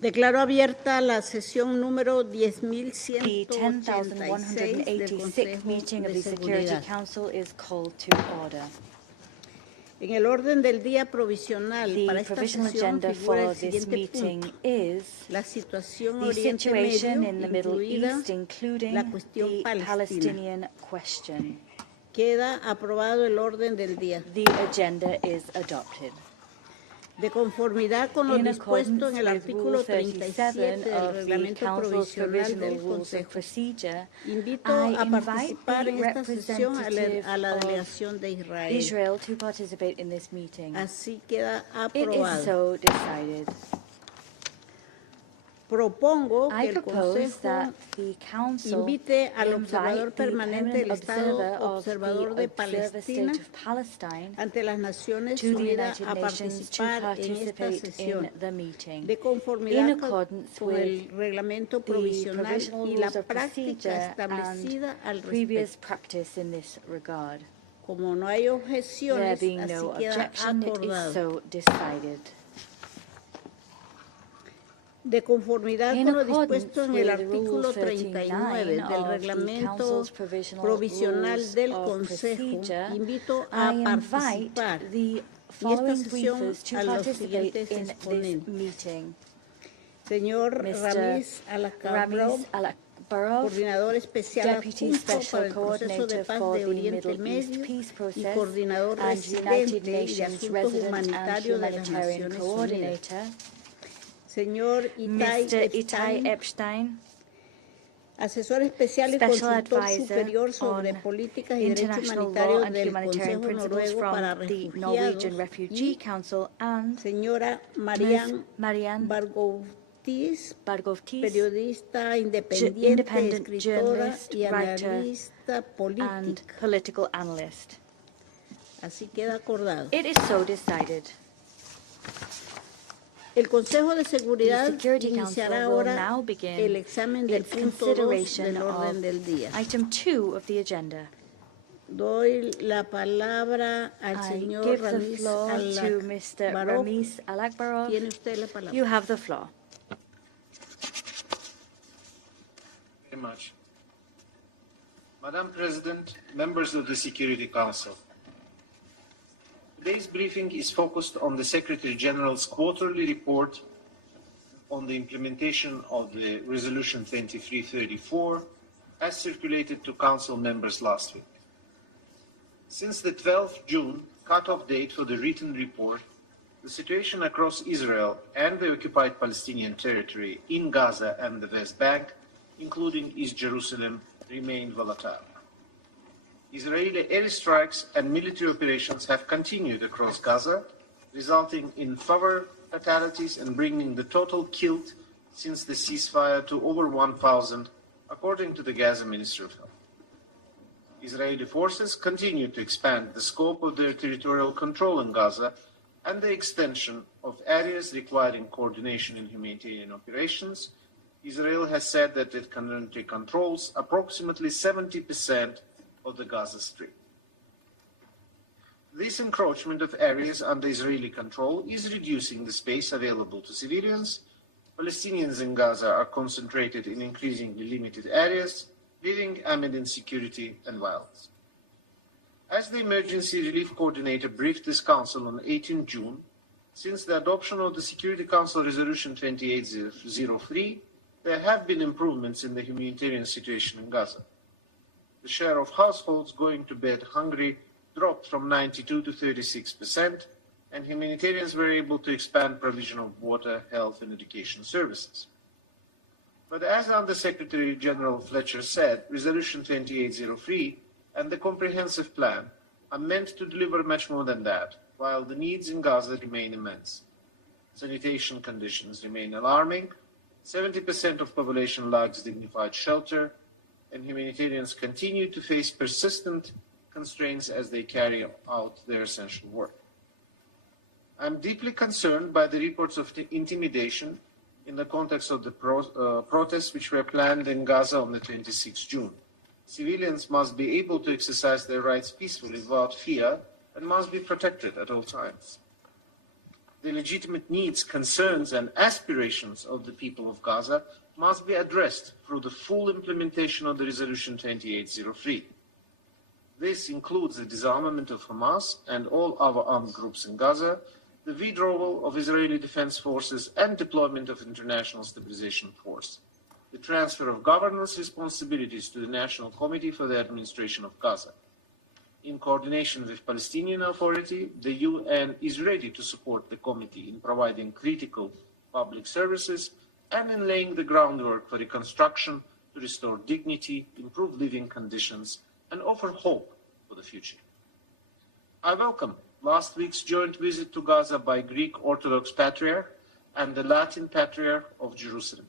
Declaro abierta la sesión número The 10.186 del 10,186 meeting Consejo of de the Security Seguridad. Council is called to order. En el orden del día provisional The para esta provisional sesión agenda figura for el this siguiente meeting punto: is la situación the Oriente situation Medio, in the Middle incluida East, including la cuestión the palestina. Palestinian question. Queda aprobado el orden del día. The agenda is adopted. De conformidad con lo In dispuesto en accordance el with artículo Rule 37 37 del of the reglamento Council's provisional Provisional del Rules of Consejo, Procedure, invito I a invite participar the en esta sesión a la representative delegación de of Israel. Israel to participate in this meeting. Así queda It is aprobado. so decided. Propongo que I el propose Consejo that the Council invite al invite observador the permanente permanent del Estado observer of observador the de Palestina State of Palestine ante las Naciones to the Unidas United a Nations to participar en esta participate sesión, in the meeting. de In conformidad accordance con el with reglamento the provisional provisional y la rules of práctica procedure establecida al and previous respecto. practice in this regard. Como no hay There objeciones, being así no queda objection, it is acordado. so decided. De conformidad In con lo accordance dispuesto en with el Rule artículo 39 39 del of the reglamento Council's Provisional provisional Rules del of Consejo, Procedure, invito I a invite participar the en esta following sesión briefers to a los participate siguientes in this exponentes. meeting. Señor Mr. Ramiz Alacabro, Ramiz Alakbarov, coordinador especial Deputy adjunto para Special el proceso de Coordinator paz for de the Oriente Middle East Medio Peace y Process coordinador and United residente y de Nations asuntos Resident and humanitarios de las Humanitarian Naciones Unidas. Coordinator, Señor Itai Mr. Itai Epstein, Epstein, asesor especial y Special consultor Advisor superior sobre on políticas y derechos International Law humanitarios and del Humanitarian Consejo Principles Noruego para from the Norwegian Refugiados, Refugee y Council, and señora Ms. Marianne Bargovtis, Bargovtis, periodista independiente, independent escritora journalist, y writer, analista and política. political analyst. Así queda acordado. It is so decided. El Consejo de Seguridad The Security iniciará Council will ahora now begin el examen del its punto 2 consideration del orden of del día. item 2 of the agenda. Doy la palabra al I señor give the Ramiz floor to Mr. Alakbarov. Ramiz Alakbarov. Tiene usted la palabra. You have the floor. Very much. Madam President, members of the Security Council. Today's briefing is focused on the Secretary General's quarterly report on the implementation of the Resolution 2334 as circulated to Council members last week. Since the 12th June cutoff date for the written report, the situation across Israel and the occupied Palestinian territory in Gaza and the West Bank, including East Jerusalem, remain volatile. Israeli airstrikes and military operations have continued across Gaza, resulting in further fatalities and bringing the total killed since the ceasefire to over 1,000, according to the Gaza Ministry of Health. Israeli forces continue to expand the scope of their territorial control in Gaza and the extension of areas requiring coordination in humanitarian operations. Israel has said that it currently controls approximately 70% of the Gaza Strip. This encroachment of areas under Israeli control is reducing the space available to civilians. Palestinians in Gaza are concentrated in increasingly limited areas, living amid insecurity and violence. As the Emergency Relief Coordinator briefed this Council on 18 June, since the adoption of the Security Council Resolution 2803, there have been improvements in the humanitarian situation in Gaza. The share of households going to bed hungry dropped from 92 to 36%, and humanitarians were able to expand provision of water, health, and education services. But as Under-Secretary General Fletcher said, Resolution 2803 and the Comprehensive Plan are meant to deliver much more than that, while the needs in Gaza remain immense. Sanitation conditions remain alarming, 70% of population lacks dignified shelter, and humanitarians continue to face persistent constraints as they carry out their essential work. I am deeply concerned by the reports of intimidation in the context of the protests which were planned in Gaza on the 26th June. Civilians must be able to exercise their rights peacefully without fear and must be protected at all times. The legitimate needs, concerns, and aspirations of the people of Gaza must be addressed through the full implementation of the Resolution 2803. This includes the disarmament of Hamas and all other armed groups in Gaza, the withdrawal of Israeli Defense Forces and deployment of International Stabilization Force, the transfer of governance responsibilities to the National Committee for the Administration of Gaza. In coordination with Palestinian Authority, the UN is ready to support the committee in providing critical public services and in laying the groundwork for reconstruction to restore dignity, improve living conditions, and offer hope for the future. I welcome last week's joint visit to Gaza by Greek Orthodox Patriarch and the Latin Patriarch of Jerusalem.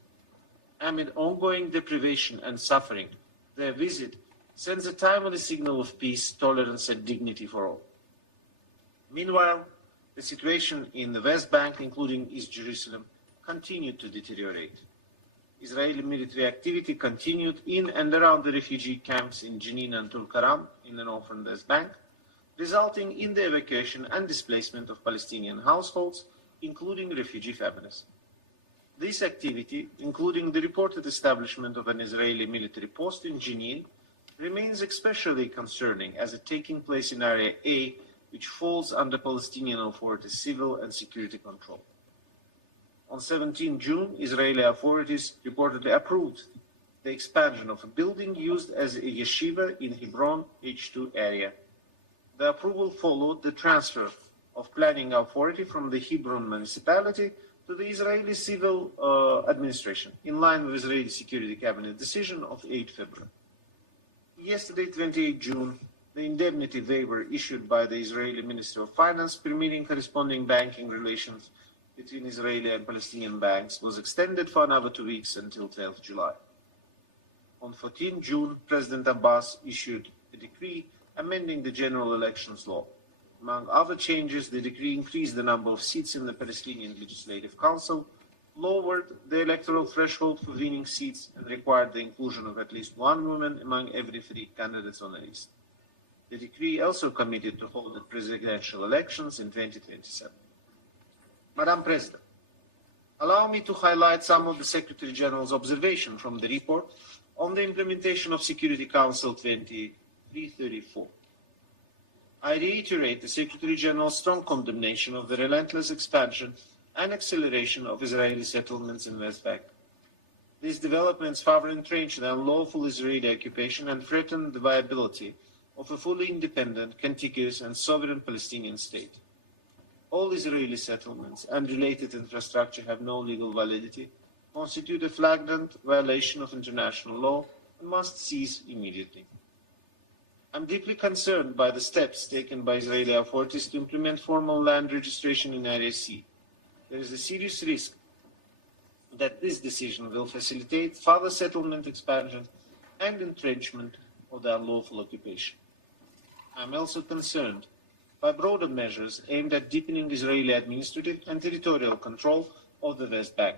Amid ongoing deprivation and suffering, their visit sends a timely signal of peace, tolerance, and dignity for all. Meanwhile, the situation in the West Bank, including East Jerusalem, continued to deteriorate. Israeli military activity continued in and around the refugee camps in Jenin and Tulkaram in the northern West Bank, resulting in the evacuation and displacement of Palestinian households, including refugee families. This activity, including the reported establishment of an Israeli military post in Jenin, remains especially concerning as it taking place in Area A, which falls under Palestinian Authority's civil and security control. On 17 June, Israeli authorities reportedly approved the expansion of a building used as a yeshiva in Hebron H2 area. The approval followed the transfer of planning authority from the Hebron municipality to the Israeli civil administration, in line with Israeli Security Cabinet decision of 8 February. Yesterday, 28 June, the indemnity waiver issued by the Israeli Ministry of Finance permitting corresponding banking relations between Israeli and Palestinian banks was extended for another 2 weeks until 12 July. On 14 June, President Abbas issued a decree amending the General Elections Law. Among other changes, the decree increased the number of seats in the Palestinian Legislative Council, lowered the electoral threshold for winning seats, and required the inclusion of at least one woman among every 3 candidates on the list. The decree also committed to hold the presidential elections in 2027. Madam President, allow me to highlight some of the Secretary General's observations from the report on the implementation of Security Council 2334. I reiterate the Secretary General's strong condemnation of the relentless expansion and acceleration of Israeli settlements in West Bank. These developments further entrench the unlawful Israeli occupation and threaten the viability of a fully independent, contiguous, and sovereign Palestinian state. All Israeli settlements and related infrastructure have no legal validity, constitute a flagrant violation of international law, and must cease immediately. I'm deeply concerned by the steps taken by Israeli authorities to implement formal land registration in Area C. There is a serious risk that this decision will facilitate further settlement expansion and entrenchment of the unlawful occupation. I am also concerned by broader measures aimed at deepening Israeli administrative and territorial control of the West Bank.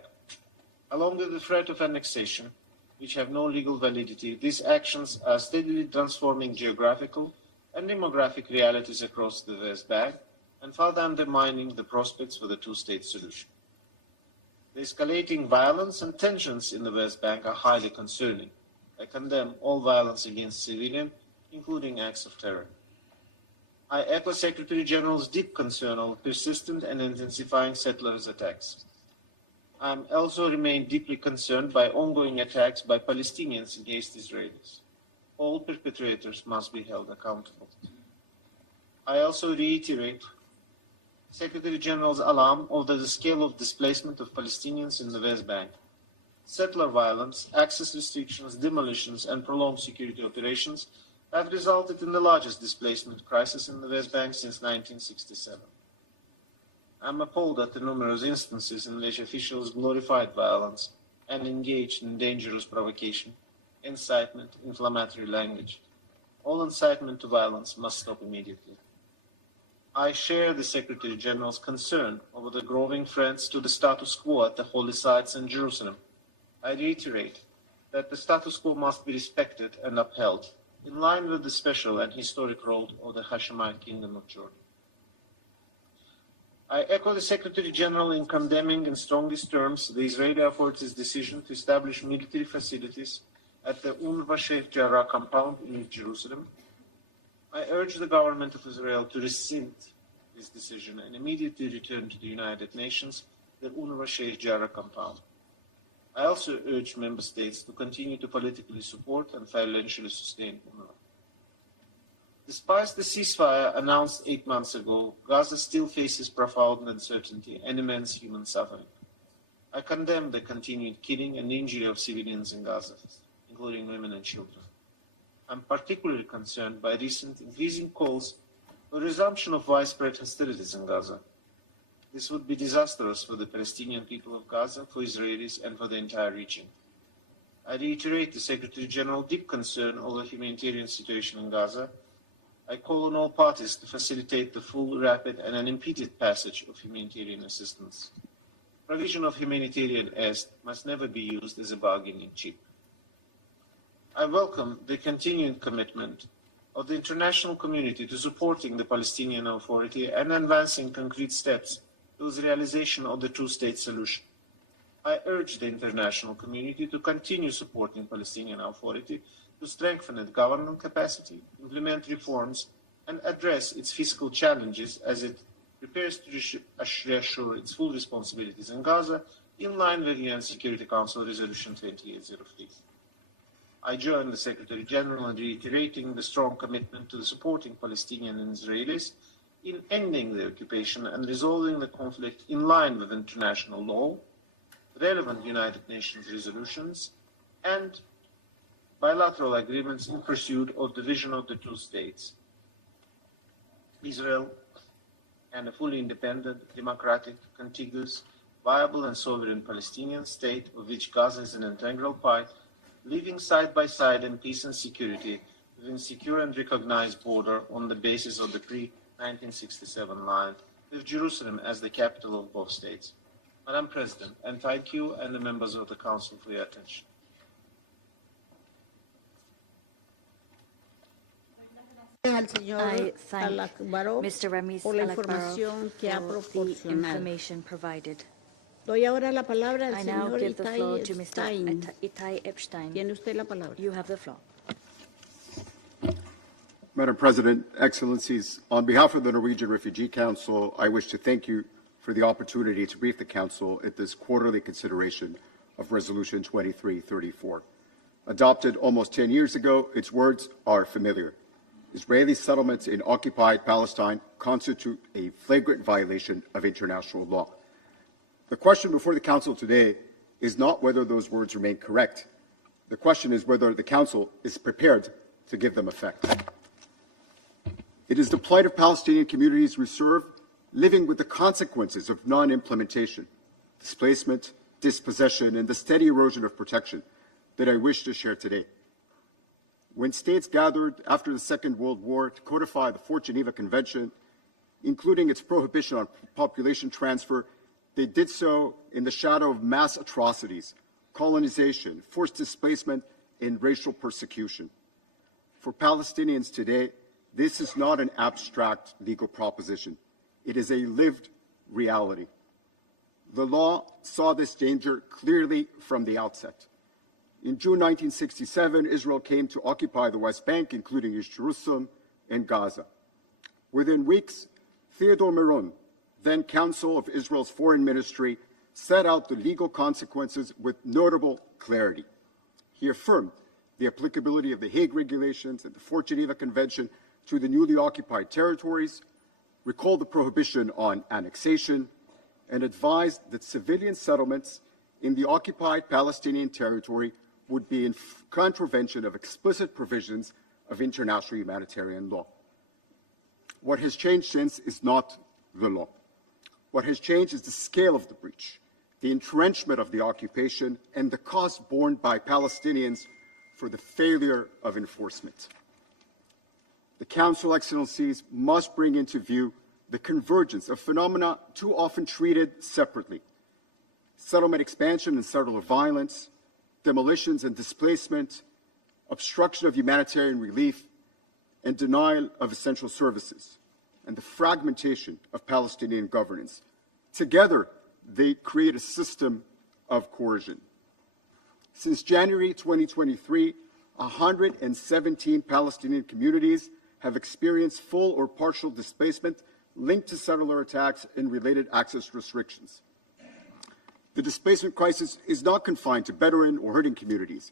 Along with the threat of annexation, which have no legal validity, these actions are steadily transforming geographical and demographic realities across the West Bank and further undermining the prospects for the two-state solution. The escalating violence and tensions in the West Bank are highly concerning. I condemn all violence against civilians, including acts of terror. I echo Secretary General's deep concern over persistent and intensifying settlers' attacks. I also remain deeply concerned by ongoing attacks by Palestinians against Israelis. All perpetrators must be held accountable. I also reiterate Secretary General's alarm over the scale of displacement of Palestinians in the West Bank. Settler violence, access restrictions, demolitions, and prolonged security operations have resulted in the largest displacement crisis in the West Bank since 1967. I am appalled at the numerous instances in which officials glorified violence and engaged in dangerous provocation, incitement, inflammatory language. All incitement to violence must stop immediately. I share the Secretary General's concern over the growing threats to the status quo at the holy sites in Jerusalem. I reiterate that the status quo must be respected and upheld, in line with the special and historic role of the Hashemite Kingdom of Jordan. I echo the Secretary General in condemning in strongest terms the Israeli authorities' decision to establish military facilities at the UNRWA Sheikh Jarrah compound in East Jerusalem. I urge the government of Israel to rescind this decision and immediately return to the United Nations the UNRWA Sheikh Jarrah compound. I also urge member states to continue to politically support and financially sustain UNRWA. Despite the ceasefire announced 8 months ago, Gaza still faces profound uncertainty and immense human suffering. I condemn the continued killing and injury of civilians in Gaza, including women and children. I'm particularly concerned by recent increasing calls for resumption of widespread hostilities in Gaza. This would be disastrous for the Palestinian people of Gaza, for Israelis, and for the entire region. I reiterate the Secretary General's deep concern over the humanitarian situation in Gaza. I call on all parties to facilitate the full, rapid, and unimpeded passage of humanitarian assistance. Provision of humanitarian aid must never be used as a bargaining chip. I welcome the continuing commitment of the international community to supporting the Palestinian Authority and advancing concrete steps towards the realization of the two-state solution. I urge the international community to continue supporting the Palestinian Authority to strengthen its government capacity, implement reforms, and address its fiscal challenges as it prepares to reassure its full responsibilities in Gaza in line with the UN Security Council Resolution 2803. I join the Secretary General in reiterating the strong commitment to supporting Palestinians and Israelis in ending the occupation and resolving the conflict in line with international law, relevant United Nations resolutions, and bilateral agreements in pursuit of the vision of the two states, Israel and a fully independent, democratic, contiguous, viable and sovereign Palestinian state of which Gaza is an integral part, living side by side in peace and security within secure and recognized border on the basis of the pre-1967 line, with Jerusalem as the capital of both states. Madam President, and thank you and the members of the Council for your attention. Al señor I thank Alakbarov Mr. Ramiz por la información que ha for the proporcionado. information provided. Doy ahora la palabra al I now señor give the floor Itai to Mr. Epstein. Itai Epstein. Tiene usted la palabra. You have the floor. Madam President, Excellencies, on behalf of the Norwegian Refugee Council, I wish to thank you for the opportunity to brief the Council at this quarterly consideration of Resolution 2334. Adopted almost 10 years ago, its words are familiar. Israeli settlements in occupied Palestine constitute a flagrant violation of international law. The question before the Council today is not whether those words remain correct. The question is whether the Council is prepared to give them effect. It is the plight of Palestinian communities we serve, living with the consequences of non-implementation, displacement, dispossession, and the steady erosion of protection that I wish to share today. When states gathered after the Second World War to codify the Fourth Geneva Convention, including its prohibition on population transfer, they did so in the shadow of mass atrocities, colonization, forced displacement, and racial persecution. For Palestinians today, this is not an abstract legal proposition. It is a lived reality. The law saw this danger clearly from the outset. In June 1967, Israel came to occupy the West Bank, including East Jerusalem and Gaza. Within weeks, Theodore Meron, then Counsel of Israel's Foreign Ministry, set out the legal consequences with notable clarity. He affirmed the applicability of the Hague Regulations and the Fourth Geneva Convention to the newly occupied territories, recalled the prohibition on annexation, and advised that civilian settlements in the occupied Palestinian territory would be in contravention of explicit provisions of international humanitarian law. What has changed since is not the law. What has changed is the scale of the breach, the entrenchment of the occupation, and the cost borne by Palestinians for the failure of enforcement. The Council, Excellencies, must bring into view the convergence of phenomena too often treated separately: settlement expansion and settler violence, demolitions and displacement, obstruction of humanitarian relief, and denial of essential services. and the fragmentation of Palestinian governance. Together, they create a system of coercion. Since January 2023, 117 Palestinian communities have experienced full or partial displacement linked to settler attacks and related access restrictions. The displacement crisis is not confined to Bedouin or herding communities.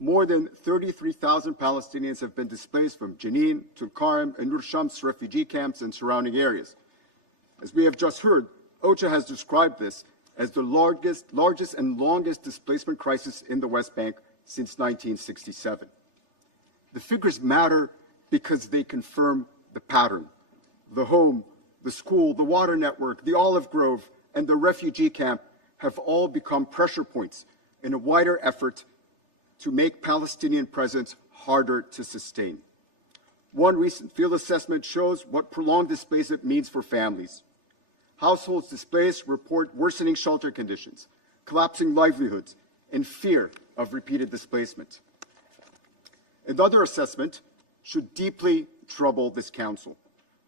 More than 33,000 Palestinians have been displaced from Jenin, Tulkarm, and Nur Shams refugee camps and surrounding areas. As we have just heard, OCHA has described this as the largest and longest displacement crisis in the West Bank since 1967. The figures matter because they confirm the pattern. The home, the school, the water network, the olive grove, and the refugee camp have all become pressure points in a wider effort to make Palestinian presence harder to sustain. One recent field assessment shows what prolonged displacement means for families. Households displaced report worsening shelter conditions, collapsing livelihoods, and fear of repeated displacement. Another assessment should deeply trouble this council.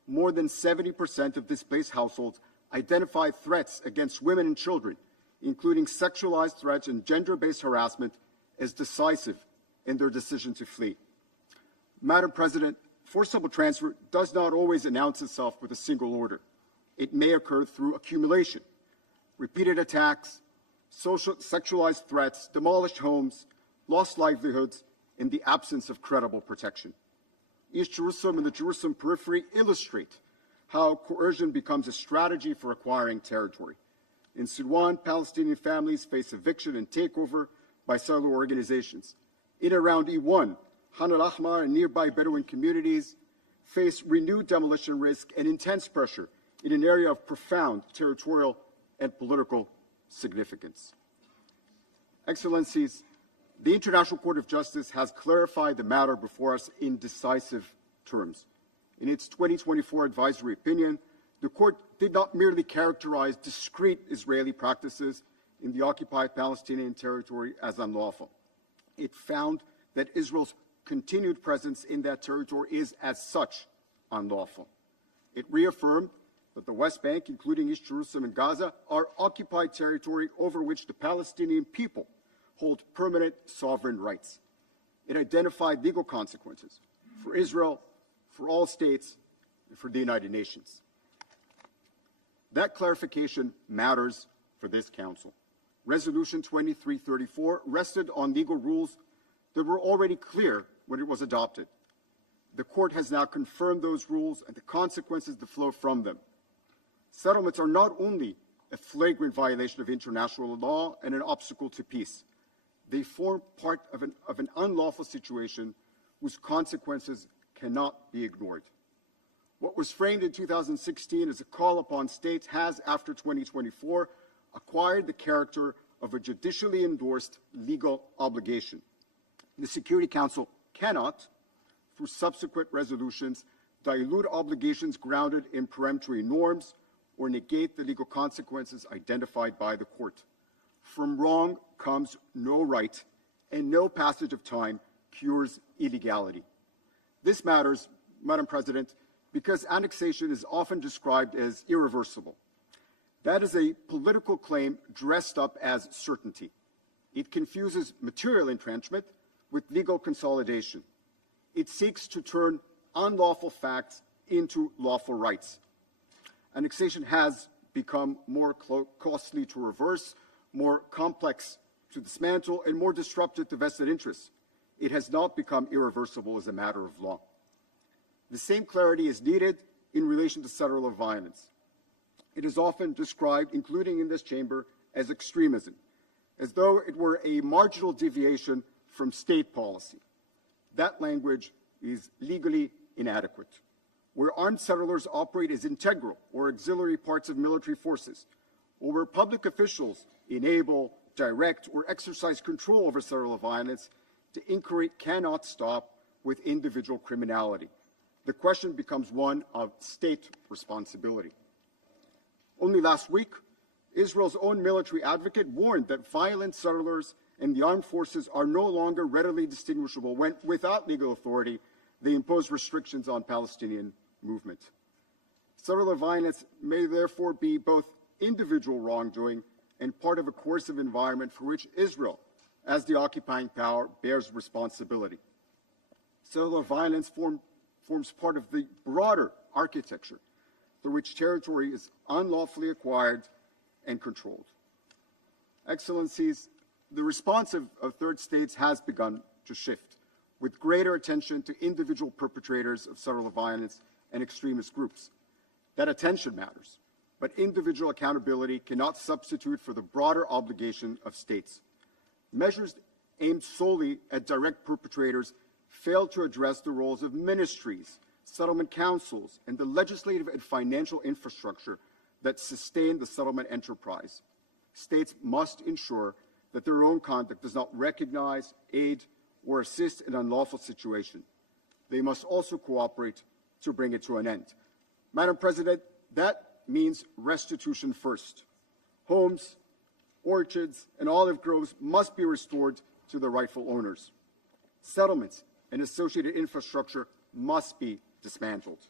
More than 70% of displaced households identify threats against women and children, including sexualized threats and gender-based harassment, as decisive in their decision to flee. Madam President, forcible transfer does not always announce itself with a single order. It may occur through accumulation, repeated attacks, sexualized threats, demolished homes, lost livelihoods, in the absence of credible protection. East Jerusalem and the Jerusalem periphery illustrate how coercion becomes a strategy for acquiring territory. In Sudan, Palestinian families face eviction and takeover by settler organizations. In around E1, Han al-Ahmar and nearby Bedouin communities face renewed demolition risk and intense pressure in an area of profound territorial and political significance. Excellencies, the International Court of Justice has clarified the matter before us in decisive terms. In its 2024 advisory opinion, the court did not merely characterize discrete Israeli practices in the occupied Palestinian territory as unlawful. It found that Israel's continued presence in that territory is, as such, unlawful. It reaffirmed that the West Bank, including East Jerusalem and Gaza, are occupied territory over which the Palestinian people hold permanent sovereign rights. It identified legal consequences for Israel, for all states, and for the United Nations. That clarification matters for this Council. Resolution 2334 rested on legal rules that were already clear when it was adopted. The Court has now confirmed those rules and the consequences that flow from them. Settlements are not only a flagrant violation of international law and an obstacle to peace. They form part of an unlawful situation whose consequences cannot be ignored. What was framed in 2016 as a call upon states has, after 2024, acquired the character of a judicially endorsed legal obligation. The Security Council cannot, through subsequent resolutions, dilute obligations grounded in peremptory norms or negate the legal consequences identified by the Court. From wrong comes no right, and no passage of time cures illegality. This matters, Madam President, because annexation is often described as irreversible. That is a political claim dressed up as certainty. It confuses material entrenchment with legal consolidation. It seeks to turn unlawful facts into lawful rights. Annexation has become more costly to reverse, more complex to dismantle, and more disruptive to vested interests. It has not become irreversible as a matter of law. The same clarity is needed in relation to settler violence. It is often described, including in this chamber, as extremism, as though it were a marginal deviation from state policy. That language is legally inadequate. Where armed settlers operate as integral or auxiliary parts of military forces, or where public officials enable, direct, or exercise control over settler violence, the inquiry cannot stop with individual criminality. The question becomes one of state responsibility. Only last week, Israel's own military advocate warned that violent settlers and the armed forces are no longer readily distinguishable when, without legal authority, they impose restrictions on Palestinian movement. Cellular violence may therefore be both individual wrongdoing and part of a coercive environment for which Israel, as the occupying power, bears responsibility. Cellular violence forms part of the broader architecture through which territory is unlawfully acquired and controlled. Excellencies, the response of third states has begun to shift, with greater attention to individual perpetrators of cellular violence and extremist groups. That attention matters, but individual accountability cannot substitute for the broader obligation of states. Measures aimed solely at direct perpetrators fail to address the roles of ministries, settlement councils, and the legislative and financial infrastructure that sustain the settlement enterprise. States must ensure that their own conduct does not recognize, aid, or assist in an unlawful situation. They must also cooperate to bring it to an end. Madam President, that means restitution first. Homes, orchards, and olive groves must be restored to their rightful owners. Settlements and associated infrastructure must be dismantled.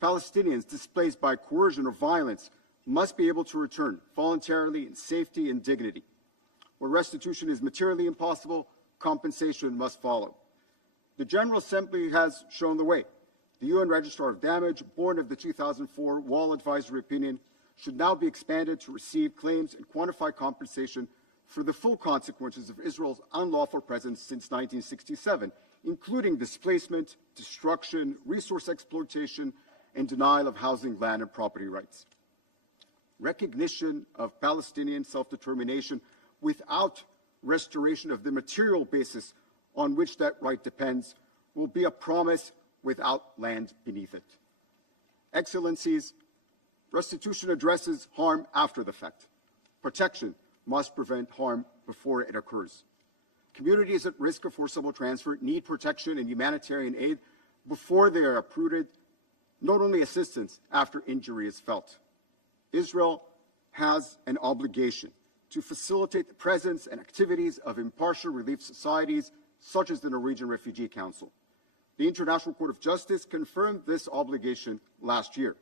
Palestinians displaced by coercion or violence must be able to return voluntarily in safety and dignity. Where restitution is materially impossible, compensation must follow. The General Assembly has shown the way. The UN Registrar of Damage, born of the 2004 Wall Advisory Opinion, should now be expanded to receive claims and quantify compensation for the full consequences of Israel's unlawful presence since 1967, including displacement, destruction, resource exploitation, and denial of housing, land, and property rights. Recognition of Palestinian self-determination without restoration of the material basis on which that right depends will be a promise without land beneath it. Excellencies, restitution addresses harm after the fact. Protection must prevent harm before it occurs. Communities at risk of forcible transfer need protection and humanitarian aid before they are uprooted, not only assistance after injury is felt. Israel has an obligation to facilitate the presence and activities of impartial relief societies such as the Norwegian Refugee Council. The International Court of Justice confirmed this obligation last year.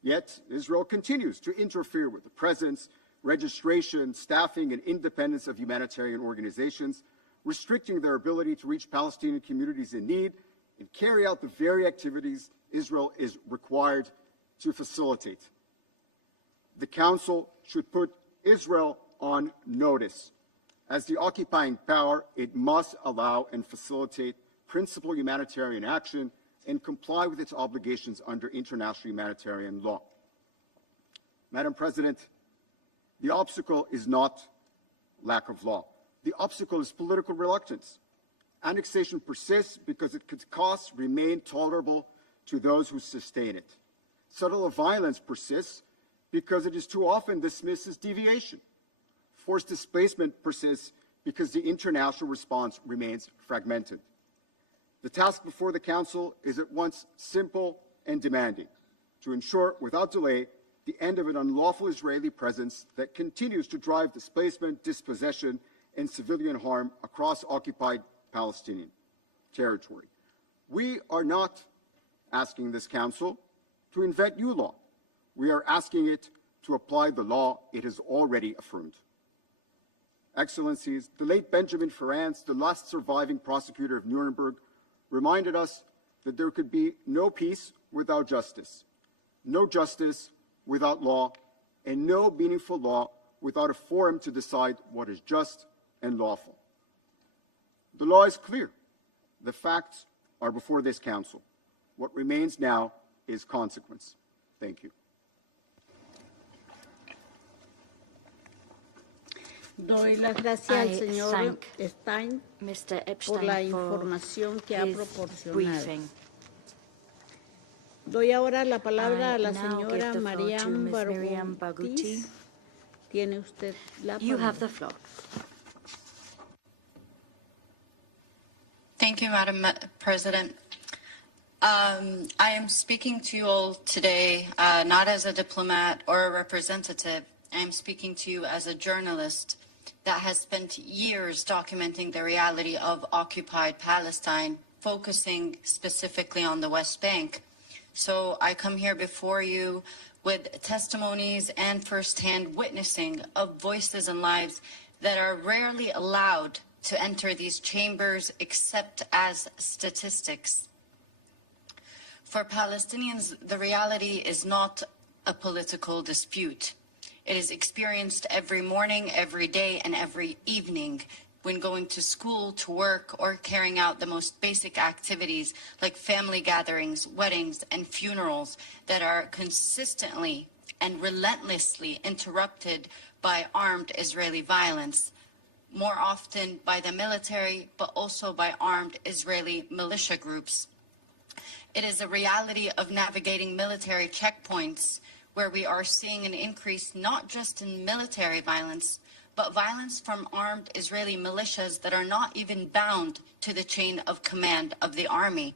Yet, Israel continues to interfere with the presence, registration, staffing, and independence of humanitarian organizations, restricting their ability to reach Palestinian communities in need and carry out the very activities Israel is required to facilitate. The Council should put Israel on notice. As the occupying power, it must allow and facilitate principal humanitarian action and comply with its obligations under international humanitarian law. Madam President, the obstacle is not lack of law. The obstacle is political reluctance. Annexation persists because its costs remain tolerable to those who sustain it. Subtle violence persists because it is too often dismissed as deviation. Forced displacement persists because the international response remains fragmented. The task before the Council is at once simple and demanding: to ensure without delay the end of an unlawful Israeli presence that continues to drive displacement, dispossession, and civilian harm across occupied Palestinian territory. We are not asking this Council to invent new law. We are asking it to apply the law it has already affirmed. Excellencies, the late Benjamin Ferrance, the last surviving prosecutor of Nuremberg, reminded us that there could be no peace without justice, no justice without law, and no meaningful law without a forum to decide what is just and lawful. The law is clear. The facts are before this Council. What remains now is consequence. Thank you. Doy las gracias al I señor thank Stein Mr. por la Epstein for información que ha his proporcionado. briefing. Doy ahora la palabra a la I now give señora the floor to Ms. Miriam Barghouti. Tiene usted la palabra. You have the floor. Thank you, Madam President. I am speaking to you all today not as a diplomat or a representative. I am speaking to you as a journalist that has spent years documenting the reality of occupied Palestine, focusing specifically on the West Bank. So I come here before you with testimonies and firsthand witnessing of voices and lives that are rarely allowed to enter these chambers except as statistics. For Palestinians, the reality is not a political dispute. It is experienced every morning, every day, and every evening when going to school, to work, or carrying out the most basic activities like family gatherings, weddings, and funerals that are consistently and relentlessly interrupted by armed Israeli violence, more often by the military, but also by armed Israeli militia groups. It is a reality of navigating military checkpoints where we are seeing an increase not just in military violence, but violence from armed Israeli militias that are not even bound to the chain of command of the army.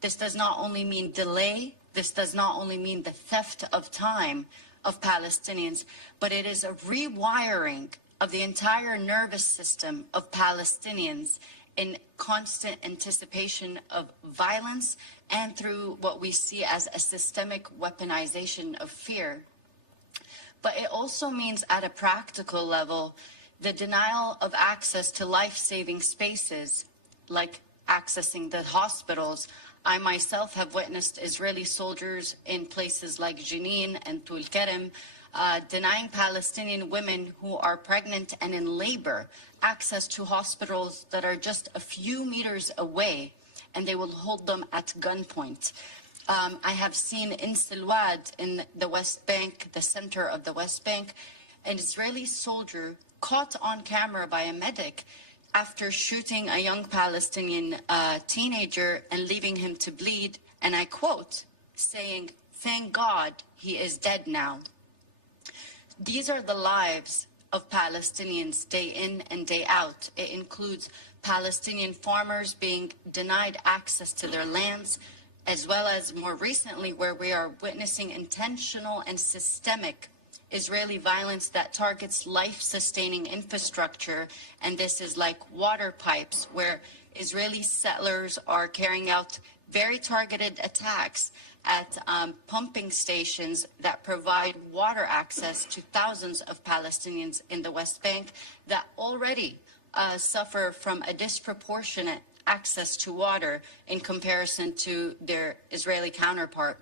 This does not only mean delay, this does not only mean the theft of time of Palestinians, but it is a rewiring of the entire nervous system of Palestinians in constant anticipation of violence and through what we see as a systemic weaponization of fear. But it also means at a practical level, the denial of access to life-saving spaces, like accessing the hospitals. I myself have witnessed Israeli soldiers in places like Jenin and Tul Kerem denying Palestinian women who are pregnant and in labor access to hospitals that are just a few meters away, and they will hold them at gunpoint. I have seen in Silwad, in the West Bank, the center of the West Bank, an Israeli soldier caught on camera by a medic after shooting a young Palestinian teenager and leaving him to bleed, and I quote, saying, "Thank God he is dead now." These are the lives of Palestinians day in and day out. It includes Palestinian farmers being denied access to their lands, as well as more recently where we are witnessing intentional and systemic Israeli violence that targets life-sustaining infrastructure. And this is like water pipes, where Israeli settlers are carrying out very targeted attacks at pumping stations that provide water access to thousands of Palestinians in the West Bank that already suffer from a disproportionate access to water in comparison to their Israeli counterpart.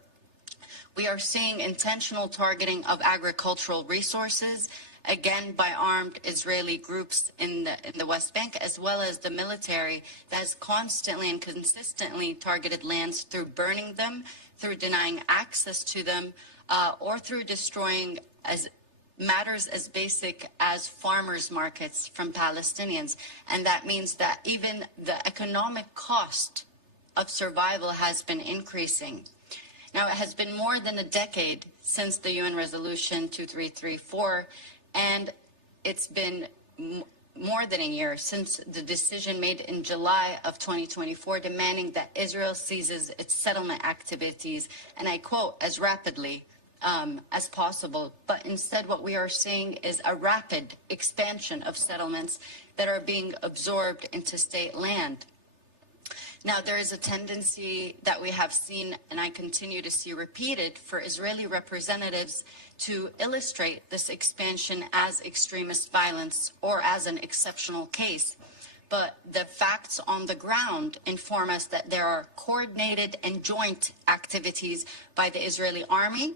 We are seeing intentional targeting of agricultural resources, again by armed Israeli groups in the West Bank, as well as the military that has constantly and consistently targeted lands through burning them, through denying access to them, or through destroying matters as basic as farmers' markets from Palestinians. And that means that even the economic cost of survival has been increasing. Now, it has been more than a decade since the UN Resolution 2334, and it's been more than a year since the decision made in July of 2024 demanding that Israel ceases its settlement activities, and I quote, as rapidly as possible. But instead what we are seeing is a rapid expansion of settlements that are being absorbed into state land. Now, there is a tendency that we have seen, and I continue to see repeated, for Israeli representatives to illustrate this expansion as extremist violence or as an exceptional case. But the facts on the ground inform us that there are coordinated and joint activities by the Israeli army,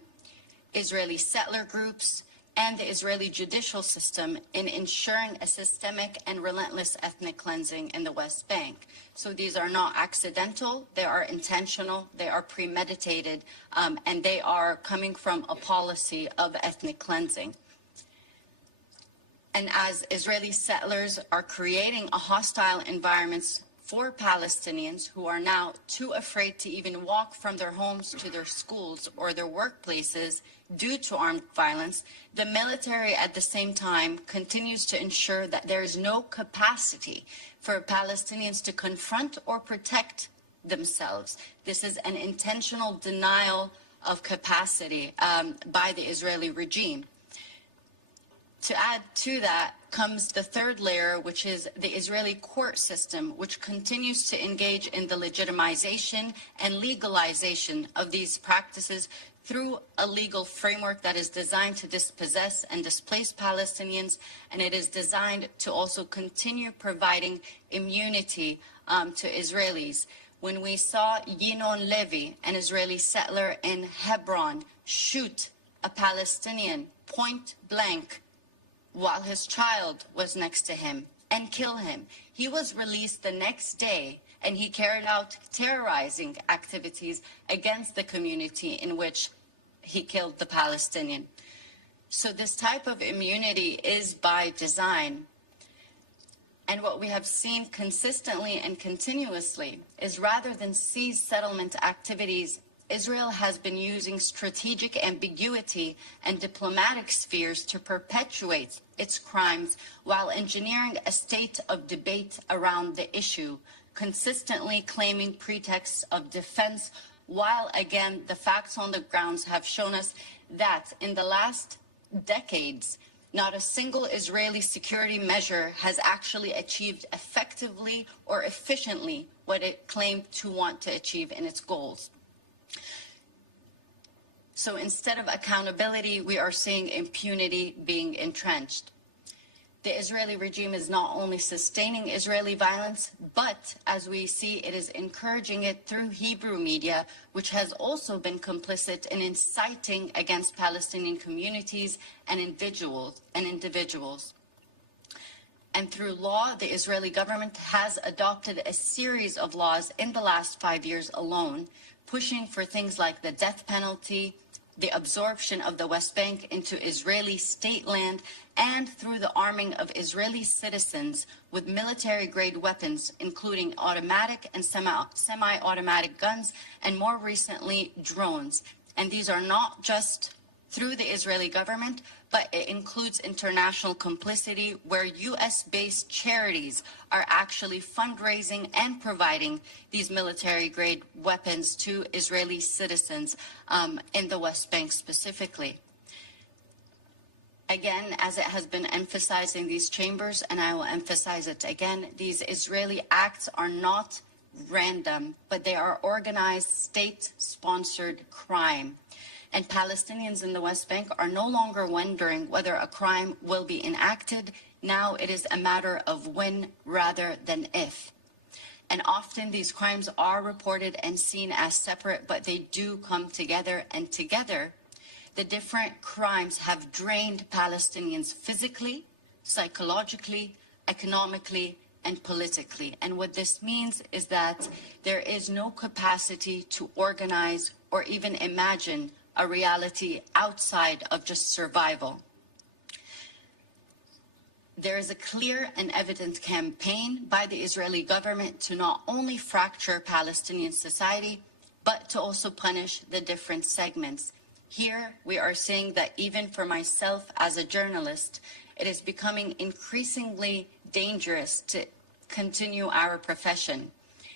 Israeli settler groups, and the Israeli judicial system in ensuring a systemic and relentless ethnic cleansing in the West Bank. So these are not accidental, they are intentional, they are premeditated, and they are coming from a policy of ethnic cleansing. And as Israeli settlers are creating a hostile environments for Palestinians who are now too afraid to even walk from their homes to their schools or their workplaces due to armed violence, the military at the same time continues to ensure that there is no capacity for Palestinians to confront or protect themselves. This is an intentional denial of capacity by the Israeli regime. To add to that, comes the third layer, which is the Israeli court system, which continues to engage in the legitimization and legalization of these practices through a legal framework that is designed to dispossess and displace Palestinians, and it is designed to also continue providing immunity to Israelis. When we saw Yinon Levy, an Israeli settler in Hebron, shoot a Palestinian point blank while his child was next to him and kill him, he was released the next day, and he carried out terrorizing activities against the community in which he killed the Palestinian. So this type of immunity is by design. And what we have seen consistently and continuously is, rather than seize settlement activities, Israel has been using strategic ambiguity and diplomatic spheres to perpetuate its crimes while engineering a state of debate around the issue, consistently claiming pretexts of defense, while, again, the facts on the grounds have shown us that in the last decades, not a single Israeli security measure has actually achieved effectively or efficiently what it claimed to want to achieve in its goals. So instead of accountability, we are seeing impunity being entrenched. The Israeli regime is not only sustaining Israeli violence, but as we see, it is encouraging it through Hebrew media, which has also been complicit in inciting against Palestinian communities and individuals. And through law, the Israeli government has adopted a series of laws in the last 5 years alone, pushing for things like the death penalty, the absorption of the West Bank into Israeli state land, and through the arming of Israeli citizens with military-grade weapons, including automatic and semi-automatic guns, and more recently, drones. And these are not just through the Israeli government, but it includes international complicity where U.S.-based charities are actually fundraising and providing these military-grade weapons to Israeli citizens in the West Bank specifically. Again, as it has been emphasized in these chambers, and I will emphasize it again, these Israeli acts are not random, but they are organized, state-sponsored crime. And Palestinians in the West Bank are no longer wondering whether a crime will be enacted. Now it is a matter of when rather than if. And often these crimes are reported and seen as separate, but they do come together, and together the different crimes have drained Palestinians physically, psychologically, economically, and politically. And what this means is that there is no capacity to organize or even imagine a reality outside of just survival. There is a clear and evident campaign by the Israeli government to not only fracture Palestinian society, but to also punish the different segments. Here, we are seeing that even for myself as a journalist, it is becoming increasingly dangerous to continue our profession.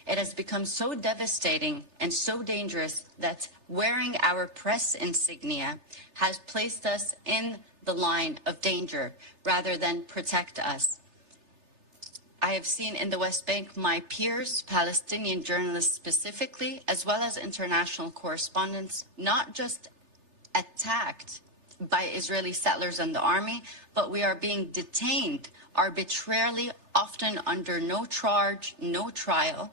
It has become so devastating and so dangerous that wearing our press insignia has placed us in the line of danger rather than protect us. I have seen in the West Bank my peers, Palestinian journalists specifically, as well as international correspondents, not just attacked by Israeli settlers and the army, but we are being detained arbitrarily, often under no charge, no trial,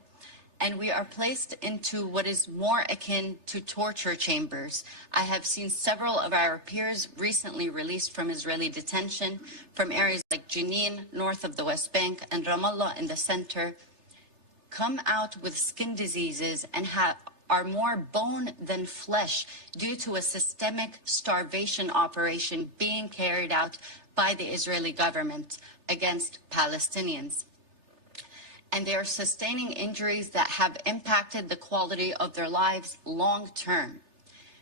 and we are placed into what is more akin to torture chambers. I have seen several of our peers recently released from Israeli detention from areas like Jenin, north of the West Bank, and Ramallah in the center, come out with skin diseases and are more bone than flesh due to a systemic starvation operation being carried out by the Israeli government against Palestinians. And they are sustaining injuries that have impacted the quality of their lives long term.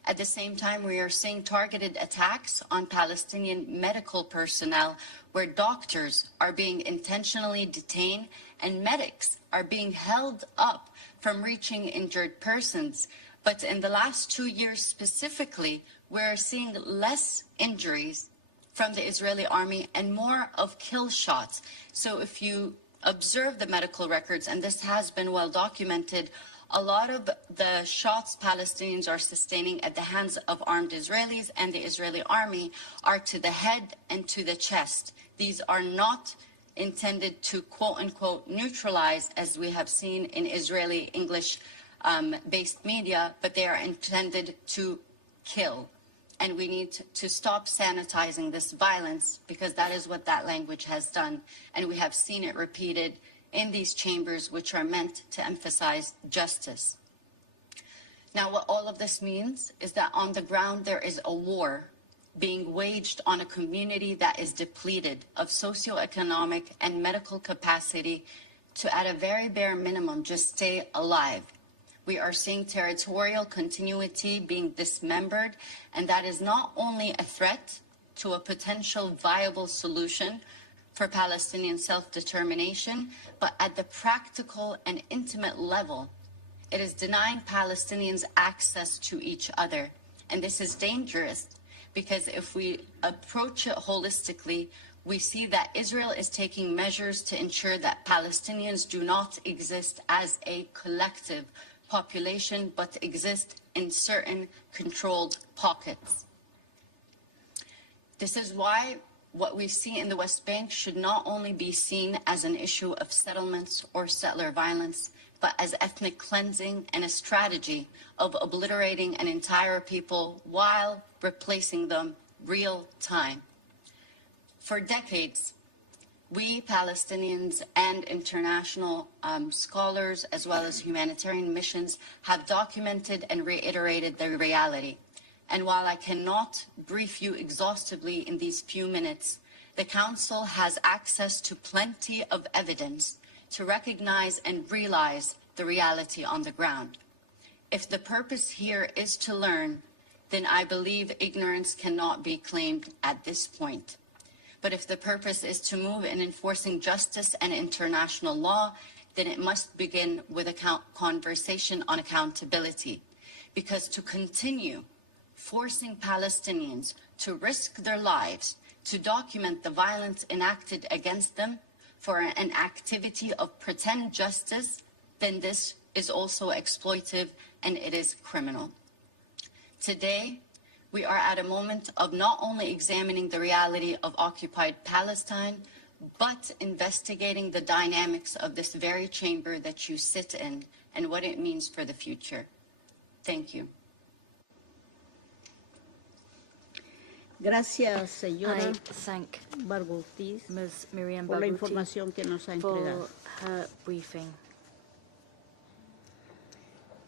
At the same time, we are seeing targeted attacks on Palestinian medical personnel where doctors are being intentionally detained and medics are being held up from reaching injured persons. But in the last 2 years specifically, we're seeing less injuries from the Israeli army and more of kill shots. So if you observe the medical records, and this has been well documented, a lot of the shots Palestinians are sustaining at the hands of armed Israelis and the Israeli army are to the head and to the chest. These are not intended to quote-unquote neutralize, as we have seen in Israeli English-based media, but they are intended to kill. And we need to stop sanitizing this violence, because that is what that language has done. And we have seen it repeated in these chambers, which are meant to emphasize justice. Now, what all of this means is that on the ground, there is a war being waged on a community that is depleted of socioeconomic and medical capacity to, at a very bare minimum, just stay alive. We are seeing territorial continuity being dismembered, and that is not only a threat to a potential viable solution for Palestinian self-determination, but at the practical and intimate level, it is denying Palestinians access to each other. And this is dangerous, because if we approach it holistically, we see that Israel is taking measures to ensure that Palestinians do not exist as a collective population, but exist in certain controlled pockets. This is why what we see in the West Bank should not only be seen as an issue of settlements or settler violence, but as ethnic cleansing and a strategy of obliterating an entire people while replacing them real time. For decades, we Palestinians and international scholars, as well as humanitarian missions, have documented and reiterated the reality. And while I cannot brief you exhaustively in these few minutes, the Council has access to plenty of evidence to recognize and realize the reality on the ground. If the purpose here is to learn, then I believe ignorance cannot be claimed at this point. But if the purpose is to move in enforcing justice and international law, then it must begin with a conversation on accountability. Because to continue forcing Palestinians to risk their lives to document the violence enacted against them for an activity of pretend justice, then this is also exploitive and it is criminal. Today, we are at a moment of not only examining the reality of occupied Palestine, but investigating the dynamics of this very chamber that you sit in and what it means for the future. Thank you. Gracias, señora I thank Barghouti, Ms. Miriam por la Barghouti información que nos ha entregado. for her briefing.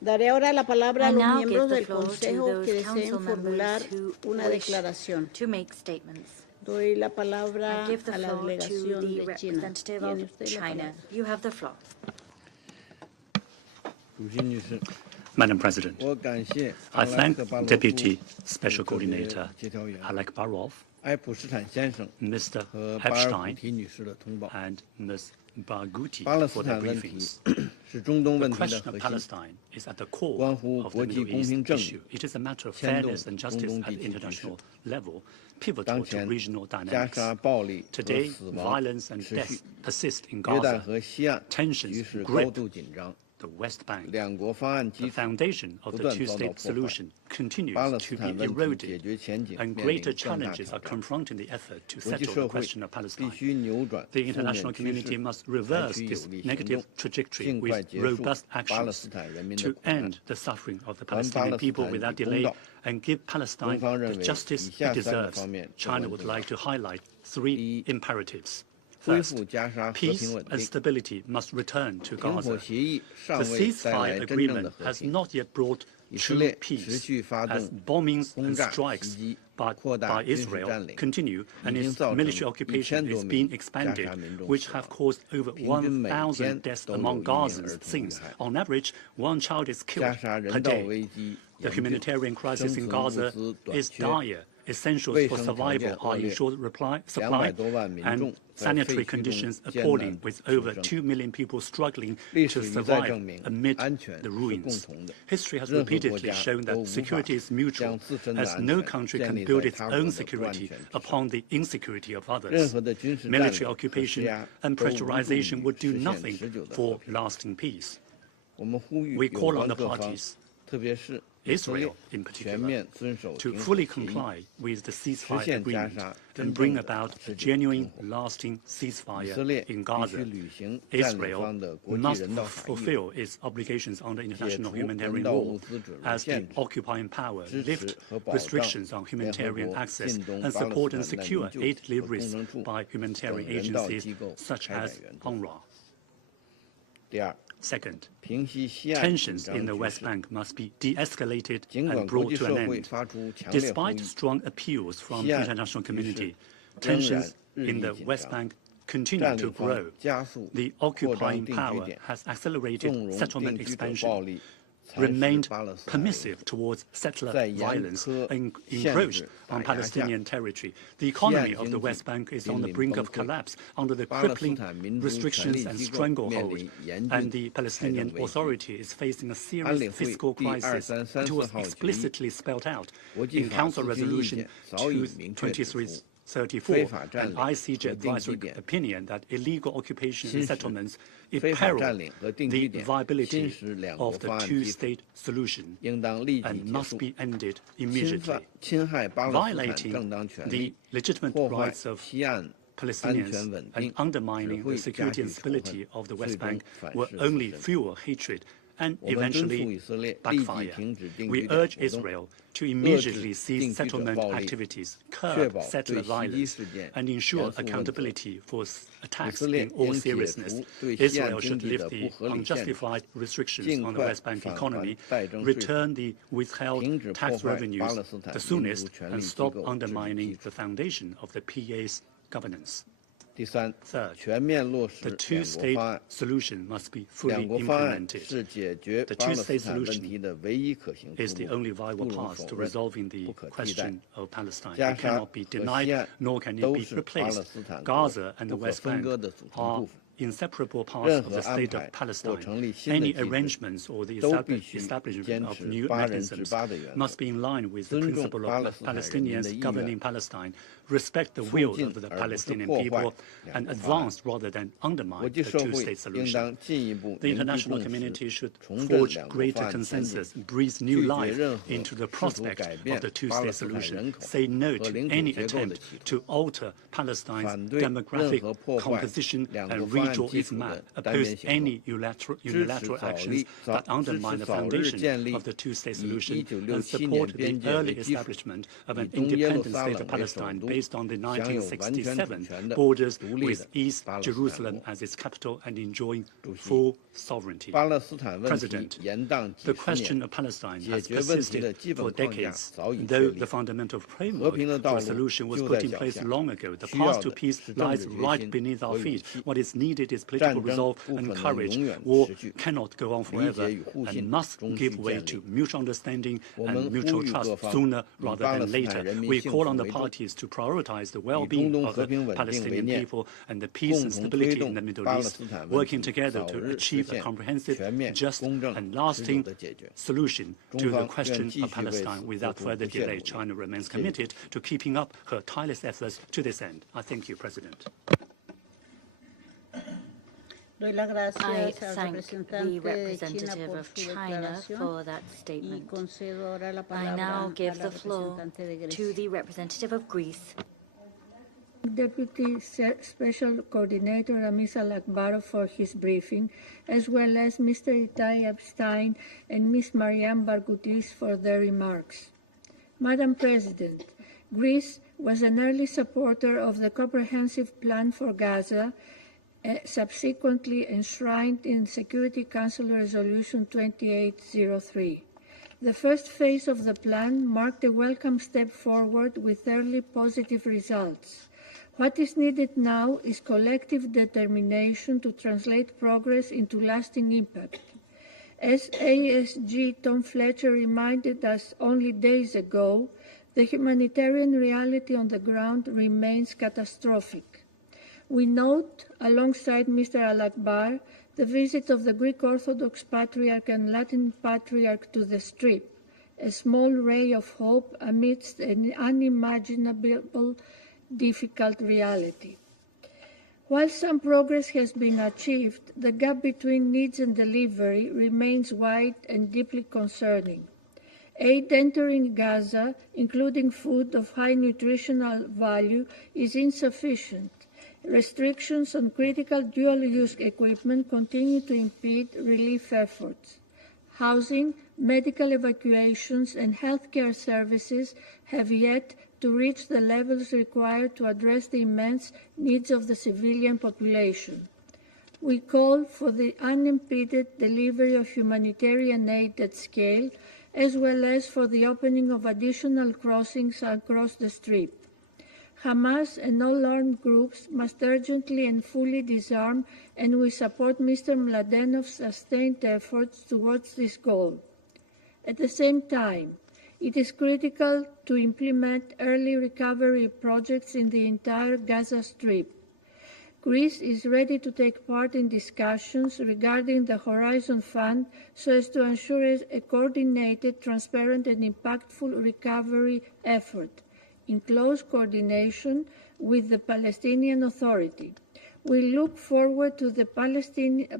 Daré ahora la palabra a I los now miembros give the del floor to Consejo que those deseen council formular members who una wish declaración. to make statements. Doy la palabra I give the a la floor to delegación the de China. representative Tiene of usted la China. palabra. You have the floor. Madam President, I thank Deputy Special Coordinator Alek Barov, Mr. Hepstein, and Ms. Barghouti for their briefings. The question of Palestine is at the core of the Middle East issue. It is a matter of fairness and justice at the international level, pivotal to regional dynamics. Today, violence and death persist in Gaza. Tensions grip the West Bank. The foundation of the two-state solution continues to be eroded, and greater challenges are confronting the effort to settle the question of Palestine. The international community must reverse this negative trajectory with robust actions to end the suffering of the Palestinian people without delay and give Palestine the justice it deserves. China would like to highlight three imperatives. First, peace and stability must return to Gaza. The ceasefire agreement has not yet brought true peace, as bombings and strikes by Israel continue, and its military occupation is being expanded, which have caused over 1,000 deaths among Gazans since, on average, one child is killed per day. The humanitarian crisis in Gaza is dire, essentials for survival are in short supply, and sanitary conditions appalling, with over 2 million people struggling to survive amid the ruins. History has repeatedly shown that security is mutual, as no country can build its own security upon the insecurity of others. Military occupation and pressurization would do nothing for lasting peace. We call on the parties, Israel in particular, to fully comply with the ceasefire agreement and bring about a genuine, lasting ceasefire in Gaza. Israel must fulfill its obligations under international humanitarian law as the occupying power, lift restrictions on humanitarian access, and support and secure aid deliveries by humanitarian agencies such as UNRWA. Second, tensions in the West Bank must be de-escalated and brought to an end. Despite strong appeals from the international community, tensions in the West Bank continue to grow. The occupying power has accelerated settlement expansion, remained permissive towards settler violence, and encroached on Palestinian territory. The economy of the West Bank is on the brink of collapse under the crippling restrictions and stranglehold, and the Palestinian Authority is facing a serious fiscal crisis. It was explicitly spelled out in Council Resolution 2334 and ICJ advisory opinion that illegal occupation and settlements imperil the viability of the two-state solution and must be ended immediately. Violating the legitimate rights of Palestinians and undermining the security and stability of the West Bank will only fuel hatred and eventually backfire. We urge Israel to immediately cease settlement activities, curb settler violence, and ensure accountability for attacks in all seriousness. Israel should lift the unjustified restrictions on the West Bank economy, return the withheld tax revenues the soonest, and stop undermining the foundation of the PA's governance. Third, the two-state solution must be fully implemented. The two-state solution is the only viable path to resolving the question of Palestine. It cannot be denied, nor can it be replaced. Gaza and the West Bank are inseparable parts of the state of Palestine. Any arrangements or the establishment of new mechanisms must be in line with the principle of Palestinians governing Palestine, respect the will of the Palestinian people, and advance rather than undermine the two-state solution. The international community should forge greater consensus, breathe new life into the prospect of the two-state solution, say no to any attempt to alter Palestine's demographic composition and redraw its map, oppose any unilateral actions that undermine the foundation of the two-state solution, and support the early establishment of an independent state of Palestine based on the 1967 borders with East Jerusalem as its capital and enjoying full sovereignty. President, the question of Palestine has persisted for decades. Though the fundamental framework for a solution was put in place long ago, the path to peace lies right beneath our feet. What is needed is political resolve and courage. War cannot go on forever and must give way to mutual understanding and mutual trust sooner rather than later. We call on the parties to prioritize the well-being of the Palestinian people and the peace and stability in the Middle East, working together to achieve a comprehensive, just and lasting solution to the question of Palestine. Without further delay, China remains committed to keeping up her tireless efforts to this end. I thank you, President. I thank the representative of China for that statement. I now give the floor to the representative of Greece. Deputy Special Coordinator Ramis Al-Akbarov for his briefing, as well as Mr. Itai Epstein and Ms. Mariam Bargoutlis for their remarks. Madam President, Greece was an early supporter of the Comprehensive Plan for Gaza, subsequently enshrined in Security Council Resolution 2803. The first phase of the plan marked a welcome step forward with early positive results. What is needed now is collective determination to translate progress into lasting impact. As ASG Tom Fletcher reminded us only days ago, the humanitarian reality on the ground remains catastrophic. We note, alongside Mr. Al-Akbar, the visit of the Greek Orthodox Patriarch and Latin Patriarch to the Strip, a small ray of hope amidst an unimaginable, difficult reality. While some progress has been achieved, the gap between needs and delivery remains wide and deeply concerning. Aid entering Gaza, including food of high nutritional value, is insufficient. Restrictions on critical dual-use equipment continue to impede relief efforts. Housing, medical evacuations, and healthcare services have yet to reach the levels required to address the immense needs of the civilian population. We call for the unimpeded delivery of humanitarian aid at scale, as well as for the opening of additional crossings across the Strip. Hamas and all armed groups must urgently and fully disarm, and we support Mr. Mladenov's sustained efforts towards this goal. At the same time, it is critical to implement early recovery projects in the entire Gaza Strip. Greece is ready to take part in discussions regarding the Horizon Fund so as to ensure a coordinated, transparent, and impactful recovery effort, in close coordination with the Palestinian Authority. We look forward to the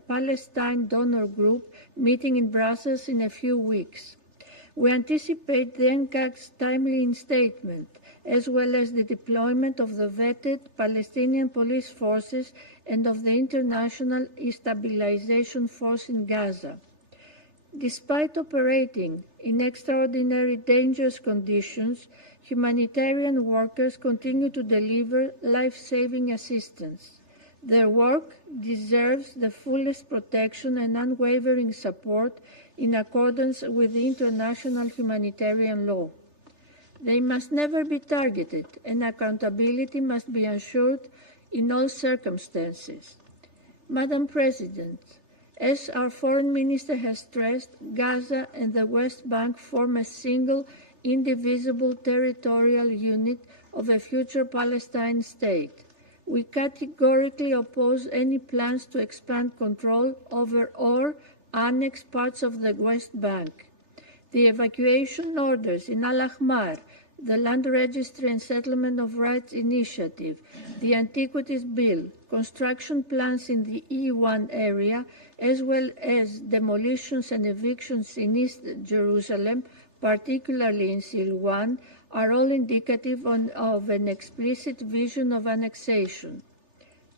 Palestine Donor Group meeting in Brussels in a few weeks. We anticipate the NCAC's timely statement, as well as the deployment of the vetted Palestinian police forces and of the International Stabilization Force in Gaza. Despite operating in extraordinary dangerous conditions, humanitarian workers continue to deliver life-saving assistance. Their work deserves the fullest protection and unwavering support in accordance with the international humanitarian law. They must never be targeted, and accountability must be ensured in all circumstances. Madam President, as our Foreign Minister has stressed, Gaza and the West Bank form a single, indivisible territorial unit of a future Palestine state. We categorically oppose any plans to expand control over or annex parts of the West Bank. The evacuation orders in Al-Ahmar, the Land Registry and Settlement of Rights Initiative, the Antiquities Bill, construction plans in the E1 area, as well as demolitions and evictions in East Jerusalem, particularly in Silwan, are all indicative of an explicit vision of annexation.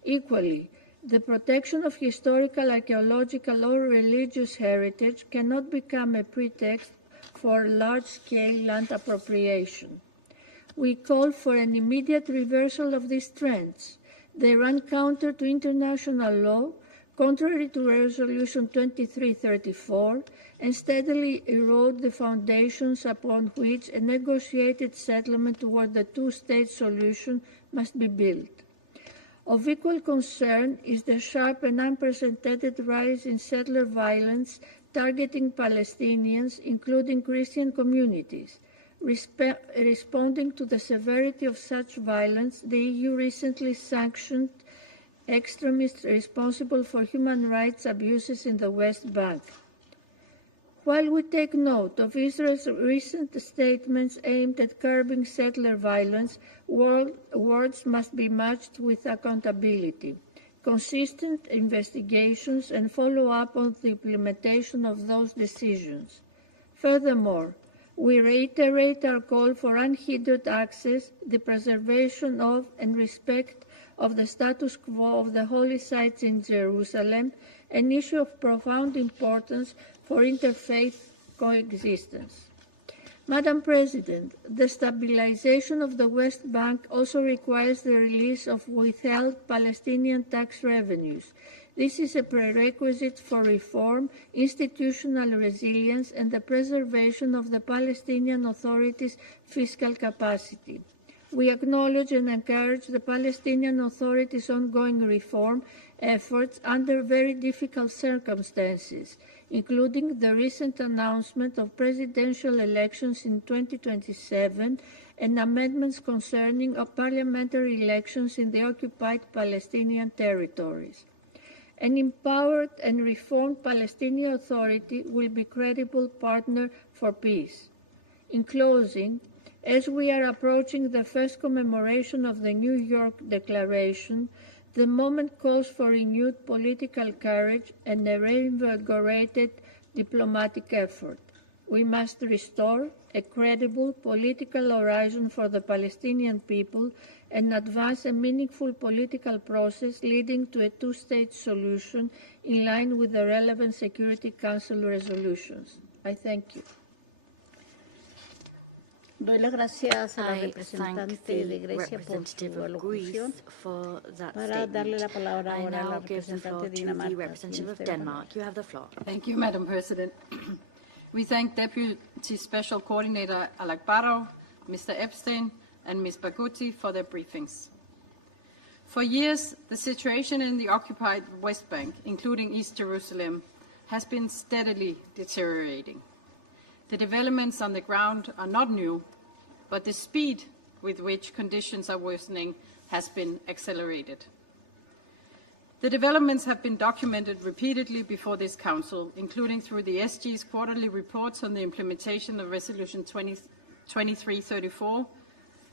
Equally, the protection of historical, archaeological, or religious heritage cannot become a pretext for large-scale land appropriation. We call for an immediate reversal of these trends. They run counter to international law, contrary to Resolution 2334, and steadily erode the foundations upon which a negotiated settlement toward the two-state solution must be built. Of equal concern is the sharp and unprecedented rise in settler violence targeting Palestinians, including Christian communities. Responding to the severity of such violence, the EU recently sanctioned extremists responsible for human rights abuses in the West Bank. While we take note of Israel's recent statements aimed at curbing settler violence, words must be matched with accountability, consistent investigations, and follow-up on the implementation of those decisions. Furthermore, we reiterate our call for unhindered access, the preservation of and respect of the status quo of the holy sites in Jerusalem, an issue of profound importance for interfaith coexistence. Madam President, the stabilization of the West Bank also requires the release of withheld Palestinian tax revenues. This is a prerequisite for reform, institutional resilience, and the preservation of the Palestinian Authority's fiscal capacity. We acknowledge and encourage the Palestinian Authority's ongoing reform efforts under very difficult circumstances, including the recent announcement of presidential elections in 2027 and amendments concerning parliamentary elections in the occupied Palestinian territories. An empowered and reformed Palestinian Authority will be a credible partner for peace. In closing, as we are approaching the first commemoration of the New York Declaration, the moment calls for renewed political courage and a reinvigorated diplomatic effort. We must restore a credible political horizon for the Palestinian people and advance a meaningful political process leading to a two-state solution in line with the relevant Security Council resolutions. I thank you. Doy las gracias a la representante de Grecia por su alocución. Para darle la palabra ahora a la representante de Dinamarca. Thank you, Madam President. We thank Deputy Special Coordinator Alec Barrow, Mr. Epstein, and Ms. Baguti for their briefings. For years, the situation in the occupied West Bank, including East Jerusalem, has been steadily deteriorating. The developments on the ground are not new, but the speed with which conditions are worsening has been accelerated. The developments have been documented repeatedly before this Council, including through the SG's quarterly reports on the implementation of Resolution 2334.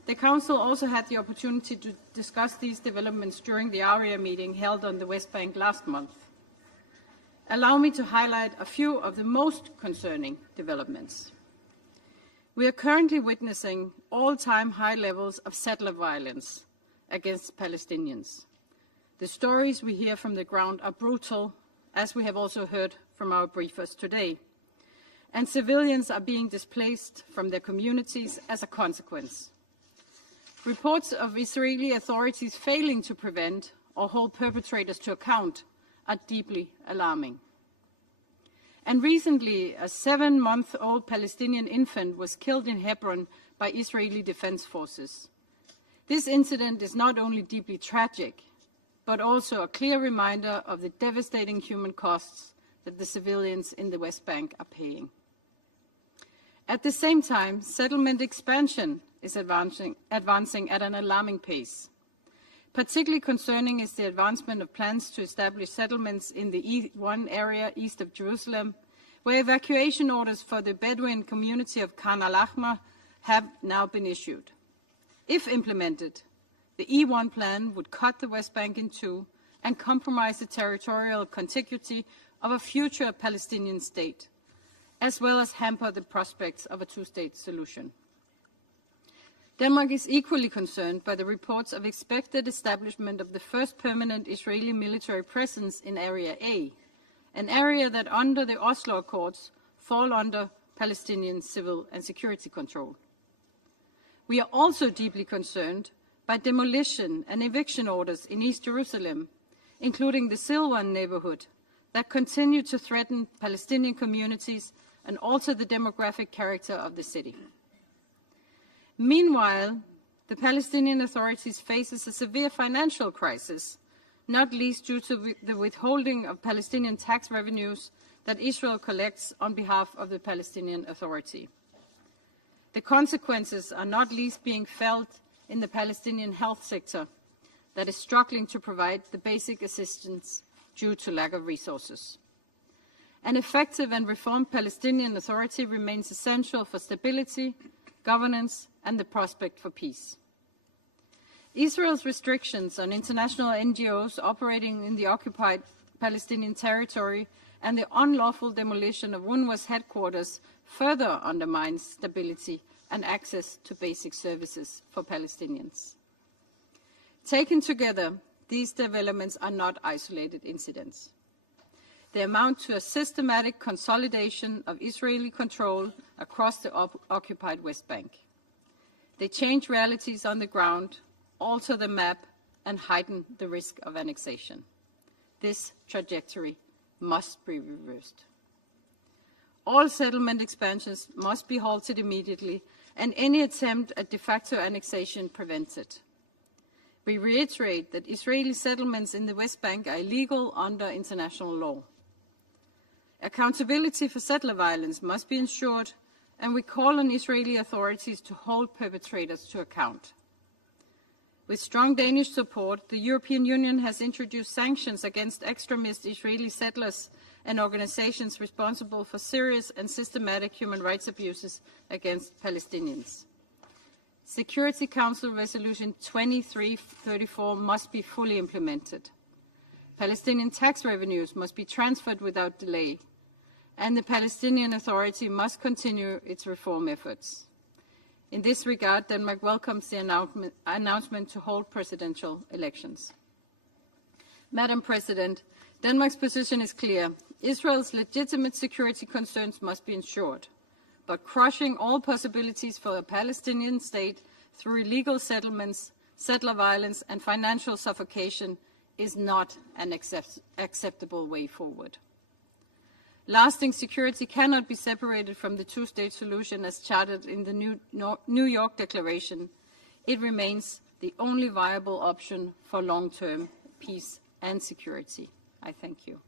The Council also had the opportunity to discuss these developments during the ARIA meeting held on the West Bank last month. Allow me to highlight a few of the most concerning developments. We are currently witnessing all-time high levels of settler violence against Palestinians. The stories we hear from the ground are brutal, as we have also heard from our briefers today, and civilians are being displaced from their communities as a consequence. Reports of Israeli authorities failing to prevent or hold perpetrators to account are deeply alarming. And recently, a 7-month-old Palestinian infant was killed in Hebron by Israeli Defense forces. This incident is not only deeply tragic, but also a clear reminder of the devastating human costs that the civilians in the West Bank are paying. At the same time, settlement expansion is advancing at an alarming pace. Particularly concerning is the advancement of plans to establish settlements in the E1 area east of Jerusalem, where evacuation orders for the Bedouin community of Khan al-Ahmar have now been issued. If implemented, the E1 plan would cut the West Bank in two and compromise the territorial contiguity of a future Palestinian state, as well as hamper the prospects of a two-state solution. Denmark is equally concerned by the reports of expected establishment of the first permanent Israeli military presence in Area A, an area that under the Oslo Accords fall under Palestinian civil and security control. We are also deeply concerned by demolition and eviction orders in East Jerusalem, including the Silwan neighborhood, that continue to threaten Palestinian communities and alter the demographic character of the city. Meanwhile, the Palestinian authorities face a severe financial crisis, not least due to the withholding of Palestinian tax revenues that Israel collects on behalf of the Palestinian Authority. The consequences are not least being felt in the Palestinian health sector that is struggling to provide the basic assistance due to lack of resources. An effective and reformed Palestinian Authority remains essential for stability, governance, and the prospect for peace. Israel's restrictions on international NGOs operating in the occupied Palestinian territory and the unlawful demolition of UNRWA's headquarters further undermines stability and access to basic services for Palestinians. Taken together, these developments are not isolated incidents. They amount to a systematic consolidation of Israeli control across the occupied West Bank. They change realities on the ground, alter the map, and heighten the risk of annexation. This trajectory must be reversed. All settlement expansions must be halted immediately, and any attempt at de facto annexation prevented. We reiterate that Israeli settlements in the West Bank are illegal under international law. Accountability for settler violence must be ensured, and we call on Israeli authorities to hold perpetrators to account. With strong Danish support, the European Union has introduced sanctions against extremist Israeli settlers and organizations responsible for serious and systematic human rights abuses against Palestinians. Security Council Resolution 2334 must be fully implemented. Palestinian tax revenues must be transferred without delay, and the Palestinian Authority must continue its reform efforts. In this regard, Denmark welcomes the announcement to hold presidential elections. Madam President, Denmark's position is clear. Israel's legitimate security concerns must be ensured, but crushing all possibilities for a Palestinian state through illegal settlements, settler violence, and financial suffocation is not an acceptable way forward. Lasting security cannot be separated from the two-state solution as chartered in the New York Declaration. It remains the only viable option for long-term peace and security. I thank you.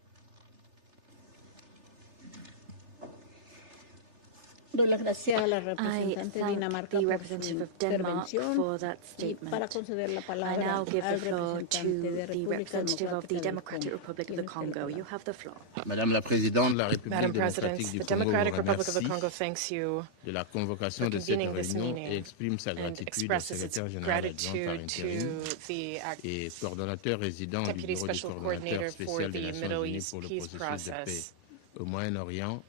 Doy las gracias a la representante de Dinamarca por su intervención y para conceder la palabra al representante de República Democrática del Congo. You have the floor. Madame la Présidente, la République démocratique du Congo vous remercie de la convocation de cette réunion et exprime sa gratitude au secrétaire général adjoint par intérim et coordonnateur résident du bureau du coordonnateur spécial des Nations Unies pour le processus de paix au Moyen-Orient,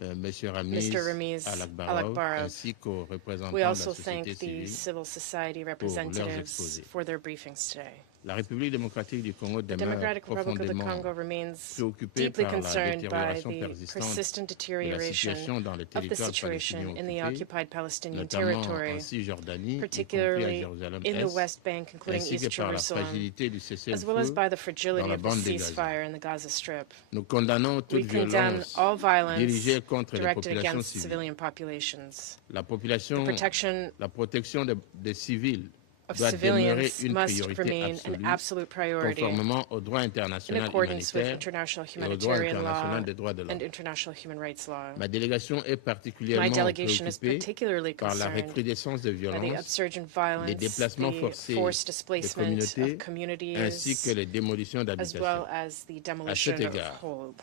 Mr. Ramiz Al-Akbarov, ainsi qu'aux représentants de la société civile pour leurs exposés. La République démocratique du Congo demeure profondément préoccupée par la détérioration persistante de la situation dans les territoires palestiniens occupés, notamment en Cisjordanie, y compris à Jérusalem-Est, ainsi que par la fragilité du cessez-le-feu dans la bande de Gaza. Nous condamnons toute violence dirigée contre les populations civiles. La protection des civils doit demeurer une priorité absolue, conformément au droit international humanitaire et au droit international des droits de l'homme. Ma délégation est particulièrement préoccupée par la recrudescence de violences, les déplacements forcés des communautés, ainsi que les démolitions d'habitations. À cet égard, nous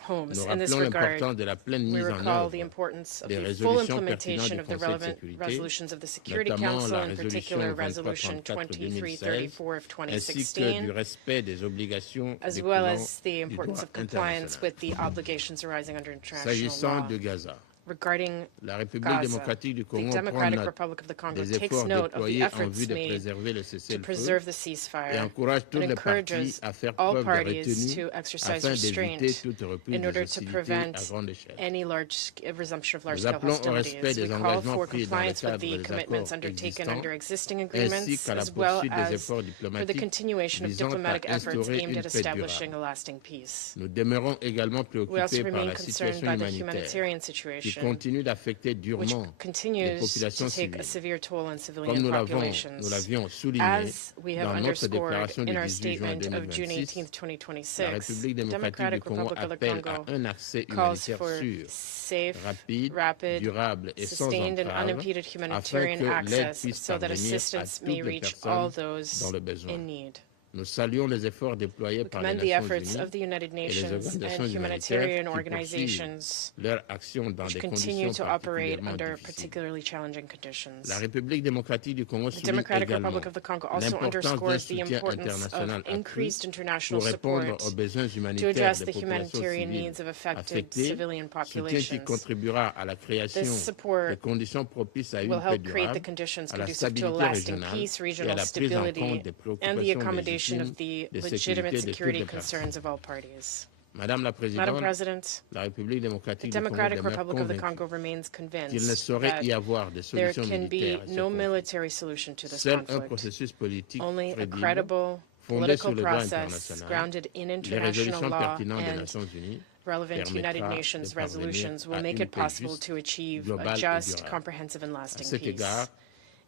rappelons l'importance de la pleine mise en œuvre des résolutions pertinentes du Conseil de sécurité, notamment la résolution 2334 2016, ainsi que du respect des obligations découlant du droit international. S'agissant de Gaza, la République démocratique du Congo prend note des efforts déployés en vue de préserver le cessez-le-feu et encourage toutes les parties à faire preuve de retenue afin d'éviter toute reprise des hostilités à grande échelle. Nous appelons au respect des engagements pris dans le cadre des accords existants ainsi qu'à la poursuite des efforts diplomatiques visant à instaurer une paix durable. Nous demeurons également préoccupés par la situation humanitaire qui continue d'affecter durement les populations civiles. Comme nous l'avions souligné dans notre déclaration du 18 juin 2026, la République démocratique du Congo appelle à un accès humanitaire sûr, rapide, durable et sans entrave, afin que l'aide puisse parvenir à toutes les personnes dans le besoin. Nous saluons les efforts déployés par les Nations Unies et les organisations humanitaires qui poursuivent leur action dans des conditions particulièrement difficiles. La République démocratique du Congo souligne également l'importance d'un soutien international accru pour répondre aux besoins humanitaires des populations civiles affectées, soutien qui contribuera à la création des conditions propices à une paix durable, à la stabilité régionale et à la prise en compte des préoccupations of the legitimate security concerns of all parties. Madame la Présidente, la République démocratique du Congo demeure convaincue qu'il ne saurait y avoir de solution militaire à ce conflit. Seul un processus politique crédible, fondé sur le droit international, les résolutions pertinentes des Nations Unies, relevant United Nations resolutions will make it possible to achieve a just, comprehensive, and lasting peace.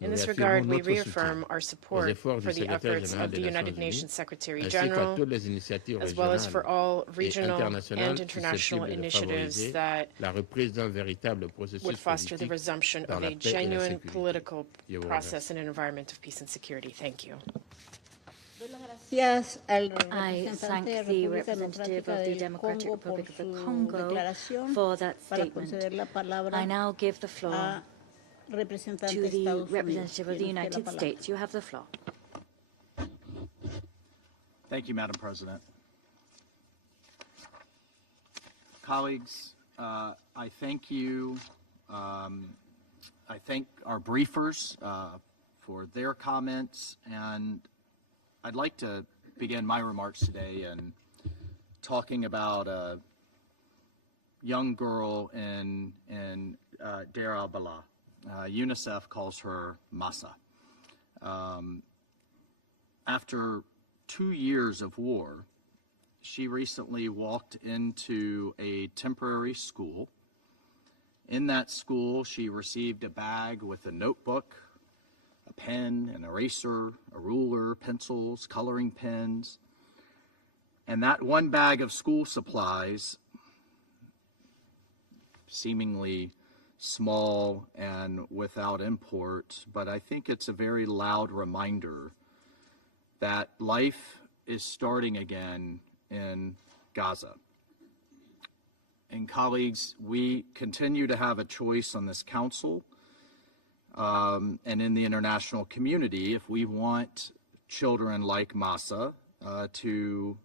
In this regard, we reaffirm our support for the efforts of the United Nations Secretary General, as well as for all regional and international initiatives that would foster the resumption of a genuine political process in an environment of peace and security. Thank you. I thank the representative of the Democratic Republic of the Congo for that statement. I now give the floor to the representative of the United States. You have the floor. Thank you, Madam President. Colleagues, I thank you. I thank our briefers for their comments, and I'd like to begin my remarks today in talking about a young girl in Deir al-Balah. UNICEF calls her Masa. After 2 years of war, she recently walked into a temporary school. In that school, she received a bag with a notebook, a pen, an eraser, a ruler, pencils, coloring pens, and that one bag of school supplies, seemingly small and without import, but I think it's a very loud reminder that life is starting again in Gaza. And colleagues, we continue to have a choice on this council and in the international community if we want children like Masa to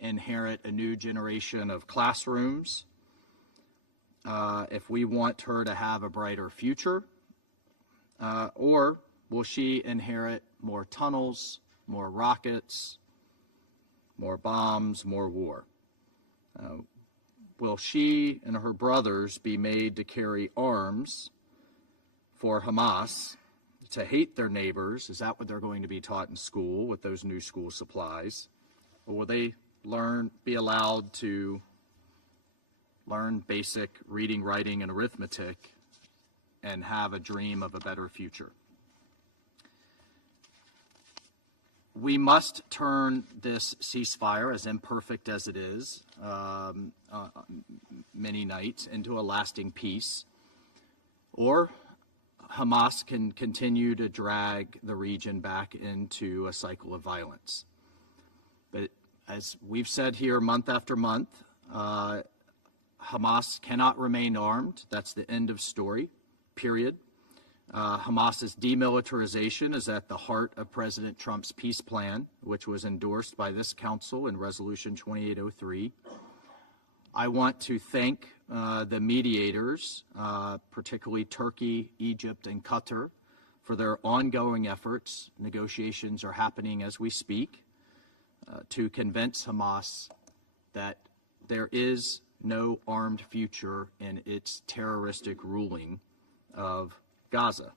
inherit a new generation of classrooms, if we want her to have a brighter future, or will she inherit more tunnels, more rockets, more bombs, more war? Will she and her brothers be made to carry arms for Hamas, to hate their neighbors? Is that what they're going to be taught in school with those new school supplies? Or will they be allowed to learn basic reading, writing, and arithmetic and have a dream of a better future? We must turn this ceasefire, as imperfect as it is, many nights, into a lasting peace, or Hamas can continue to drag the region back into a cycle of violence. But as we've said here month after month, Hamas cannot remain armed. That's the end of story, period. Hamas's demilitarization is at the heart of President Trump's peace plan, which was endorsed by this council in Resolution 2803. I want to thank the mediators, particularly Turkey, Egypt, and Qatar, for their ongoing efforts. Negotiations are happening as we speak to convince Hamas that there is no armed future in its terroristic ruling of Gaza,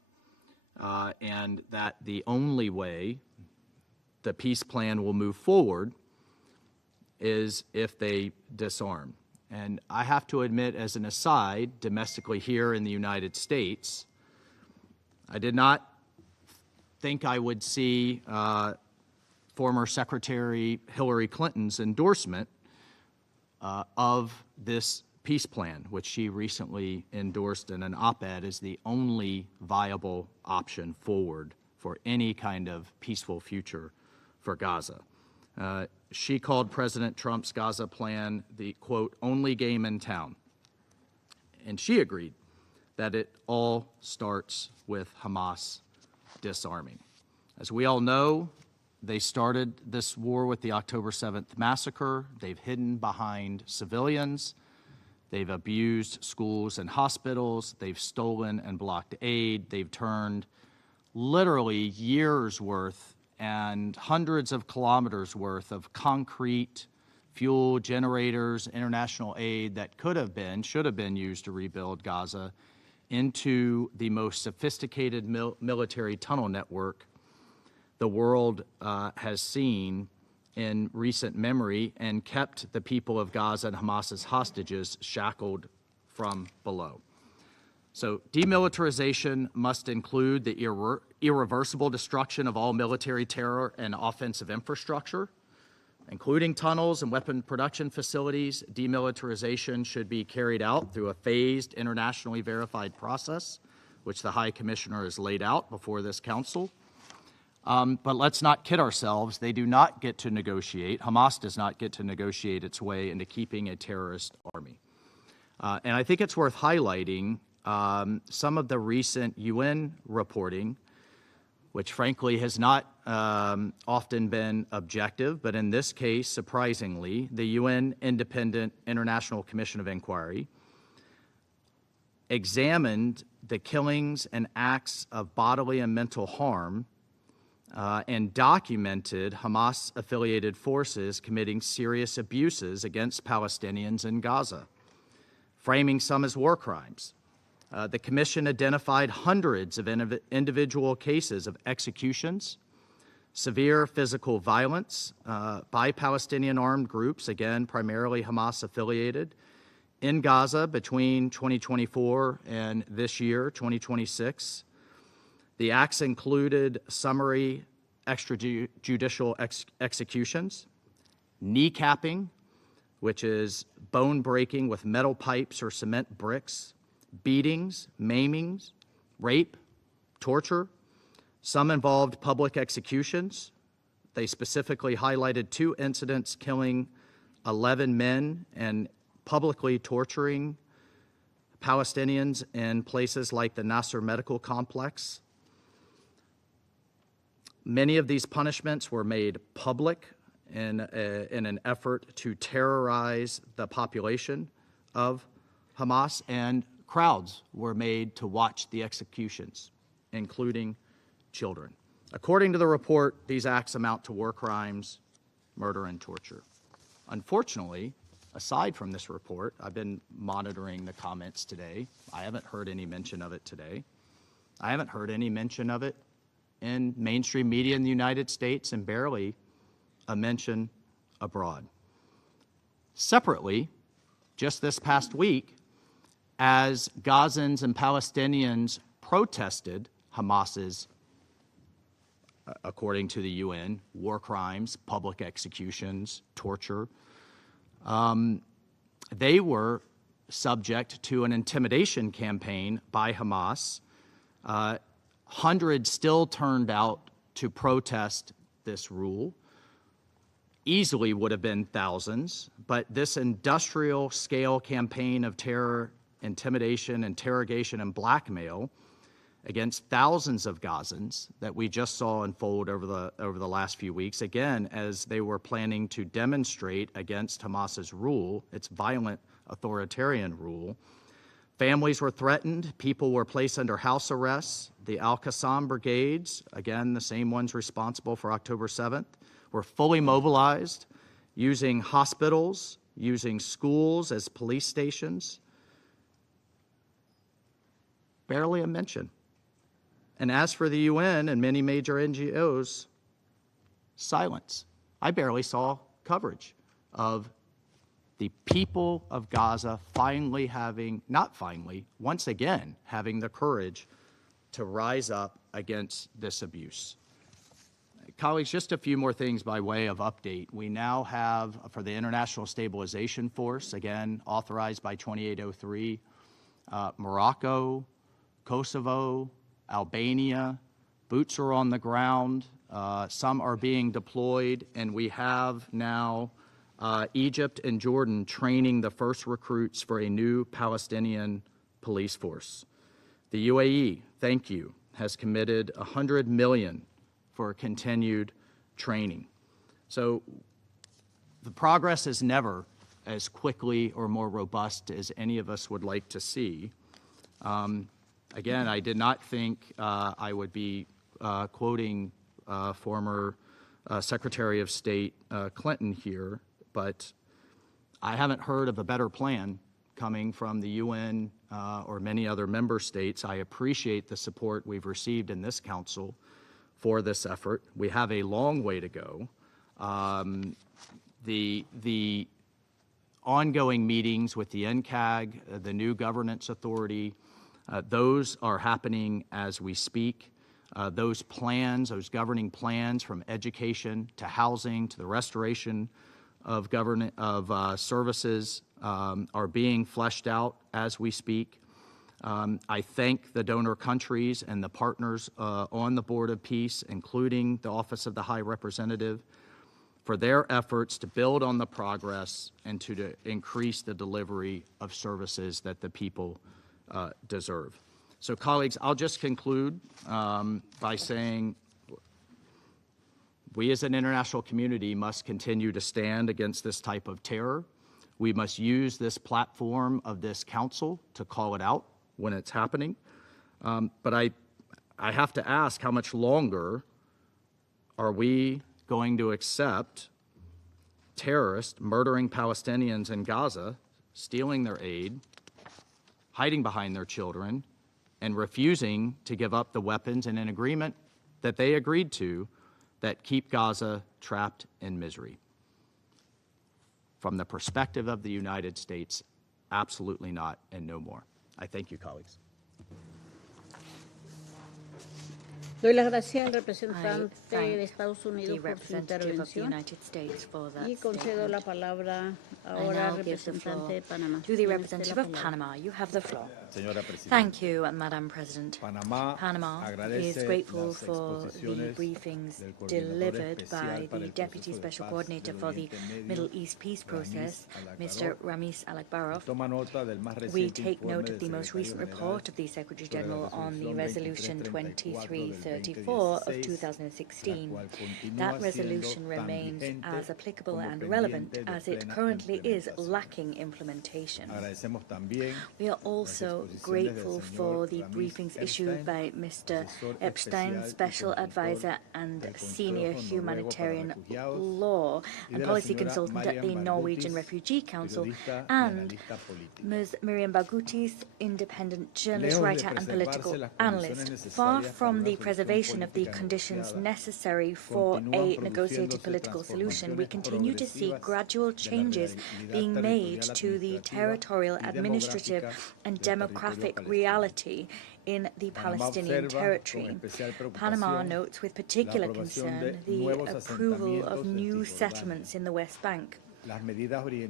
and that the only way the peace plan will move forward is if they disarm. And I have to admit, as an aside, domestically here in the United States, I did not think I would see former Secretary Hillary Clinton's endorsement of this peace plan, which she recently endorsed in an op-ed as the only viable option forward for any kind of peaceful future for Gaza. She called President Trump's Gaza plan the, quote, only game in town. And she agreed that it all starts with Hamas disarming. As we all know, they started this war with the October 7th massacre. They've hidden behind civilians. They've abused schools and hospitals. They've stolen and blocked aid. They've turned literally years worth and hundreds of kilometers worth of concrete, fuel, generators, international aid that should have been used to rebuild Gaza into the most sophisticated military tunnel network the world has seen in recent memory, and kept the people of Gaza and Hamas's hostages shackled from below. So demilitarization must include the irreversible destruction of all military terror and offensive infrastructure, including tunnels and weapon production facilities. Demilitarization should be carried out through a phased, internationally verified process, which the High Commissioner has laid out before this Council. But let's not kid ourselves. They do not get to negotiate. Hamas does not get to negotiate its way into keeping a terrorist army. And I think it's worth highlighting some of the recent UN reporting, which frankly has not often been objective, but in this case, surprisingly, the UN Independent International Commission of Inquiry examined the killings and acts of bodily and mental harm and documented Hamas-affiliated forces committing serious abuses against Palestinians in Gaza, framing some as war crimes. The Commission identified hundreds of individual cases of executions, severe physical violence by Palestinian armed groups, again, primarily Hamas-affiliated, in Gaza between 2024 and this year, 2026. The acts included summary extrajudicial executions, kneecapping, which is bone breaking with metal pipes or cement bricks, beatings, maimings, rape, torture. Some involved public executions. They specifically highlighted 2 incidents killing 11 men and publicly torturing Palestinians in places like the Nasser Medical Complex. Many of these punishments were made public in an effort to terrorize the population of Hamas, and crowds were made to watch the executions, including children. According to the report, these acts amount to war crimes, murder, and torture. Unfortunately, aside from this report, I've been monitoring the comments today. I haven't heard any mention of it today. I haven't heard any mention of it in mainstream media in the United States, and barely a mention abroad. Separately, just this past week, as Gazans and Palestinians protested Hamas's, according to the UN, war crimes, public executions, torture, they were subject to an intimidation campaign by Hamas. Hundreds still turned out to protest this rule. Easily would have been thousands, but this industrial scale campaign of terror, intimidation, interrogation, and blackmail against thousands of Gazans that we just saw unfold over the last few weeks, again, as they were planning to demonstrate against Hamas's rule, its violent authoritarian rule. Families were threatened, people were placed under house arrest. The Al-Qassam brigades, again, the same ones responsible for October 7th, were fully mobilized, using hospitals, using schools as police stations. Barely a mention. And as for the UN and many major NGOs, silence. I barely saw coverage of the people of Gaza finally having, not finally, once again, having the courage to rise up against this abuse. Colleagues, just a few more things by way of update. We now have, for the International Stabilization Force, again, authorized by 2803, Morocco, Kosovo, Albania, boots are on the ground, some are being deployed, and we have now Egypt and Jordan training the first recruits for a new Palestinian police force. The UAE, thank you, has committed $100 million for continued training. So the progress is never as quickly or more robust as any of us would like to see. Again, I did not think I would be quoting former Secretary of State Clinton here, but I haven't heard of a better plan coming from the UN or many other member states. I appreciate the support we've received in this council for this effort. We have a long way to go. The ongoing meetings with the NCAG, the new governance authority, Those are happening as we speak. Those plans, those governing plans, from education to housing to the restoration of services, are being fleshed out as we speak. I thank the donor countries and the partners on the Board of Peace, including the Office of the High Representative, for their efforts to build on the progress and to increase the delivery of services that the people deserve. So, colleagues, I'll just conclude by saying we as an international community must continue to stand against this type of terror. We must use this platform of this council to call it out when it's happening. But I have to ask, how much longer are we going to accept terrorists murdering Palestinians in Gaza, stealing their aid, hiding behind their children, and refusing to give up the weapons in an agreement that they agreed to that keep Gaza trapped in misery? From the perspective of the United States, absolutely not, and no more. I thank you, colleagues. Doy las gracias al representante de Estados Unidos por su intervención y concedo la palabra ahora al representante de Panamá. To the representative of Panama, you have the floor. Thank you, Madam President. Panama is grateful for the briefings delivered by the Deputy Special Coordinator for the Middle East Peace Process, Mr. Ramis Alakbarov. We take note of the most recent report of the Secretary General on the Resolution 2334 of 2016. That resolution remains as applicable and relevant as it currently is lacking implementation. We are also grateful for the briefings issued by Mr. Epstein, Special Advisor and Senior Humanitarian Law and Policy Consultant at the Norwegian Refugee Council, and Ms. Miriam Barghouti, independent journalist, writer and political analyst. Far from the preservation of the conditions necessary for a negotiated political solution, we continue to see gradual changes being made to the territorial, administrative and demographic reality in the Palestinian territory. Panama notes with particular concern the approval of new settlements in the West Bank,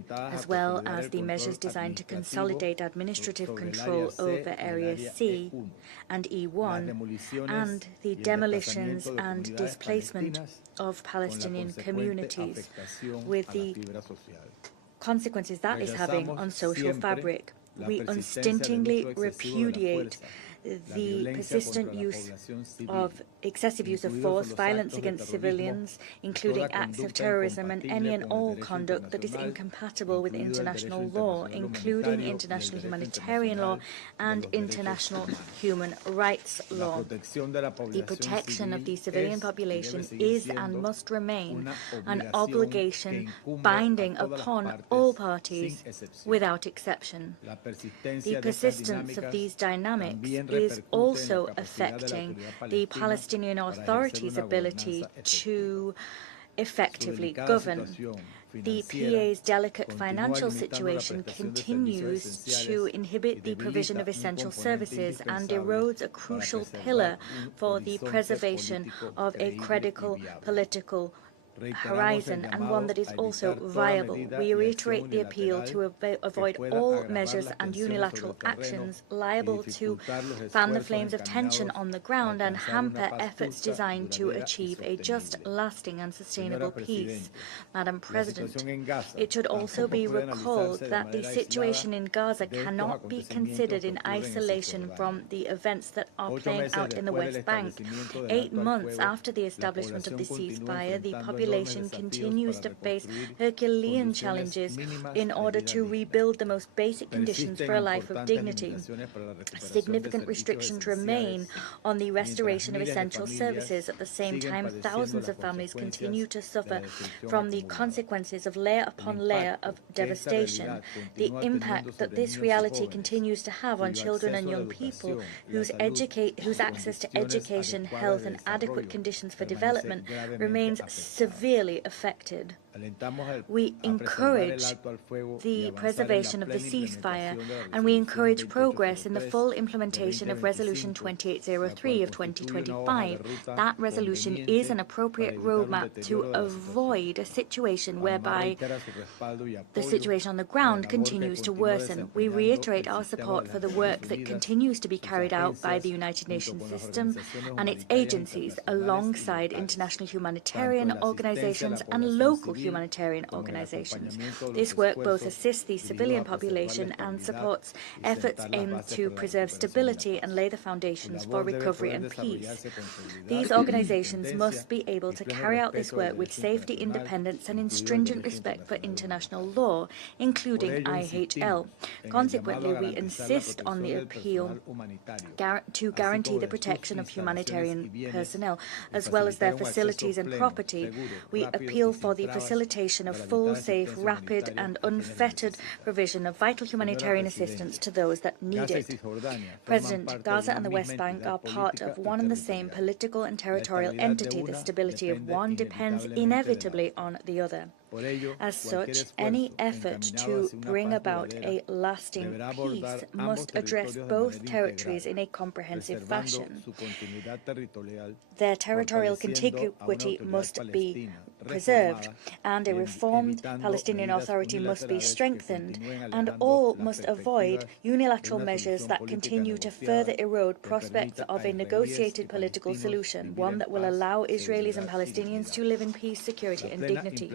as well as the measures designed to consolidate administrative control over Areas C and E1, and the demolitions and displacement of Palestinian communities, with the consequences that is having on social fabric. We unstintingly repudiate the persistent use of excessive use of force, violence against civilians, including acts of terrorism, and any and all conduct that is incompatible with international law, including international humanitarian law and international human rights law. The protection of the civilian population is and must remain an obligation binding upon all parties without exception. The persistence of these dynamics is also affecting the Palestinian Authority's ability to effectively govern. The PA's delicate financial situation continues to inhibit the provision of essential services and erodes a crucial pillar for the preservation of a credible political horizon, and one that is also viable. We reiterate the appeal to avoid all measures and unilateral actions liable to fan the flames of tension on the ground and hamper efforts designed to achieve a just, lasting and sustainable peace. Madam President, it should also be recalled that the situation in Gaza cannot be considered in isolation from the events that are playing out in the West Bank. 8 months after the establishment of the ceasefire, the population continues to face Herculean challenges in order to rebuild the most basic conditions for a life of dignity. Significant restrictions remain on the restoration of essential services. At the same time, thousands of families continue to suffer from the consequences of layer upon layer of devastation. The impact that this reality continues to have on children and young people whose access to education, health and adequate conditions for development remains severely affected. We encourage the preservation of the ceasefire, and we encourage progress in the full implementation of Resolution 2803 of 2025. That resolution is an appropriate roadmap to avoid a situation whereby the situation on the ground continues to worsen. We reiterate our support for the work that continues to be carried out by the United Nations system and its agencies, alongside international humanitarian organizations and local humanitarian organizations. This work both assists the civilian population and supports efforts aimed to preserve stability and lay the foundations for recovery and peace. These organizations must be able to carry out this work with safety, independence, and in stringent respect for international law, including IHL. Consequently, we insist on the appeal to guarantee the protection of humanitarian personnel, as well as their facilities and property. We appeal for the facilitation of full, safe, rapid, and unfettered provision of vital humanitarian assistance to those that need it. President, Gaza and the West Bank are part of one and the same political and territorial entity. The stability of one depends inevitably on the other. As such, any effort to bring about a lasting peace must address both territories in a comprehensive fashion. Their territorial contiguity must be preserved, and a reformed Palestinian Authority must be strengthened, and all must avoid unilateral measures that continue to further erode prospects of a negotiated political solution, one that will allow Israelis and Palestinians to live in peace, security, and dignity.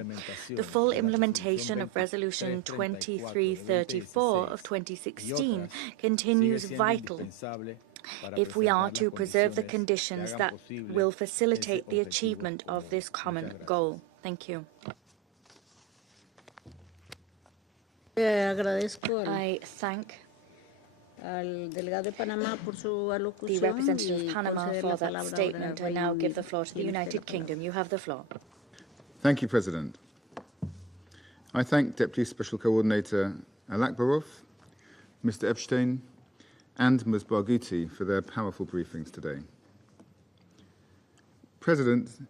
The full implementation of Resolution 2334 of 2016 continues vital if we are to preserve the conditions that will facilitate the achievement of this common goal. Thank you. I thank the representative of Panama for that statement. I now give the floor to the United Kingdom. You have the floor. Thank you, President. I thank Deputy Special Coordinator Al-Akbarov, Mr. Epstein, and Ms. Barghouti for their powerful briefings today. President, the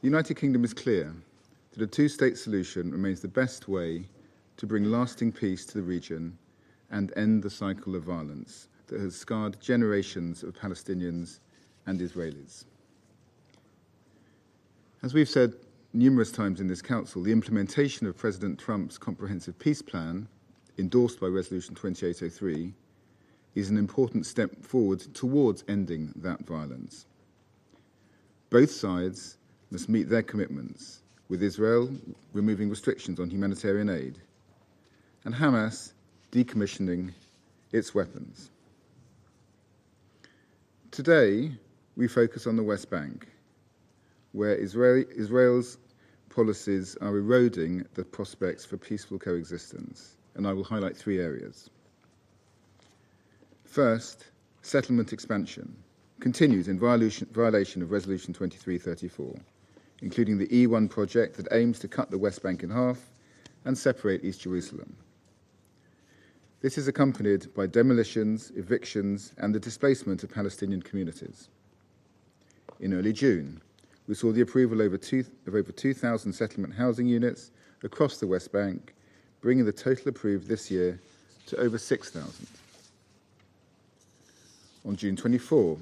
United Kingdom is clear that a two-state solution remains the best way to bring lasting peace to the region and end the cycle of violence that has scarred generations of Palestinians and Israelis. As we've said numerous times in this Council, the implementation of President Trump's comprehensive peace plan, endorsed by Resolution 2803, is an important step forward towards ending that violence. Both sides must meet their commitments, with Israel removing restrictions on humanitarian aid and Hamas decommissioning its weapons. Today, we focus on the West Bank, where Israel's policies are eroding the prospects for peaceful coexistence, and I will highlight three areas. First, settlement expansion continues in violation of Resolution 2334, including the E1 project that aims to cut the West Bank in half and separate East Jerusalem. This is accompanied by demolitions, evictions, and the displacement of Palestinian communities. In early June, we saw the approval of over 2,000 settlement housing units across the West Bank, bringing the total approved this year to over 6,000. On June 24,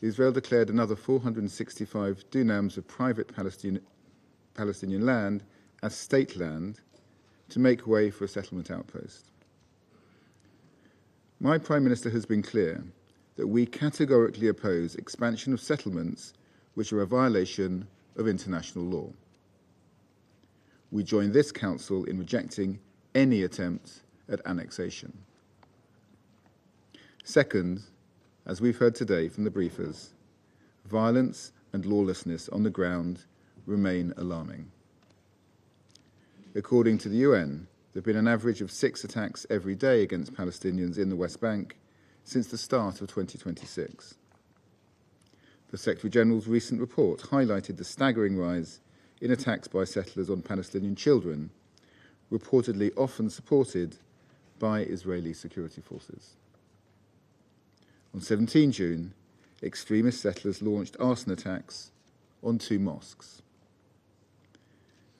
Israel declared another 465 dunams of private Palestinian land as state land to make way for a settlement outpost. My Prime Minister has been clear that we categorically oppose expansion of settlements which are a violation of international law. We join this Council in rejecting any attempt at annexation. Second, as we've heard today from the briefers, violence and lawlessness on the ground remain alarming. According to the UN, there have been an average of 6 attacks every day against Palestinians in the West Bank since the start of 2026. The Secretary-General's recent report highlighted the staggering rise in attacks by settlers on Palestinian children, reportedly often supported by Israeli security forces. On 17 June, extremist settlers launched arson attacks on 2 mosques.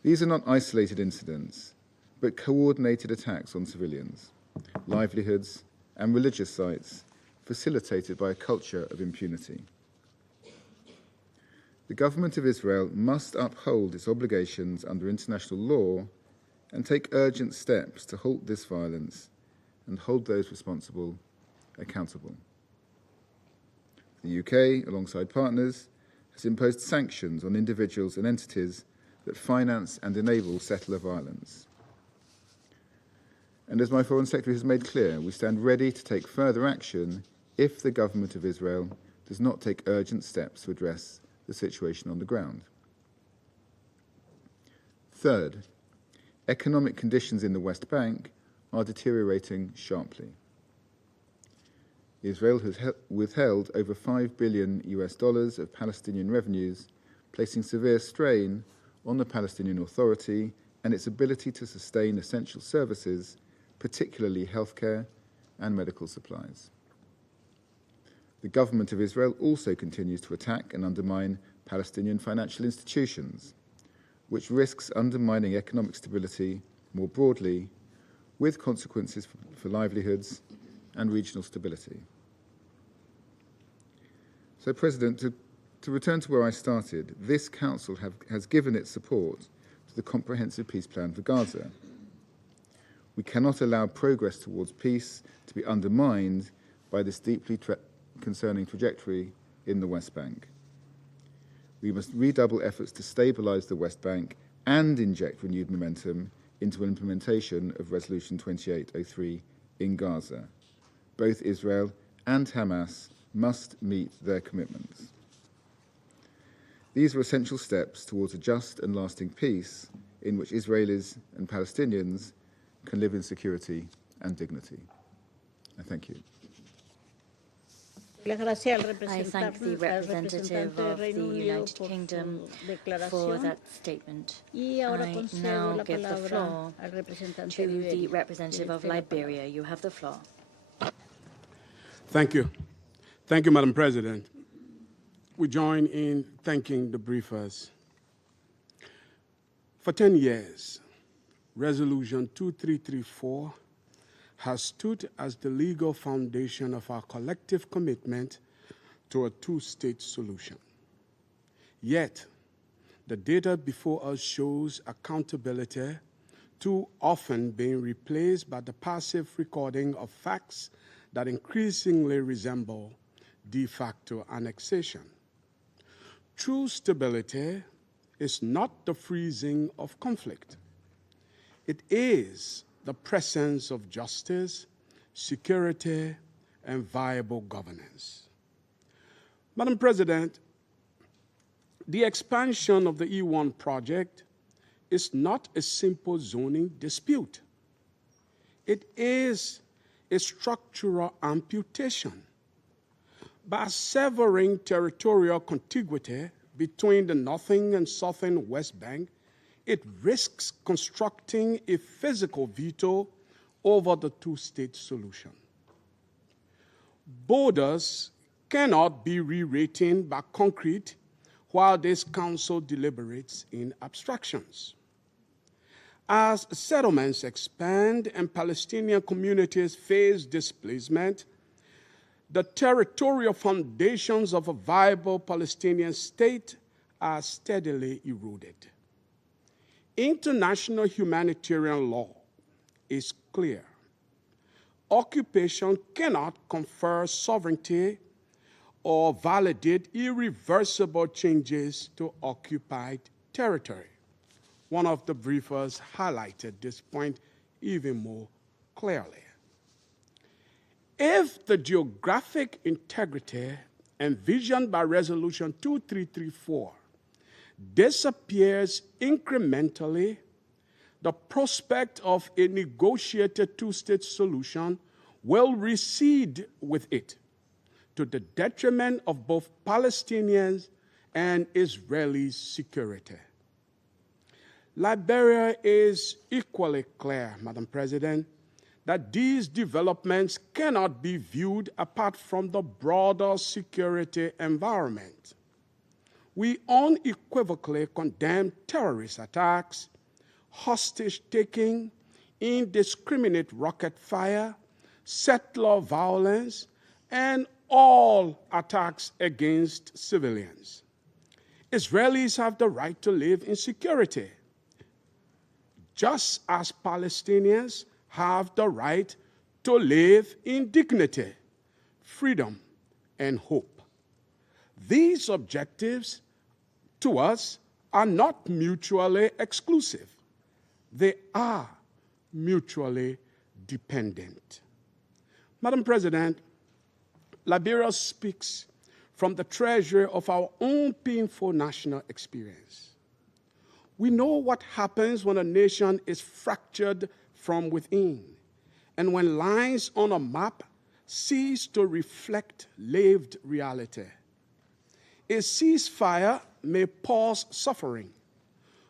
These are not isolated incidents, but coordinated attacks on civilians, livelihoods, and religious sites facilitated by a culture of impunity. The government of Israel must uphold its obligations under international law and take urgent steps to halt this violence and hold those responsible accountable. The UK, alongside partners, has imposed sanctions on individuals and entities that finance and enable settler violence. And as my Foreign Secretary has made clear, we stand ready to take further action if the government of Israel does not take urgent steps to address the situation on the ground. Third, economic conditions in the West Bank are deteriorating sharply. Israel has withheld over $5 billion of Palestinian revenues, placing severe strain on the Palestinian Authority and its ability to sustain essential services, particularly healthcare and medical supplies. The government of Israel also continues to attack and undermine Palestinian financial institutions, which risks undermining economic stability more broadly, with consequences for livelihoods and regional stability. So, President, to return to where I started, this Council has given its support to the Comprehensive Peace Plan for Gaza. We cannot allow progress towards peace to be undermined by this deeply concerning trajectory in the West Bank. We must redouble efforts to stabilise the West Bank and inject renewed momentum into implementation of Resolution 2803 in Gaza. Both Israel and Hamas must meet their commitments. These are essential steps towards a just and lasting peace in which Israelis and Palestinians can live in security and dignity. I thank you. I thank the representative of the United Kingdom for that statement. I now give the floor to the representative of Liberia. You have the floor. Thank you. Thank you, Madam President. We join in thanking the briefers. For 10 years, Resolution 2334 has stood as the legal foundation of our collective commitment to a two-state solution. Yet, the data before us shows accountability too often being replaced by the passive recording of facts that increasingly resemble de facto annexation. True stability is not the freezing of conflict. It is the presence of justice, security, and viable governance. Madam President, the expansion of the E1 project is not a simple zoning dispute. It is a structural amputation. By severing territorial contiguity between the northern and southern West Bank, it risks constructing a physical veto over the two-state solution. Borders cannot be rewritten by concrete while this council deliberates in abstractions. As settlements expand and Palestinian communities face displacement, the territorial foundations of a viable Palestinian state are steadily eroded. International humanitarian law is clear. Occupation cannot confer sovereignty or validate irreversible changes to occupied territory. One of the briefers highlighted this point even more clearly. If the geographic integrity envisioned by Resolution 2334 disappears incrementally, the prospect of a negotiated two-state solution will recede with it, to the detriment of both Palestinians and Israeli security. Liberia is equally clear, Madam President, that these developments cannot be viewed apart from the broader security environment. We unequivocally condemn terrorist attacks, hostage-taking, indiscriminate rocket fire, settler violence, and all attacks against civilians. Israelis have the right to live in security, just as Palestinians have the right to live in dignity, freedom, and hope. These objectives, to us, are not mutually exclusive. They are mutually dependent. Madam President, Liberia speaks from the treasure of our own painful national experience. We know what happens when a nation is fractured from within, and when lines on a map cease to reflect lived reality. A ceasefire may pause suffering,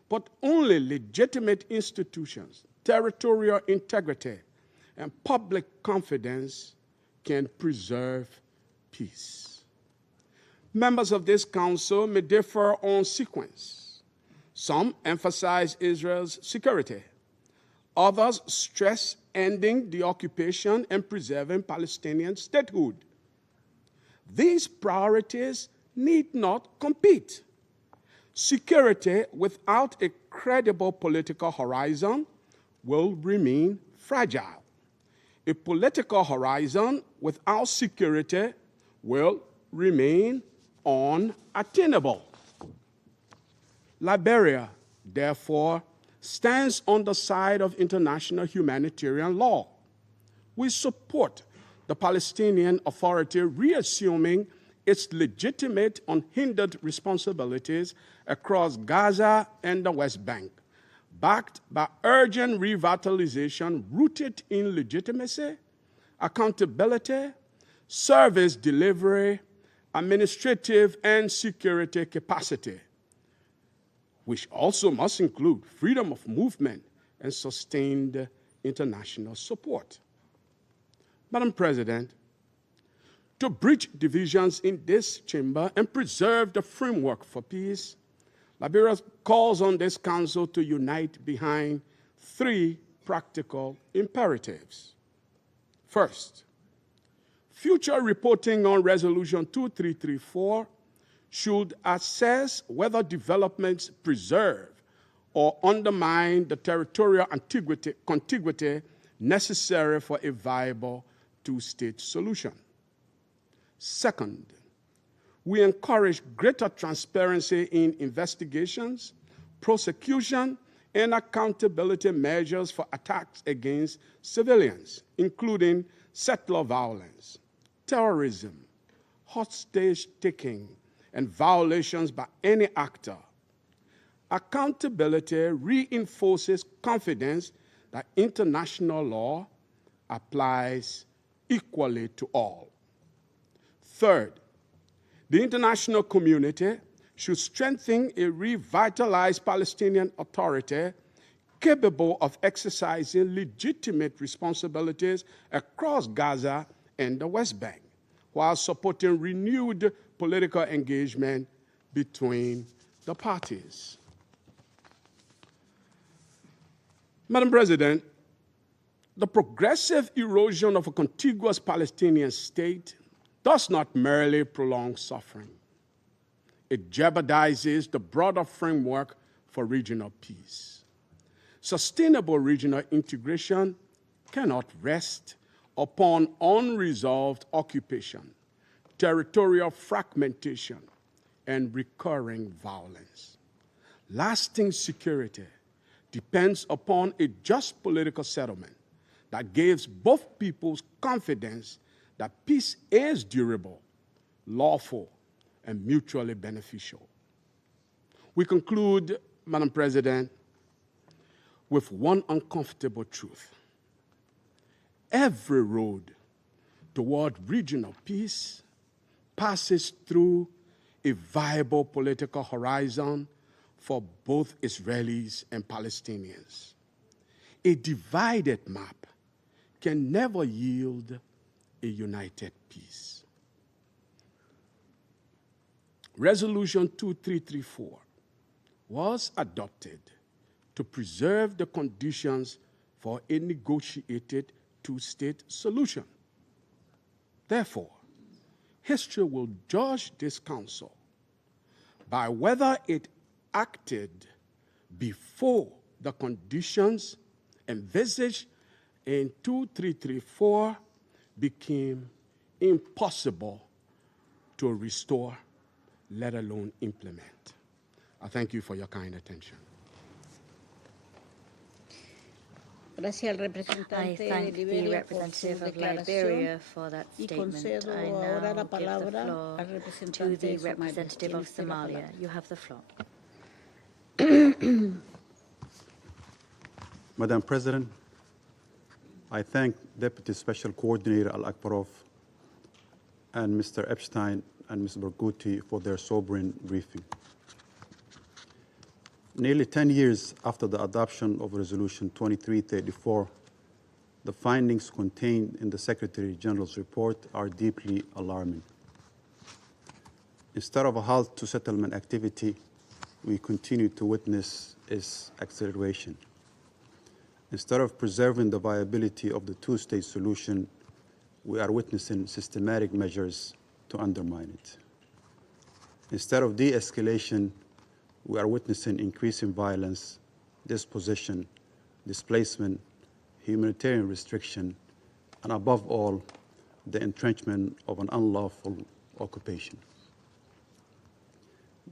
but only legitimate institutions, territorial integrity, and public confidence can preserve peace. Members of this council may differ on sequence. Some emphasize Israel's security. Others stress ending the occupation and preserving Palestinian statehood. These priorities need not compete. Security without a credible political horizon will remain fragile. A political horizon without security will remain unattainable. Liberia, therefore, stands on the side of international humanitarian law. We support the Palestinian Authority reassuming its legitimate, unhindered responsibilities across Gaza and the West Bank, backed by urgent revitalization rooted in legitimacy, accountability, service delivery, administrative and security capacity, which also must include freedom of movement and sustained international support. Madam President, to bridge divisions in this chamber and preserve the framework for peace, Liberia calls on this council to unite behind three practical imperatives. First, future reporting on Resolution 2334 should assess whether developments preserve or undermine the territorial contiguity necessary for a viable two-state solution. Second, we encourage greater transparency in investigations, prosecution, and accountability measures for attacks against civilians, including settler violence, terrorism, hostage-taking, and violations by any actor. Accountability reinforces confidence that international law applies equally to all. Third, the international community should strengthen a revitalized Palestinian Authority capable of exercising legitimate responsibilities across Gaza and the West Bank, while supporting renewed political engagement between the parties. Madam President, the progressive erosion of a contiguous Palestinian state does not merely prolong suffering. It jeopardizes the broader framework for regional peace. Sustainable regional integration cannot rest upon unresolved occupation, territorial fragmentation, and recurring violence. Lasting security depends upon a just political settlement that gives both peoples confidence that peace is durable, lawful, and mutually beneficial. We conclude, Madam President, with one uncomfortable truth. Every road toward regional peace passes through a viable political horizon for both Israelis and Palestinians. A divided map can never yield a united peace. Resolution 2334 was adopted to preserve the conditions for a negotiated two-state solution. Therefore, history will judge this council by whether it acted before the conditions envisaged in 2334 became impossible to restore, let alone implement. I thank you for your kind attention. I thank the representative of Liberia for that statement. I now give the floor to the representative of Somalia. You have the floor. Madam President, I thank Deputy Special Coordinator Al-Akbarov and Mr. Epstein and Ms. Barghouti for their sobering briefing. Nearly 10 years after the adoption of Resolution 2334, the findings contained in the Secretary General's report are deeply alarming. Instead of a halt to settlement activity, we continue to witness its acceleration. Instead of preserving the viability of the two-state solution, we are witnessing systematic measures to undermine it. Instead of de-escalation, we are witnessing increasing violence, dispossession, displacement, humanitarian restriction, and above all, the entrenchment of an unlawful occupation.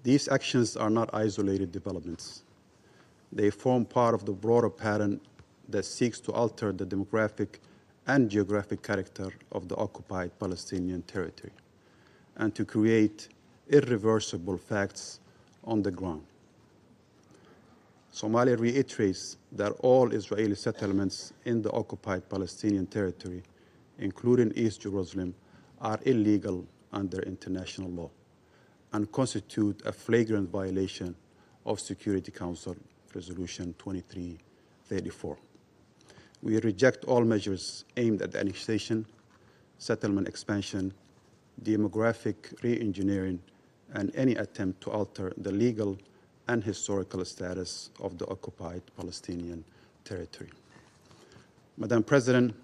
These actions are not isolated developments. They form part of the broader pattern that seeks to alter the demographic and geographic character of the occupied Palestinian territory and to create irreversible facts on the ground. Somalia reiterates that all Israeli settlements in the occupied Palestinian territory, including East Jerusalem, are illegal under international law and constitute a flagrant violation of Security Council Resolution 2334. We reject all measures aimed at annexation, settlement expansion, demographic re-engineering, and any attempt to alter the legal and historical status of the occupied Palestinian territory. Madam President,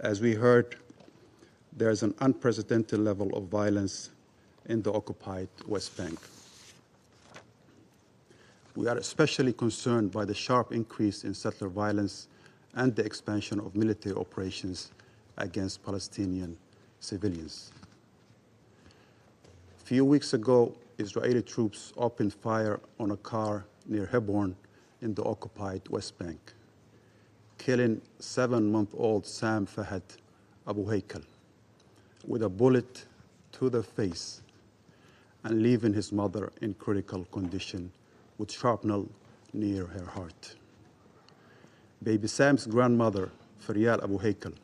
as we heard, there is an unprecedented level of violence in the occupied West Bank. We are especially concerned by the sharp increase in settler violence and the expansion of military operations against Palestinian civilians. A few weeks ago, Israeli troops opened fire on a car near Hebron in the occupied West Bank, killing 7-month-old Sam Fahad Abu Haykal with a bullet to the face and leaving his mother in critical condition with shrapnel near her heart. Baby Sam's grandmother, Faryal Abu Haykal,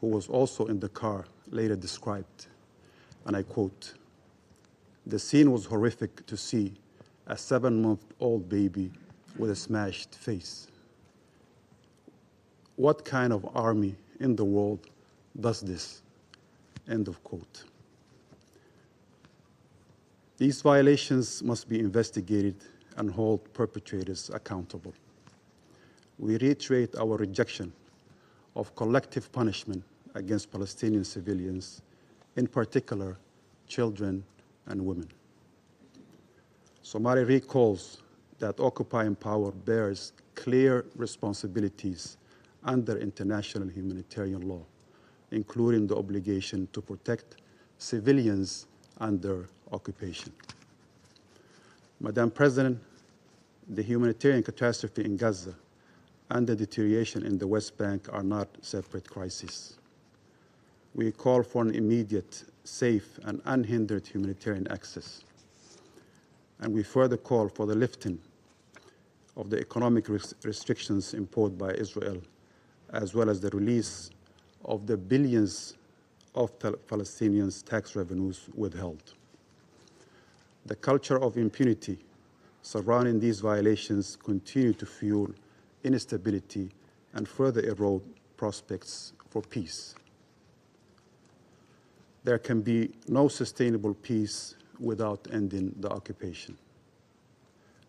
who was also in the car, later described, and I quote, "The scene was horrific to see a 7-month-old baby with a smashed face. What kind of army in the world does this?" End of quote. These violations must be investigated and hold perpetrators accountable. We reiterate our rejection of collective punishment against Palestinian civilians, in particular children and women. Somalia recalls that occupying power bears clear responsibilities under international humanitarian law, including the obligation to protect civilians under occupation. Madam President, the humanitarian catastrophe in Gaza and the deterioration in the West Bank are not separate crises. We call for an immediate, safe, and unhindered humanitarian access. And we further call for the lifting of the economic restrictions imposed by Israel, as well as the release of the billions of Palestinians' tax revenues withheld. The culture of impunity surrounding these violations continue to fuel instability and further erode prospects for peace. There can be no sustainable peace without ending the occupation.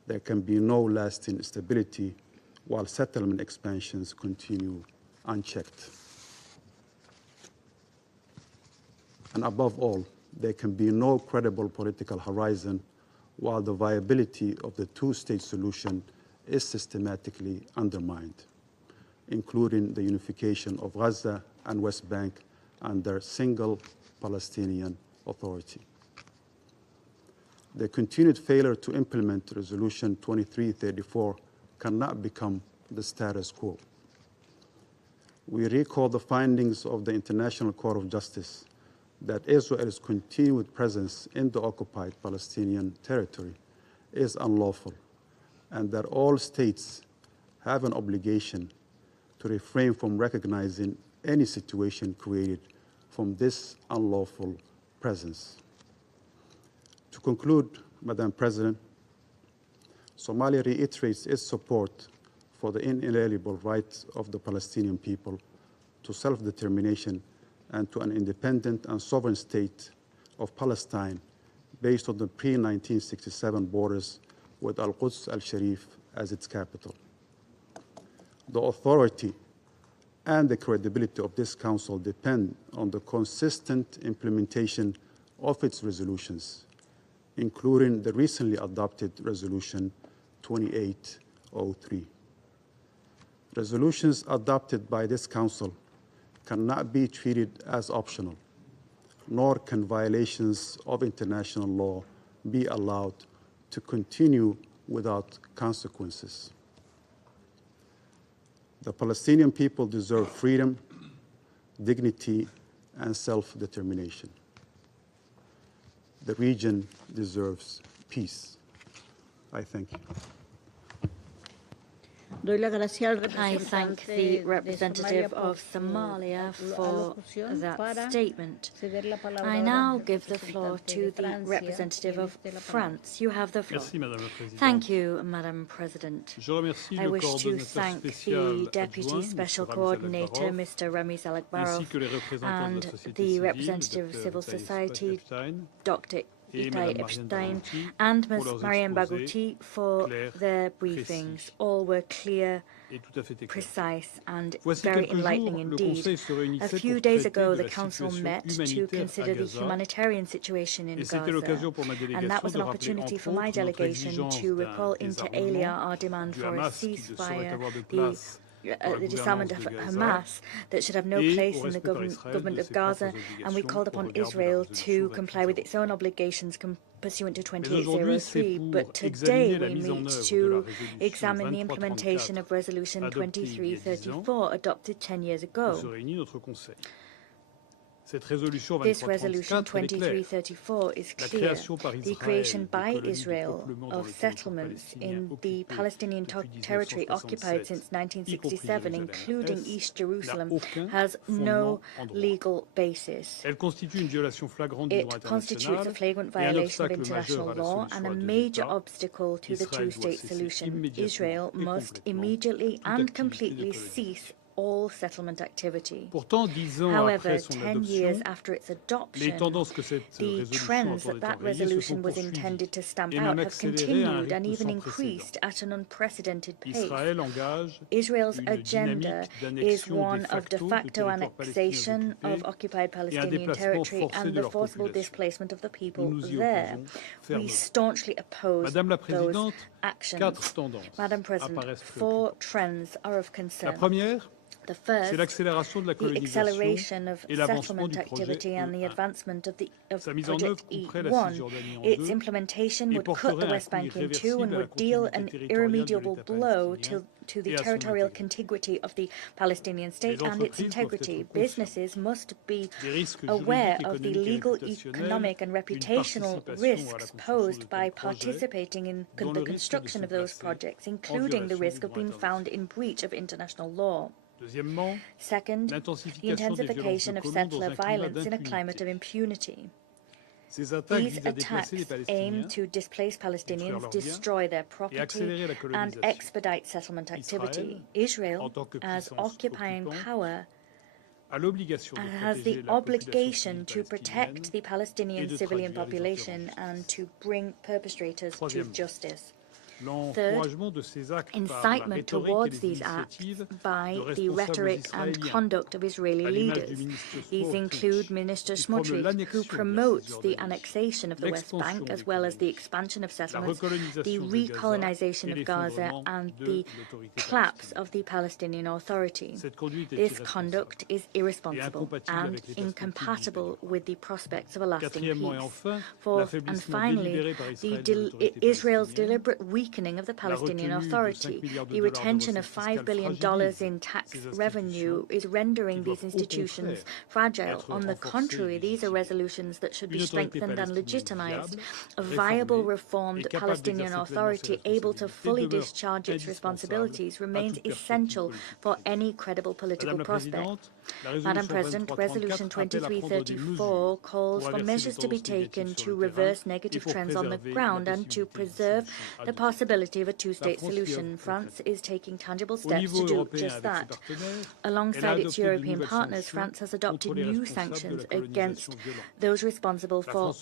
there can be no lasting stability while settlement expansions continue unchecked. And above all, there can be no credible political horizon while the viability of the two-state solution is systematically undermined, including the unification of Gaza and West Bank under single Palestinian Authority. The continued failure to implement Resolution 2334 cannot become the status quo. We recall the findings of the International Court of Justice that Israel's continued presence in the occupied Palestinian territory is unlawful, and that all states have an obligation to refrain from recognizing any situation created from this unlawful presence. To conclude, Madam President, Somalia reiterates its support for the inalienable rights of the Palestinian people to self-determination and to an independent and sovereign state of Palestine based on the pre-1967 borders with Al-Quds al-Sharif as its capital. The authority and the credibility of this Council depend on the consistent implementation of its resolutions, including the recently adopted Resolution 2803. Resolutions adopted by this Council cannot be treated as optional, nor can violations of international law be allowed to continue without consequences. The Palestinian people deserve freedom, dignity, and self-determination. The region deserves peace. I thank you. I thank the representative of Somalia for that statement. I now give the floor to the representative of France. You have the floor. Thank you, Madam President. I wish to thank the Deputy Special Coordinator, Mr. Rami Salakbarov, and the representative of civil society, Dr. Itai Epstein, and Ms. Mariam Bagouti for their briefings. All were clear, precise, and very enlightening indeed. A few days ago, the Council met to consider the humanitarian situation in Gaza, and that was an opportunity for my delegation to recall inter alia our demand for a ceasefire, the disarmament of Hamas that should have no place in the government of Gaza, and we called upon Israel to comply with its own obligations pursuant to 2803. But today we meet to examine the implementation of Resolution 2334, adopted 10 years ago. This Resolution 2334 is clear. The creation by Israel of settlements in the Palestinian territory occupied since 1967, including East Jerusalem, has no legal basis. It constitutes a flagrant violation of international law and a major obstacle to the two-state solution. Israel must immediately and completely cease all settlement activity. However, 10 years after its adoption, the trends that resolution was intended to stamp out have continued and even increased at an unprecedented pace. Israel's agenda is one of de facto annexation of occupied Palestinian territory and the forcible displacement of the people there. We staunchly oppose those actions. Madam President, 4 trends are of concern. The first, the acceleration of settlement activity and the advancement of Project E1. Its implementation would cut the West Bank in two and would deal an irremediable blow to the territorial contiguity of the Palestinian state and its integrity. Businesses must be aware of the legal, economic and reputational risks posed by participating in the construction of those projects, including the risk of being found in breach of international law. Second, the intensification of settler violence in a climate of impunity. These attacks aim to displace Palestinians, destroy their property, and expedite settlement activity. Israel, as occupying power, has the obligation to protect the Palestinian civilian population and to bring perpetrators to justice. Third, incitement towards these acts by the rhetoric and conduct of Israeli leaders. These include Minister Smotrich, who promotes the annexation of the West Bank, as well as the expansion of settlements, the recolonization of Gaza, and the collapse of the Palestinian Authority. This conduct is irresponsible and incompatible with the prospects of a lasting peace. Fourth and finally, Israel's deliberate weakening of the Palestinian Authority. The retention of $5 billion in tax revenue is rendering these institutions fragile. On the contrary, these are resolutions that should be strengthened and legitimized. A viable, reformed Palestinian Authority able to fully discharge its responsibilities remains essential for any credible political prospect. Madam President, Resolution 2334 calls for measures to be taken to reverse negative trends on the ground and to preserve the possibility of a two-state solution. France is taking tangible steps to do just that. Alongside its European partners, France has adopted new sanctions against those responsible for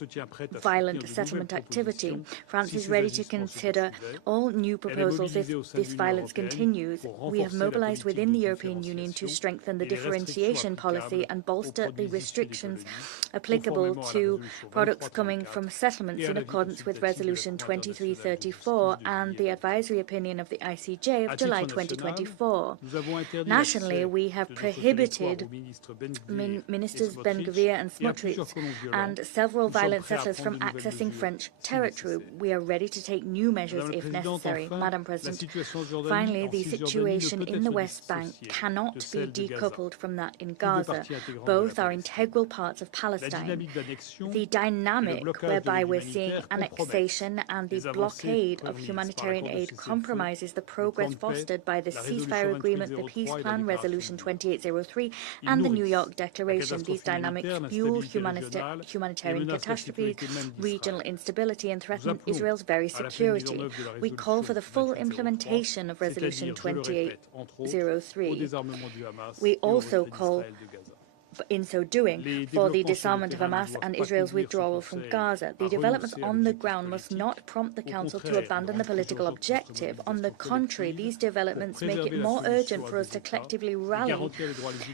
violent settlement activity. France is ready to consider all new proposals if this violence continues. We have mobilized within the European Union to strengthen the differentiation policy and bolster the restrictions applicable to products coming from settlements in accordance with Resolution 2334 and the advisory opinion of the ICJ of July 2024. Nationally, we have prohibited Ministers Ben-Gvir and Smotrich and several violent settlers from accessing French territory. We are ready to take new measures if necessary. Madam President, finally, the situation in the West Bank cannot be decoupled from that in Gaza. Both are integral parts of Palestine. The dynamic whereby we're seeing annexation and the blockade of humanitarian aid compromises the progress fostered by the ceasefire agreement, the peace plan, Resolution 2803, and the New York Declaration. These dynamics fuel humanitarian catastrophes, regional instability, and threaten Israel's very security. We call for the full implementation of Resolution 2803. We also call, in so doing, for the disarmament of Hamas and Israel's withdrawal from Gaza. The developments on the ground must not prompt the Council to abandon the political objective. On the contrary, these developments make it more urgent for us to collectively rally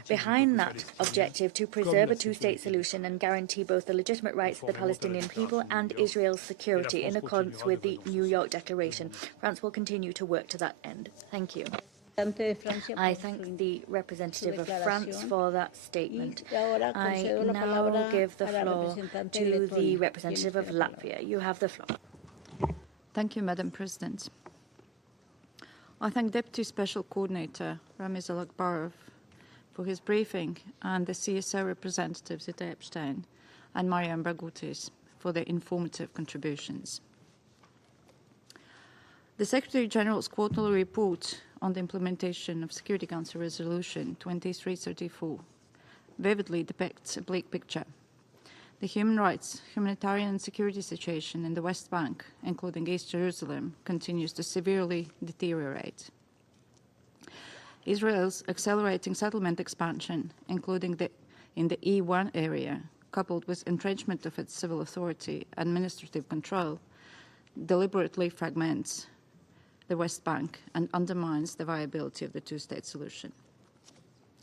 behind that objective to preserve a two-state solution and guarantee both the legitimate rights of the Palestinian people and Israel's security in accordance with the New York Declaration. France will continue to work to that end. Thank you. I thank the representative of France for that statement. I now give the floor to the representative of Latvia. You have the floor. Thank you, Madam President. I thank Deputy Special Coordinator Ramiz Alakbarov for his briefing and the CSO representatives Ita Epstein and Mariam Barghoutis for their informative contributions. The Secretary General's quarterly report on the implementation of Security Council Resolution 2334 vividly depicts a bleak picture. The human rights, humanitarian and security situation in the West Bank, including East Jerusalem, continues to severely deteriorate. Israel's accelerating settlement expansion, including in the E1 area, coupled with entrenchment of its civil authority and administrative control, deliberately fragments the West Bank and undermines the viability of the two-state solution.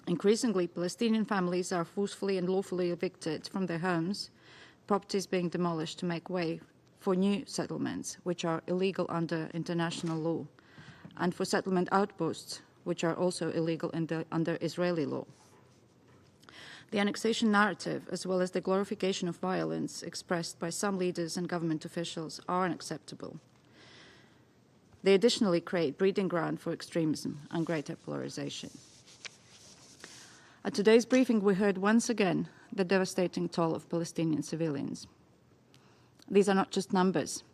Increasingly, Palestinian families are forcefully and lawfully evicted from their homes, properties being demolished to make way for new settlements, which are illegal under international law, and for settlement outposts, which are also illegal under Israeli law. The annexation narrative, as well as the glorification of violence expressed by some leaders and government officials, are unacceptable. They additionally create breeding ground for extremism and greater polarization. At today's briefing, we heard once again the devastating toll of Palestinian civilians. These are not just numbers,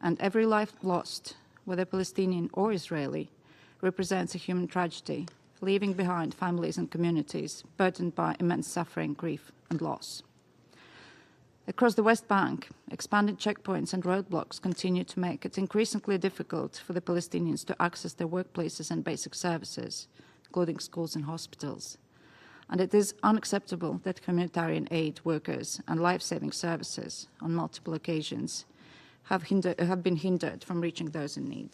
and every life lost, whether Palestinian or Israeli, represents a human tragedy, leaving behind families and communities burdened by immense suffering, grief, and loss. Across the West Bank, expanded checkpoints and roadblocks continue to make it increasingly difficult for the Palestinians to access their workplaces and basic services, including schools and hospitals. And it is unacceptable that humanitarian aid workers and life-saving services, on multiple occasions, have been hindered from reaching those in need.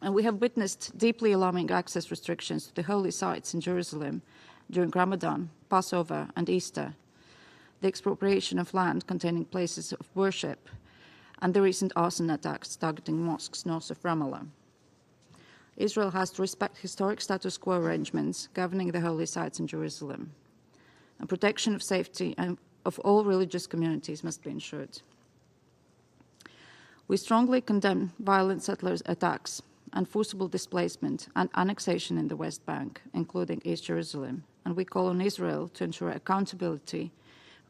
And we have witnessed deeply alarming access restrictions to the holy sites in Jerusalem during Ramadan, Passover, and Easter, the expropriation of land containing places of worship, and the recent arson attacks targeting mosques north of Ramallah. Israel has to respect historic status quo arrangements governing the holy sites in Jerusalem, and protection of safety of all religious communities must be ensured. We strongly condemn violent settlers' attacks and forcible displacement and annexation in the West Bank, including East Jerusalem, and we call on Israel to ensure accountability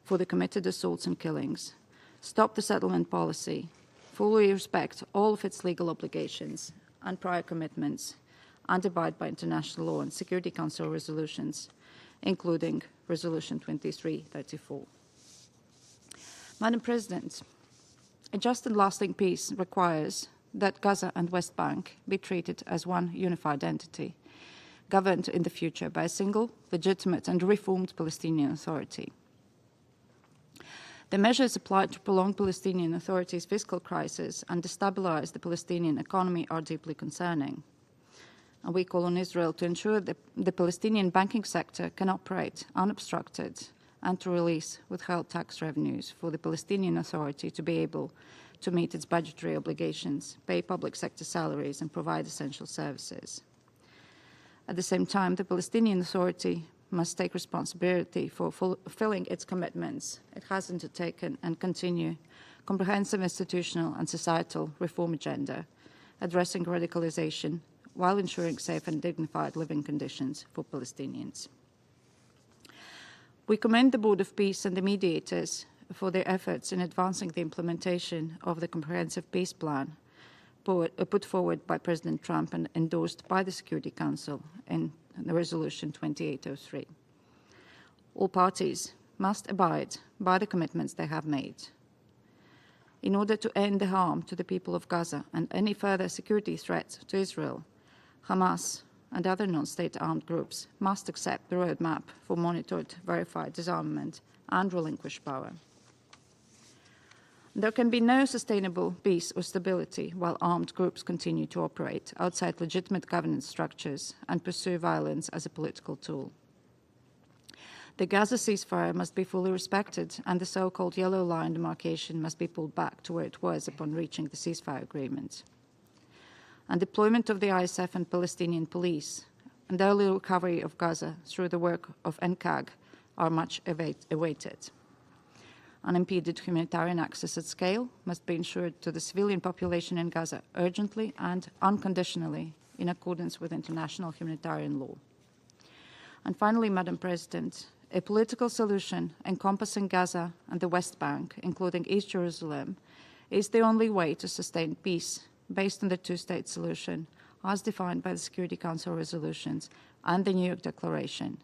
for the committed assaults and killings, stop the settlement policy, fully respect all of its legal obligations and prior commitments, and abide by international law and Security Council resolutions, including Resolution 2334. Madam President, a just and lasting peace requires that Gaza and West Bank be treated as one unified entity, governed in the future by a single, legitimate and reformed Palestinian Authority. The measures applied to prolong Palestinian Authority's fiscal crisis and destabilize the Palestinian economy are deeply concerning. And we call on Israel to ensure that the Palestinian banking sector can operate unobstructed and to release withheld tax revenues for the Palestinian Authority to be able to meet its budgetary obligations, pay public sector salaries, and provide essential services. At the same time, the Palestinian Authority must take responsibility for fulfilling its commitments it has undertaken and continue comprehensive institutional and societal reform agenda, addressing radicalization while ensuring safe and dignified living conditions for Palestinians. We commend the Board of Peace and the mediators for their efforts in advancing the implementation of the comprehensive peace plan put forward by President Trump and endorsed by the Security Council in the Resolution 2803. All parties must abide by the commitments they have made. In order to end the harm to the people of Gaza and any further security threats to Israel, Hamas and other non-state armed groups must accept the roadmap for monitored, verified disarmament and relinquish power. There can be no sustainable peace or stability while armed groups continue to operate outside legitimate governance structures and pursue violence as a political tool. The Gaza ceasefire must be fully respected, and the so-called yellow line demarcation must be pulled back to where it was upon reaching the ceasefire agreement. And deployment of the ISF and Palestinian police and early recovery of Gaza through the work of NCAG are much awaited. Unimpeded humanitarian access at scale must be ensured to the civilian population in Gaza urgently and unconditionally in accordance with international humanitarian law. And finally, Madam President, a political solution encompassing Gaza and the West Bank, including East Jerusalem, is the only way to sustain peace based on the two-state solution as defined by the Security Council resolutions and the New York Declaration.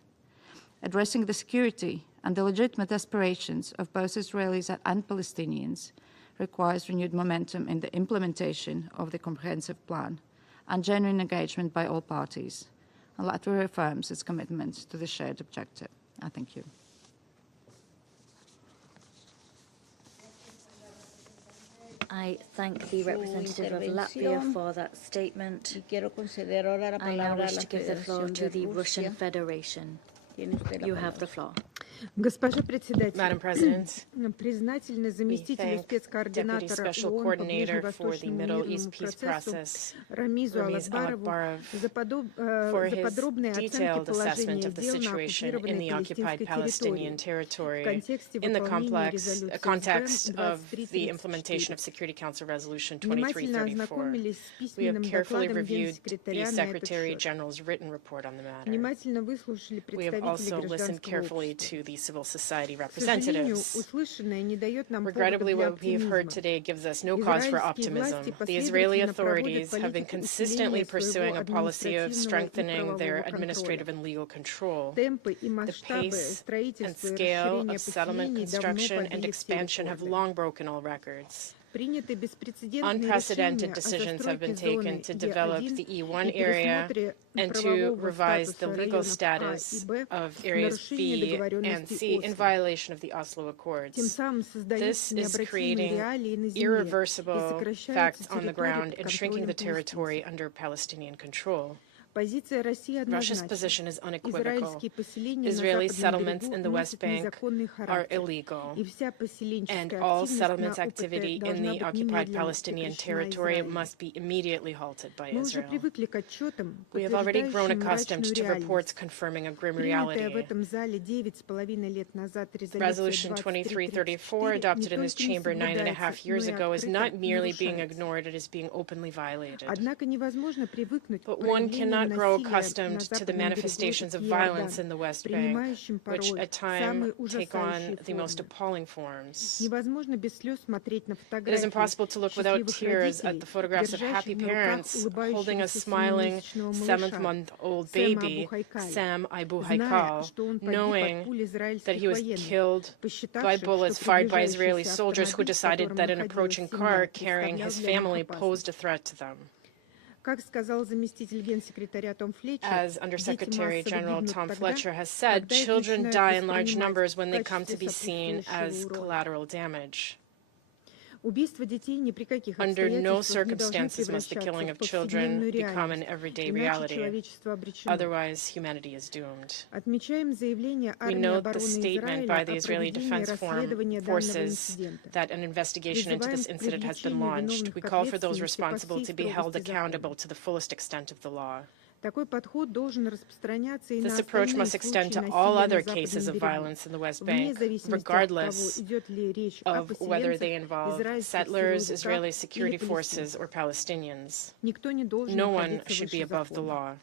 Addressing the security and the legitimate aspirations of both Israelis and Palestinians requires renewed momentum in the implementation of the comprehensive plan and genuine engagement by all parties. And Latvia reaffirms its commitment to the shared objective. I thank you. I thank the representative of Latvia for that statement. I now wish to give the floor to the Russian Federation. You have the floor. Madam President, we thank Deputy Special Coordinator for the Middle East Peace Process, Ramiz Alakbarov, for his detailed assessment of the situation in the occupied Palestinian territory in the context of the implemenation of Security Council Resolution 2334. We have carefully reviewed the Secretary General's written report on the matter. We have also listened carefully to the civil society representatives. Regrettably, what we've heard today gives us no cause for optimism. The Israeli authorities have been consistently pursuing a policy of strengthening their administrative and legal control. The pace and scale of settlement construction and expansion have long broken all records. Unprecedented decisions have been taken to develop the E1 area and to revise the legal status of areas B and C in violation of the Oslo Accords. This is creating irreversible facts on the ground and shrinking the territory under Palestinian control. Russia's position is unequivocal. Israeli settlements in the West Bank are illegal, and all settlement activity in the occupied Palestinian territory must be immediately halted by Israel. We have already grown accustomed to reports confirming a grim reality. Resolution 2334, adopted in this chamber 9.5 years ago, is not merely being ignored, it is being openly violated. But one cannot grow accustomed to the manifestations of violence in the West Bank, which at times take on the most appalling forms. It is impossible to look without tears at the photographs of happy parents holding a smiling 7-month-old baby, Sam Abu Haikal, knowing that he was killed by bullets fired by Israeli soldiers who decided that an approaching car carrying his family posed a threat to them. As Undersecretary General Tom Fletcher has said, children die in large numbers when they come to be seen as collateral damage. Under no circumstances must the killing of children become an everyday reality. Otherwise, humanity is doomed. We note the statement by the Israeli Defense Forces that an investigation into this incident has been launched. We call for those responsible to be held accountable to the fullest extent of the law. This approach must extend to all other cases of violence in the West Bank, regardless of whether they involve settlers, Israeli security forces, or Palestinians. No one should be above the law.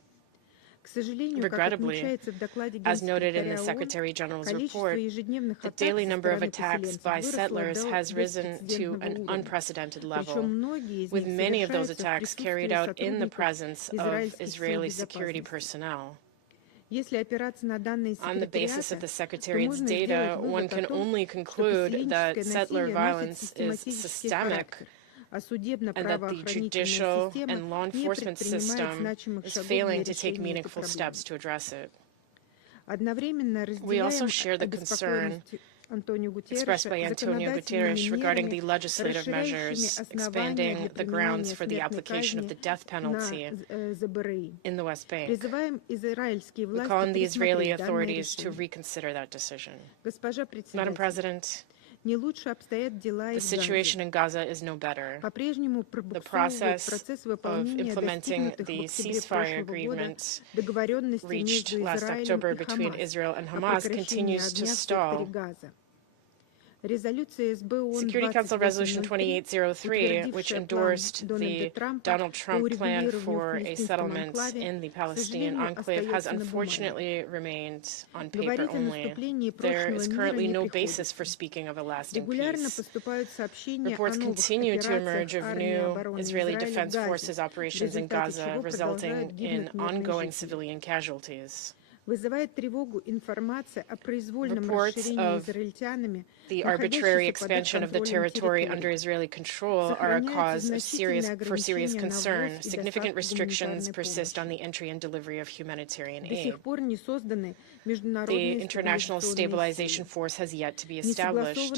Regrettably, as noted in the Secretary General's report, the daily number of attacks by settlers has risen to an unprecedented level, with many of those attacks carried out in the presence of Israeli security personnel. On the basis of the Secretariat's data, one can only conclude that settler violence is systemic, and that the judicial and law enforcement system is failing to take meaningful steps to address it. We also share the concern expressed by Antonio Guterres regarding the legislative measures expanding the grounds for the application of the death penalty in the West Bank. We call on the Israeli authorities to reconsider that decision. Madam President, the situation in Gaza is no better. The process of implementing the ceasefire agreement reached last October between Israel and Hamas continues to stall. Security Council Resolution 2803, which endorsed the Donald Trump plan for a settlement in the Palestinian enclave, has unfortunately remained on paper only. There is currently no basis for speaking of a lasting peace. Reports continue to emerge of new Israeli Defense Forces operations in Gaza, resulting in ongoing civilian casualties. Reports of the arbitrary expansion of the territory under Israeli control are a cause of serious concern. Significant restrictions persist on the entry and delivery of humanitarian aid. The International Stabilization Force has yet to be established.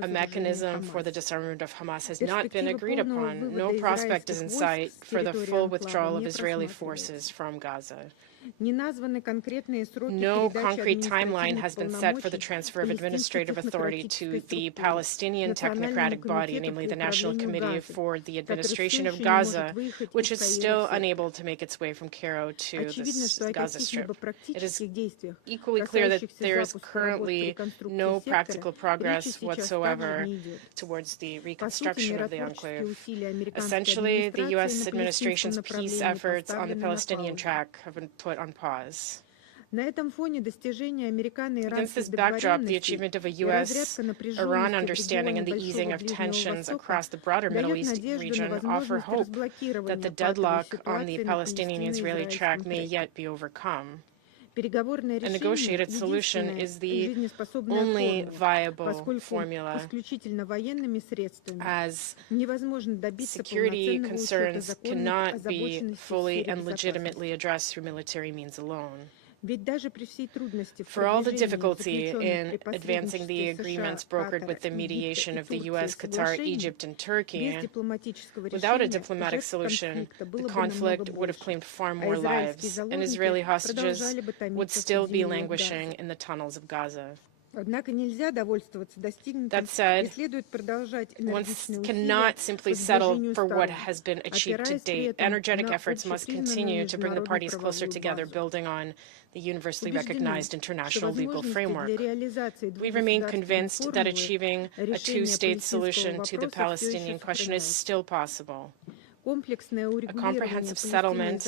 A mechanism for the disarmament of Hamas has not been agreed upon. No prospect is in sight for the full withdrawal of Israeli forces from Gaza. No concrete timeline has been set for the transfer of administrative authority to the Palestinian technocratic body, namely the National Committee for the Administration of Gaza, which is still unable to make its way from Cairo to the Gaza Strip. It is equally clear that there is currently no practical progress whatsoever towards the reconstruction of the enclave. Essentially, the U.S. administration's peace efforts on the Palestinian track have been put on pause. Against this backdrop, the achievement of a U.S.-Iran understanding and the easing of tensions across the broader Middle East region offer hope that the deadlock on the Palestinian-Israeli track may yet be overcome. A negotiated solution is the only viable formula, as security concerns cannot be fully and legitimately addressed through military means alone. For all the difficulty in advancing the agreements brokered with the mediation of the U.S., Qatar, Egypt, and Turkey, without a diplomatic solution, the conflict would have claimed far more lives, and Israeli hostages would still be languishing in the tunnels of Gaza. That said, one cannot simply settle for what has been achieved to date. Energetic efforts must continue to bring the parties closer together, building on the universally recognized international legal framework. We remain convinced that achieving a two-state solution to the Palestinian question is still possible. A comprehensive settlement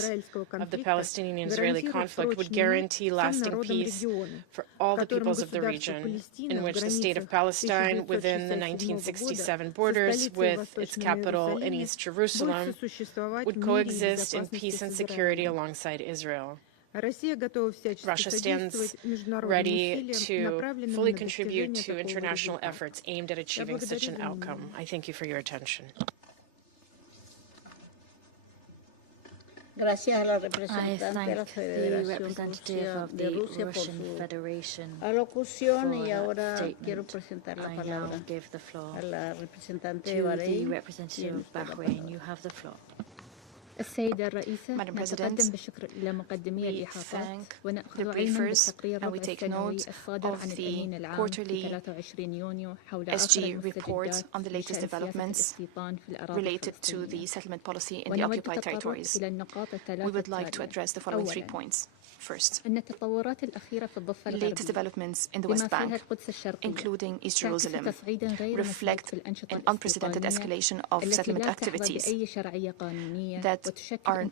of the Palestinian-Israeli conflict would guarantee lasting peace for all the peoples of the region, in which the state of Palestine, within the 1967 borders, with its capital in East Jerusalem, would coexist in peace and security alongside Israel. Russia stands ready to fully contribute to international efforts aimed at achieving such an outcome. I thank you for your attention. I thank the representative of the Russian Federation for that statement. I now give the floor to the representative of Bahrain. You have the floor. Madam President, we thank the briefers and we take note of the quarterly SG report on the latest developments related to the settlement policy in the occupied territories. We would like to address the following 3 points. First, latest developments in the West Bank, including East Jerusalem, reflect an unprecedented escalation of settlement activities that are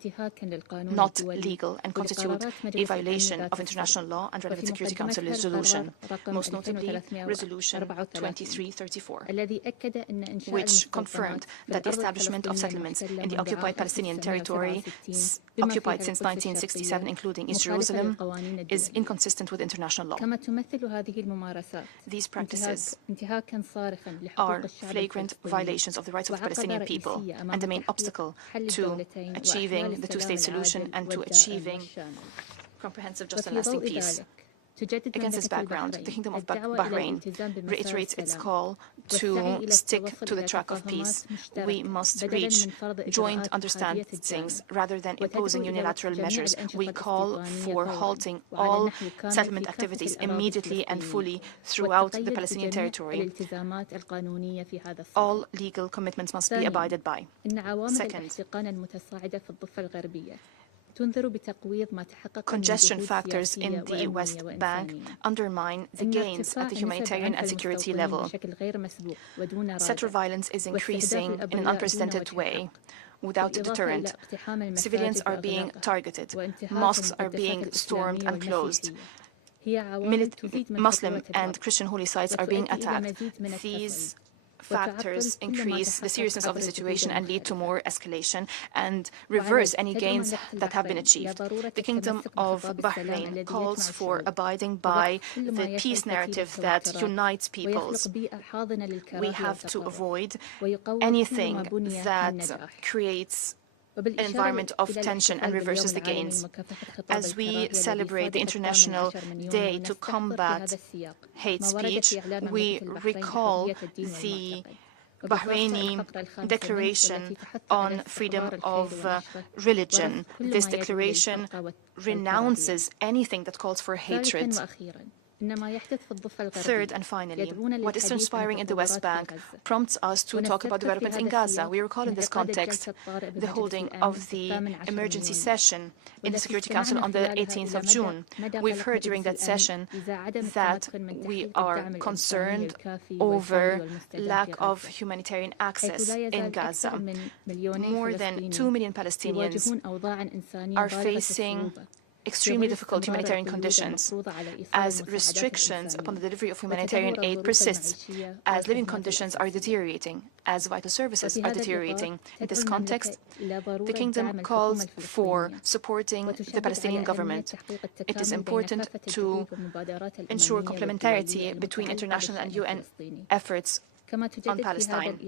not legal and constitute a violation of international law and relevant Security Council resolution, most notably Resolution 2334, which confirmed that the establishment of settlements in the occupied Palestinian territory, occupied since 1967, including East Jerusalem, is inconsistent with international law. These practices are flagrant violations of the rights of the Palestinian people and the main obstacle to achieving the two-state solution and to achieving comprehensive, just and lasting peace. Against this background, the Kingdom of Bahrain reiterates its call to stick to the track of peace. We must reach joint understandings rather than imposing unilateral measures. We call for halting all settlement activities immediately and fully throughout the Palestinian territory. All legal commitments must be abided by. Second, congestion factors in the West Bank undermine the gains at the humanitarian and security level. Settler violence is increasing in an unprecedented way without a deterrent. Civilians are being targeted. Mosques are being stormed and closed. Muslim and Christian holy sites are being attacked. These factors increase the seriousness of the situation and lead to more escalation and reverse any gains that have been achieved. The Kingdom of Bahrain calls for abiding by the peace narrative that unites peoples. We have to avoid anything that creates an environment of tension and reverses the gains. As we celebrate the International Day to combat hate speech, we recall the Bahraini Declaration on Freedom of Religion. This declaration renounces anything that calls for hatred. Third and finally, what is transpiring in the West Bank prompts us to talk about developments in Gaza. We recall in this context the holding of the emergency session in the Security Council on the 18th of June. We've heard during that session that we are concerned over lack of humanitarian access in Gaza. More than 2 million Palestinians are facing extremely difficult humanitarian conditions, as restrictions upon the delivery of humanitarian aid persists, as living conditions are deteriorating, as vital services are deteriorating. In this context, the Kingdom calls for supporting the Palestinian government. It is important to ensure complementarity between international and UN efforts on Palestine.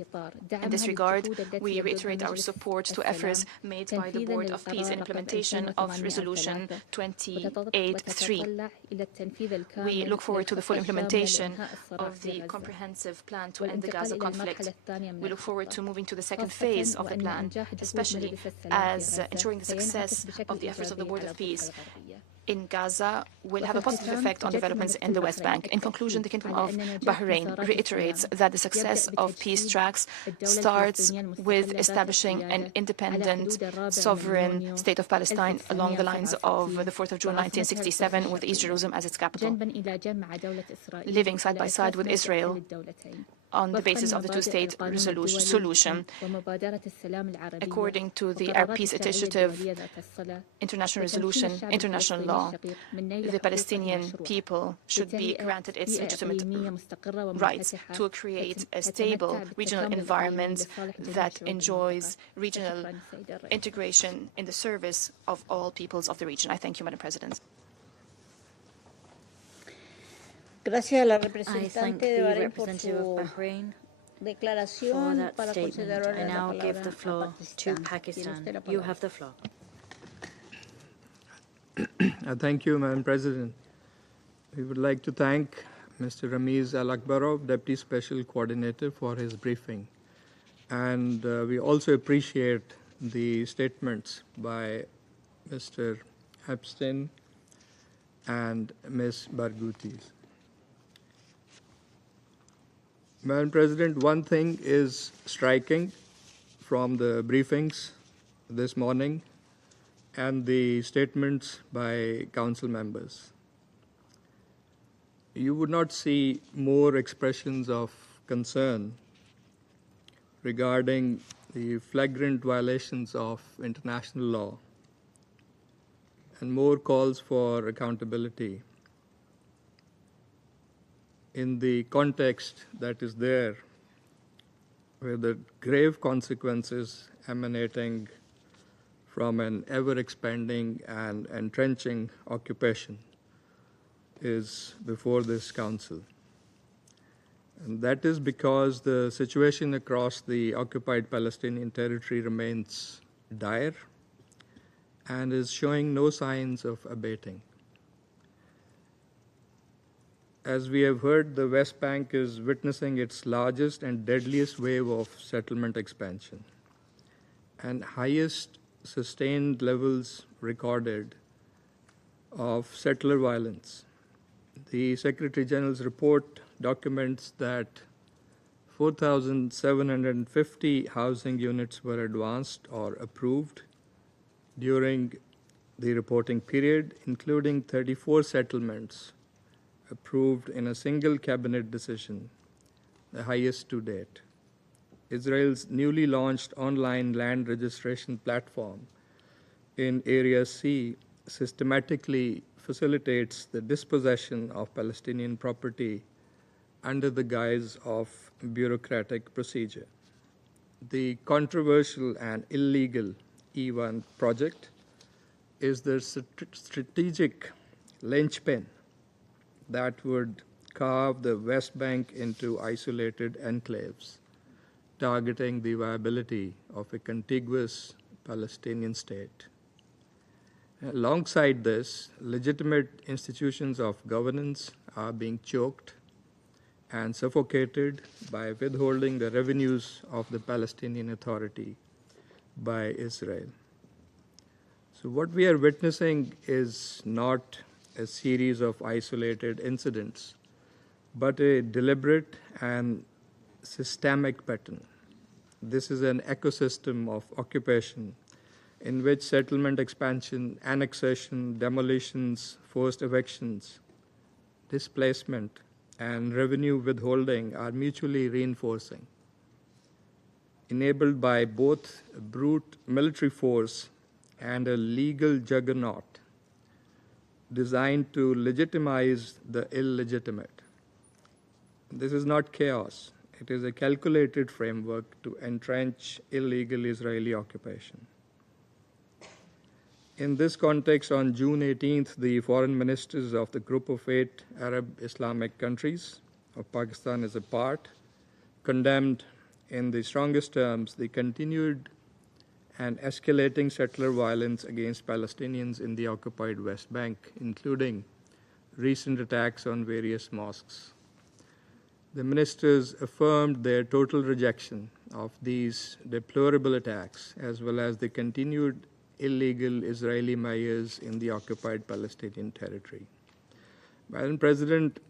In this regard, we reiterate our support to efforts made by the Board of Peace in implementation of Resolution 28.3. We look forward to the full implementation of the comprehensive plan to end the Gaza conflict. We look forward to moving to the second phase of the plan, especially as ensuring the success of the efforts of the Board of Peace in Gaza will have a positive effect on developments in the West Bank. In conclusion, the Kingdom of Bahrain reiterates that the success of peace tracks starts with establishing an independent, sovereign state of Palestine along the lines of the 4th of June 1967 with East Jerusalem as its capital, living side by side with Israel on the basis of the two-state solution. According to the Arab Peace Initiative, international resolution, international law, the Palestinian people should be granted its legitimate rights to create a stable regional environment that enjoys regional integration in the service of all peoples of the region. I thank you, Madam President. Gracias a la I thank representante the de Bahrein por representative of su Bahrain declaración for that para statement. conceder ahora I la now give palabra the a floor to Pakistán. Tiene usted la Pakistan. You palabra. have the floor. Thank you, Madam President. We would like to thank Mr. Ramiz Al-Akbarov, Deputy Special Coordinator, for his briefing. And we also appreciate the statements by Mr. Epstein and Ms. Barghouti. Madam President, one thing is striking from the briefings this morning and the statements by council members. You would not see more expressions of concern regarding the flagrant violations of international law and more calls for accountability in the context that is there, where the grave consequences emanating from an ever-expanding and entrenching occupation is before this Council. And that is because the situation across the occupied Palestinian territory remains dire and is showing no signs of abating. As we have heard, the West Bank is witnessing its largest and deadliest wave of settlement expansion and highest sustained levels recorded of settler violence. The Secretary General's report documents that 4,750 housing units were advanced or approved during the reporting period, including 34 settlements approved in a single cabinet decision, the highest to date. Israel's newly launched online land registration platform in Area C systematically facilitates the dispossession of Palestinian property under the guise of bureaucratic procedure. The controversial and illegal E1 project is the strategic linchpin that would carve the West Bank into isolated enclaves, targeting the viability of a contiguous Palestinian state. Alongside this, legitimate institutions of governance are being choked and suffocated by withholding the revenues of the Palestinian Authority by Israel. So what we are witnessing is not a series of isolated incidents, but a deliberate and systemic pattern. This is an ecosystem of occupation in which settlement expansion, annexation, demolitions, forced evictions, displacement, and revenue withholding are mutually reinforcing, enabled by both a brute military force and a legal juggernaut designed to legitimize the illegitimate. This is not chaos. It is a calculated framework to entrench illegal Israeli occupation. In this context, on June 18th, the foreign ministers of the Group of 8 Arab Islamic countries, of Pakistan as a part, condemned in the strongest terms the continued and escalating settler violence against Palestinians in the occupied West Bank, including recent attacks on various mosques. The ministers affirmed their total rejection of these deplorable attacks, as well as the continued illegal Israeli measures in the occupied Palestinian territory. Madam President,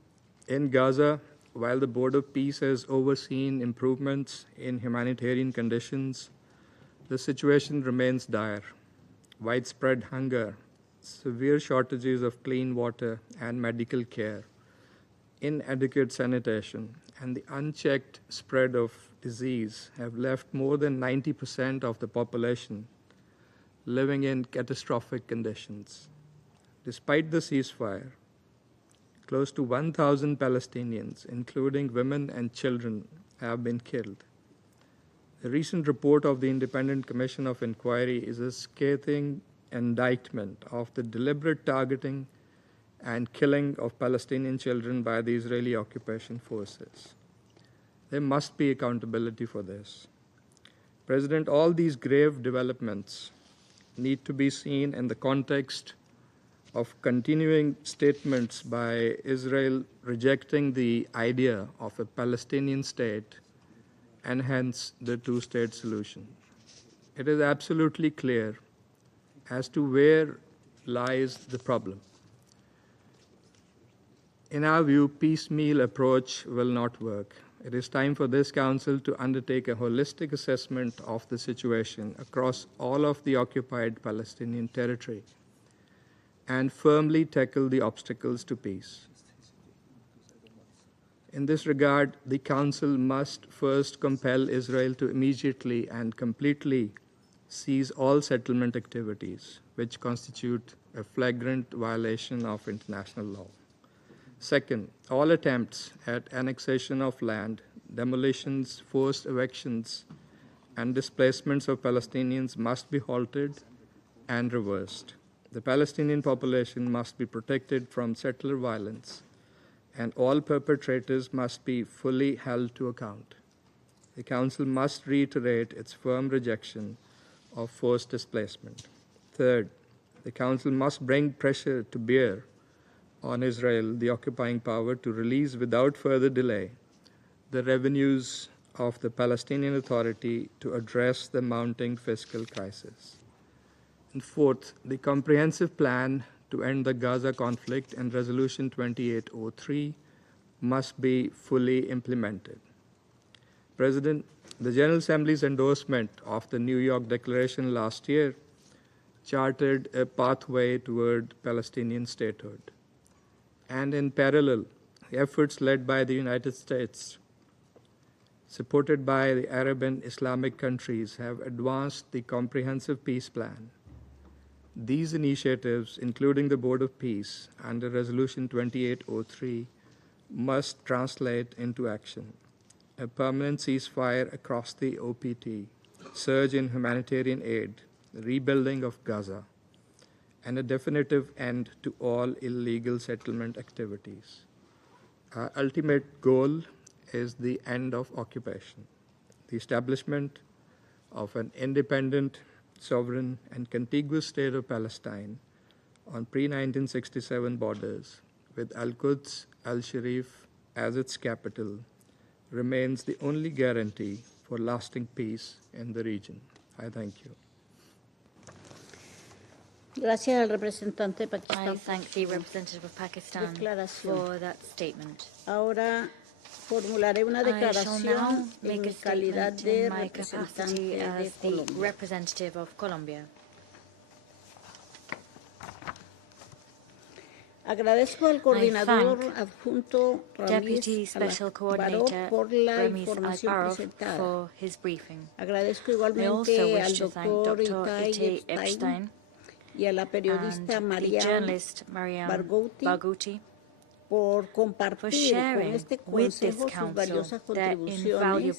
in Gaza, while the Board of Peace has overseen improvements in humanitarian conditions, the situation remains dire. Widespread hunger, severe shortages of clean water and medical care, inadequate sanitation, and the unchecked spread of disease have left more than 90% of the population living in catastrophic conditions. Despite the ceasefire, close to 1,000 Palestinians, including women and children, have been killed. The recent report of the Independent Commission of Inquiry is a scathing indictment of the deliberate targeting and killing of Palestinian children by the Israeli occupation forces. There must be accountability for this. President, all these grave developments need to be seen in the context of continuing statements by Israel rejecting the idea of a Palestinian state and hence the two-state solution. It is absolutely clear as to where lies the problem. In our view, piecemeal approach will not work. It is time for this Council to undertake a holistic assessment of the situation across all of the occupied Palestinian territory and firmly tackle the obstacles to peace. In this regard, the Council must first compel Israel to immediately and completely cease all settlement activities, which constitute a flagrant violation of international law. Second, all attempts at annexation of land, demolitions, forced evictions, and displacements of Palestinians must be halted and reversed. The Palestinian population must be protected from settler violence, and all perpetrators must be fully held to account. The Council must reiterate its firm rejection of forced displacement. Third, the Council must bring pressure to bear on Israel, the occupying power, to release without further delay the revenues of the Palestinian Authority to address the mounting fiscal crisis. And fourth, the comprehensive plan to end the Gaza conflict and Resolution 2803 must be fully implemented. President, the General Assembly's endorsement of the New York Declaration last year charted a pathway toward Palestinian statehood. And in parallel, efforts led by the United States, supported by the Arab and Islamic countries, have advanced the comprehensive peace plan. These initiatives, including the Board of Peace under Resolution 2803, must translate into action. A permanent ceasefire across the OPT, surge in humanitarian aid, rebuilding of Gaza, and a definitive end to all illegal settlement activities. Our ultimate goal is the end of occupation, the establishment of an independent, sovereign, and contiguous state of Palestine on pre-1967 borders, with Al-Quds, Al-Sharif as its capital, remains the only guarantee for lasting peace in the region. I thank you. Gracias al representante de Pakistán. I thank the representative of Pakistan for that statement. Ahora formularé una declaración en mi calidad de representante de Colombia. Representative of Colombia. Agradezco al coordinador adjunto Deputy Special Coordinator por la Ramis información Al-Barov presentada. for his briefing. Agradezco I also igualmente wish al to thank doctor Dr. Itai Epstein y a la periodista Mariam Barghouti por compartir con este Consejo sus valiosas contribuciones.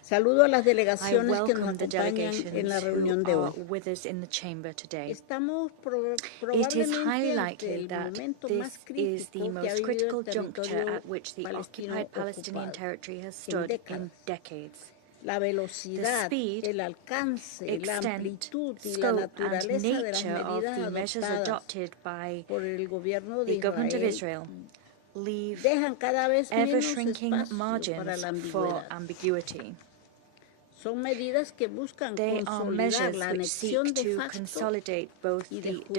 Saludo a las delegaciones que nos acompañan en la reunión de hoy. Estamos probablemente ante el momento más crítico que ha vivido el territorio palestino ocupado en décadas. La velocidad, el alcance, la amplitud y la naturaleza de las medidas adoptadas por el Gobierno de Israel dejan cada vez menos espacio para la ambigüedad. Son medidas que buscan consolidar la anexión de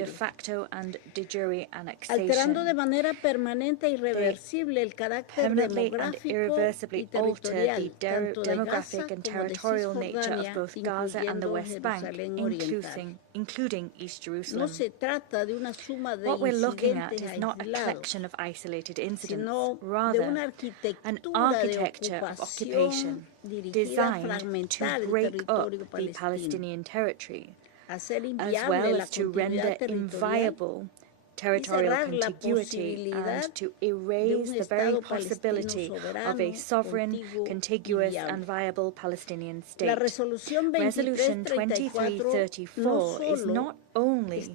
facto y alterando de manera permanente e irreversible el carácter demográfico y territorial tanto de Gaza como de Cisjordania, incluyendo Jerusalén Oriental. No se trata de una suma de incidentes aislados, sino de una arquitectura de ocupación dirigida a fragmentar el territorio palestino, hacer inviable la continuidad territorial, territorial contiguity, and to erase the very possibility of a sovereign, contiguous and viable Palestinian state. Resolution 2334 is not only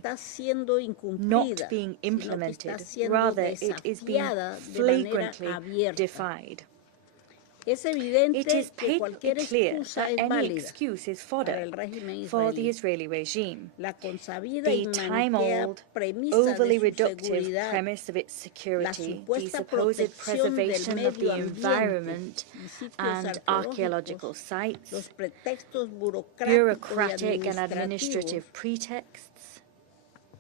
not being implemented, rather it is being flagrantly defied. It is patently clear that any excuse is fodder for the Israeli regime. The time-old, overly reductive premise of its security, the supposed preservation of the environment and archaeological sites, bureaucratic and administrative pretexts.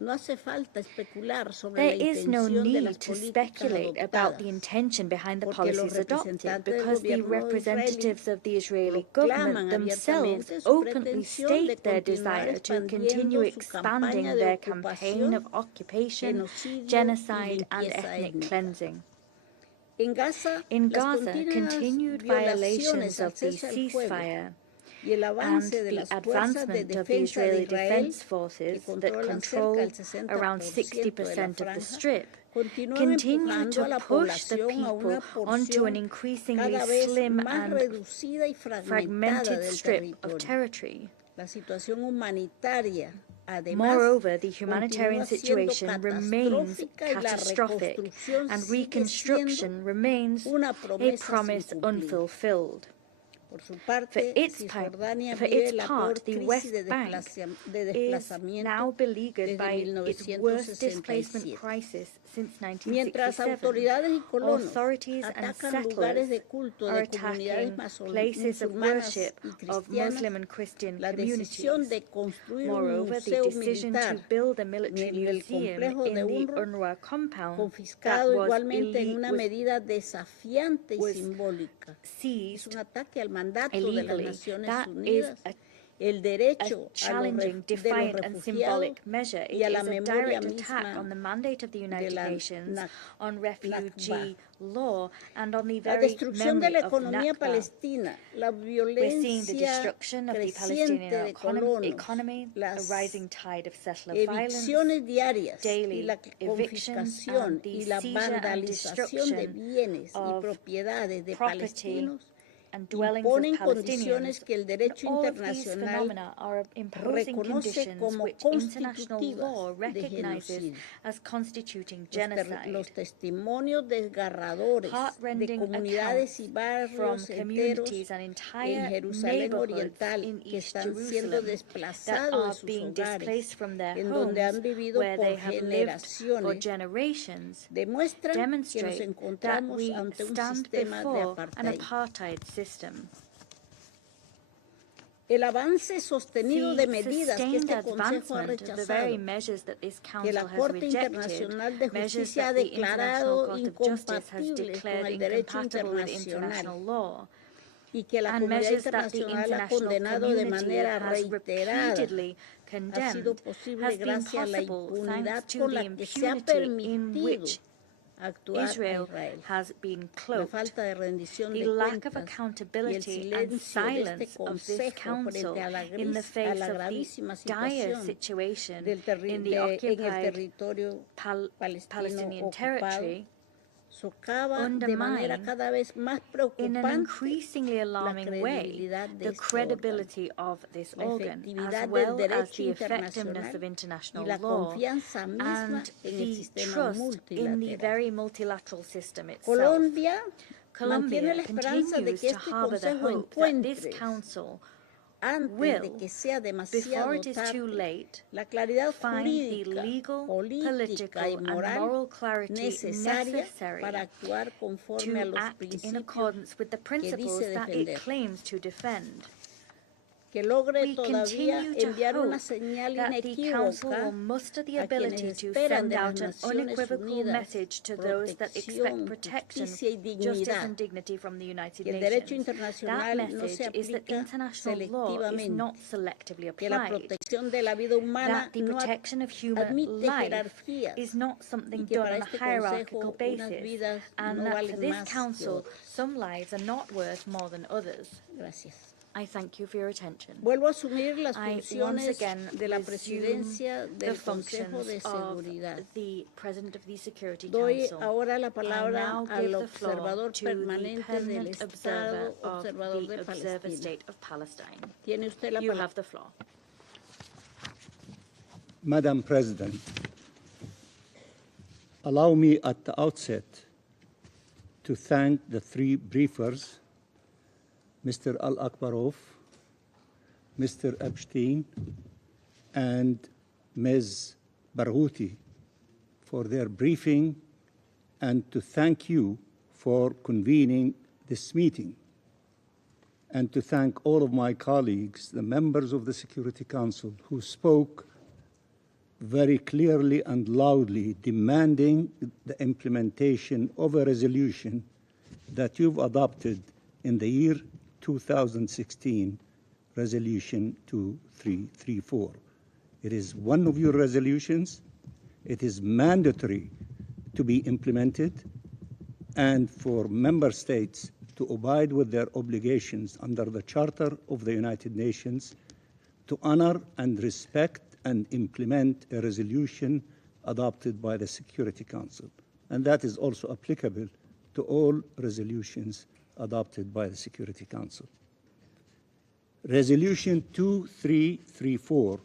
There is no need to speculate about the intention behind the policies adopted, because the representatives of the Israeli government themselves openly state their desire to continue expanding their campaign of occupation, genocide, and ethnic cleansing. In Gaza, continued violations of the ceasefire and the advancement of the Israeli Defensa forces that control around 60% of the Strip continue to push the people onto an increasingly slim and fragmented strip of territory. Moreover, the humanitarian situation remains catastrophic, and reconstruction remains a promise unfulfilled. For its part, the West Bank is now beleaguered by its worst displacement crisis since 1967. Authorities and settlers are attacking places of worship of Muslim and Christian communities. Moreover, the decision to build a military museum in the UNRWA compound that was seized illegally, that is a challenging, defiant and symbolic measure. It is a direct attack on the mandate of the United Nations, on refugee law, and on the very memory of Nakba. We're seeing the destruction of the Palestinian economy, a rising tide of settler violence, daily evictions, and the seizure and destruction of property and dwellings of Palestinians. All of these phenomena are imposing conditions which international law recognizes as constituting genocide. Heart-rending accounts from communities and entire neighborhoods in East Jerusalem that are being displaced from their homes, where they have lived for generations, demonstrate that we stand before an apartheid system. El avance sostenido de medidas que este Consejo ha rechazado, que la Corte Internacional de Justicia ha declarado incompatibles con el derecho internacional y que la comunidad internacional ha condenado de manera reiterada, ha sido posible gracias a la impunidad con la que se ha permitido Israel has been cloaked. The lack of accountability and silence of this council in the face of the dire situation in the occupied Palestinian territory undermine in an increasingly alarming way the credibility of this organ, as well as the effectiveness of international law and the trust in the very multilateral system itself. Colombia continues to harbor the hope that this council will, before it is too late, find the legal, political, and moral clarity necessary to act in accordance with the principles that it claims to defend. We continue to hope that the Council will muster the ability to send out an unequivocal message to those that expect protection, justice, and dignity from the United Nations. That message is that international law is not selectively applied, that the protection of human life is not something done on a hierarchical basis, and that for this Council, some lives are not worth more than others. I thank you for your attention. Vuelvo a asumir las I once funciones again de la presidencia del Consejo de Seguridad. The President of the Security Doy Council. ahora la I palabra now al give the floor observador to the permanente del permanent Estado observer observador of de the observer Palestina. state of Palestine. Tiene usted la You palabra. have the floor. Madam President, allow me at the outset to thank the three briefers, Mr. Al-Akbarov, Mr. Epstein, and Ms. Barghouti for their briefing, and to thank you for convening this meeting, and to thank all of my colleagues, the members of the Security Council, who spoke very clearly and loudly, demanding the implementation of a resolution that you've adopted in the year 2016, Resolution 2334. It is one of your resolutions. It is mandatory to be implemented, and for member states to abide with their obligations under the Charter of the United Nations to honor and respect and implement a resolution adopted by the Security Council. And that is also applicable to all resolutions adopted by the Security Council. Resolution 2334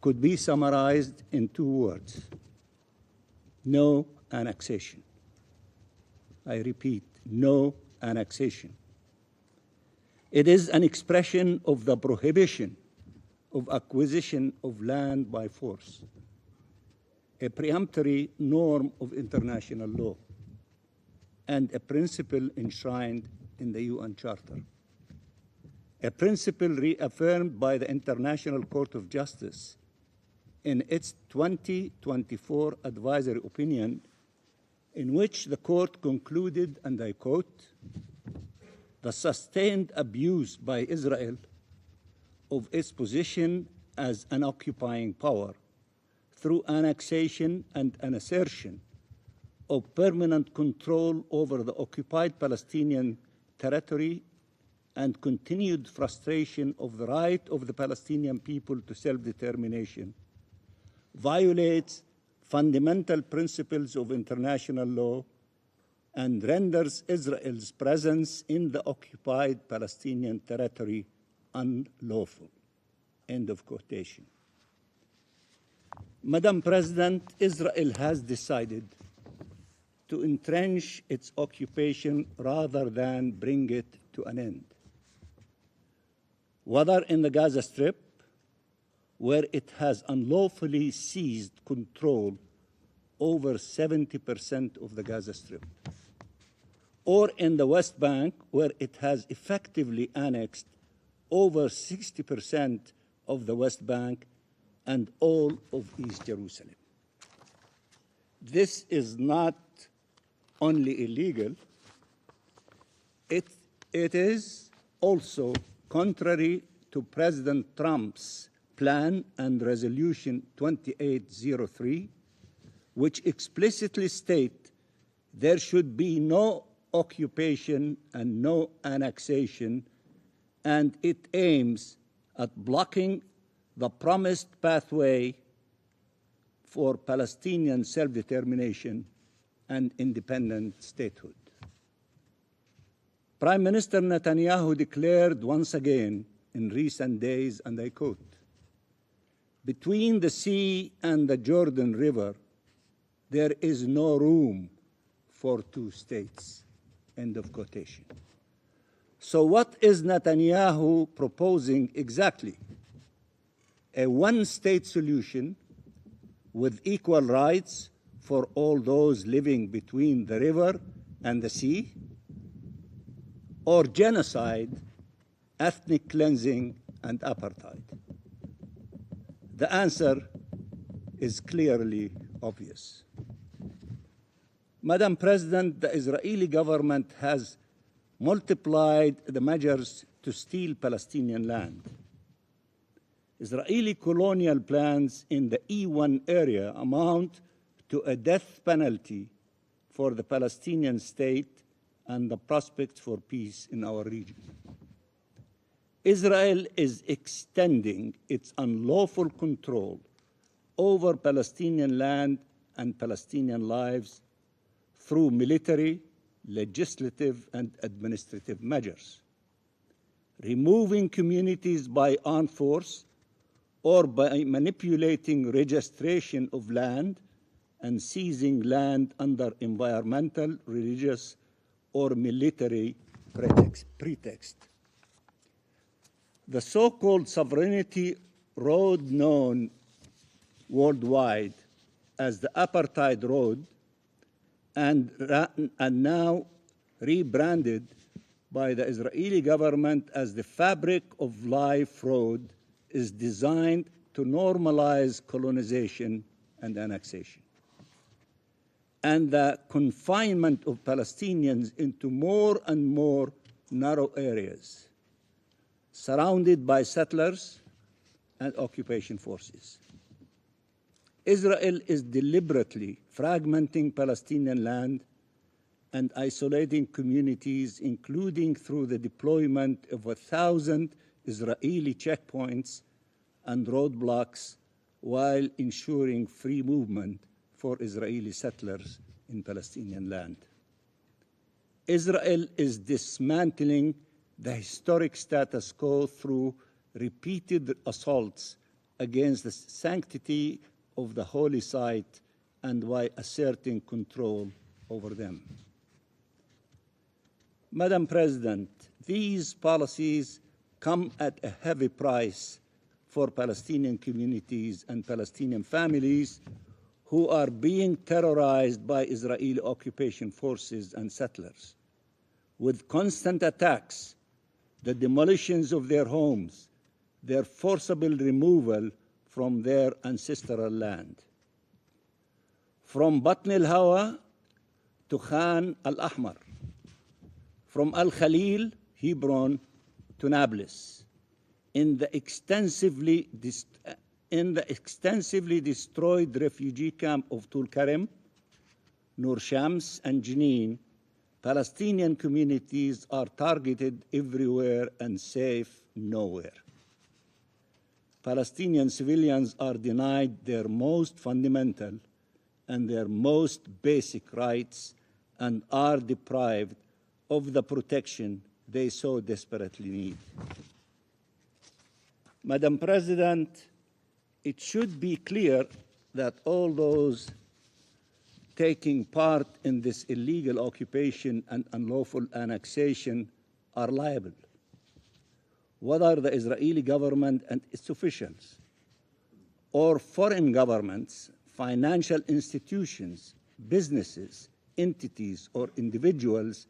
could be summarized in two words: no annexation. I repeat, no annexation. It is an expression of the prohibition of acquisition of land by force, a peremptory norm of international law, and a principle enshrined in the UN Charter. A principle reaffirmed by the International Court of Justice in its 2024 advisory opinion, in which the court concluded, and I quote, "The sustained abuse by Israel of its position as an occupying power through annexation and an assertion of permanent control over the occupied Palestinian territory and continued frustration of the right of the Palestinian people to self-determination violates fundamental principles of international law and renders Israel's presence in the occupied Palestinian territory unlawful." End of quotation. Madam President, Israel has decided to entrench its occupation rather than bring it to an end. Whether in the Gaza Strip, where it has unlawfully seized control over 70% of the Gaza Strip, or in the West Bank, where it has effectively annexed over 60% of the West Bank and all of East Jerusalem. This is not only illegal, it is also contrary to President Trump's plan and Resolution 2803, which explicitly state there should be no occupation and no annexation, and it aims at blocking the promised pathway for Palestinian self-determination and independent statehood. Prime Minister Netanyahu declared once again in recent days, and I quote, "Between the sea and the Jordan River, there is no room for two states," end of quotation. So what is Netanyahu proposing exactly? A one-state solution with equal rights for all those living between the river and the sea? Or genocide, ethnic cleansing, and apartheid? The answer is clearly obvious. Madam President, the Israeli government has multiplied the measures to steal Palestinian land. Israeli colonial plans in the E1 area amount to a death penalty for the Palestinian state and the prospects for peace in our region. Israel is extending its unlawful control over Palestinian land and Palestinian lives through military, legislative, and administrative measures, removing communities by armed force or by manipulating registration of land and seizing land under environmental, religious, or military pretext. The so-called sovereignty road, known worldwide as the Apartheid Road, and now rebranded by the Israeli government as the Fabric of Life Road, is designed to normalize colonization and annexation, and the confinement of Palestinians into more and more narrow areas, surrounded by settlers and occupation forces. Israel is deliberately fragmenting Palestinian land and isolating communities, including through the deployment of 1,000 Israeli checkpoints and roadblocks, while ensuring free movement for Israeli settlers in Palestinian land. Israel is dismantling the historic status quo through repeated assaults against the sanctity of the holy site and by asserting control over them. Madam President, these policies come at a heavy price for Palestinian communities and Palestinian families who are being terrorized by Israeli occupation forces and settlers, with constant attacks, the demolitions of their homes, their forcible removal from their ancestral land. From Batn al-Hawa to Khan al-Ahmar, from Al-Khalil, Hebron, to Nablus, in the extensively destroyed refugee camp of Tulkarem, Nur Shams, and Jenin, Palestinian communities are targeted everywhere and safe nowhere. Palestinian civilians are denied their most fundamental and their most basic rights and are deprived of the protection they so desperately need. Madam President, it should be clear that all those taking part in this illegal occupation and unlawful annexation are liable, whether the Israeli government and its officials, or foreign governments, financial institutions, businesses, entities, or individuals,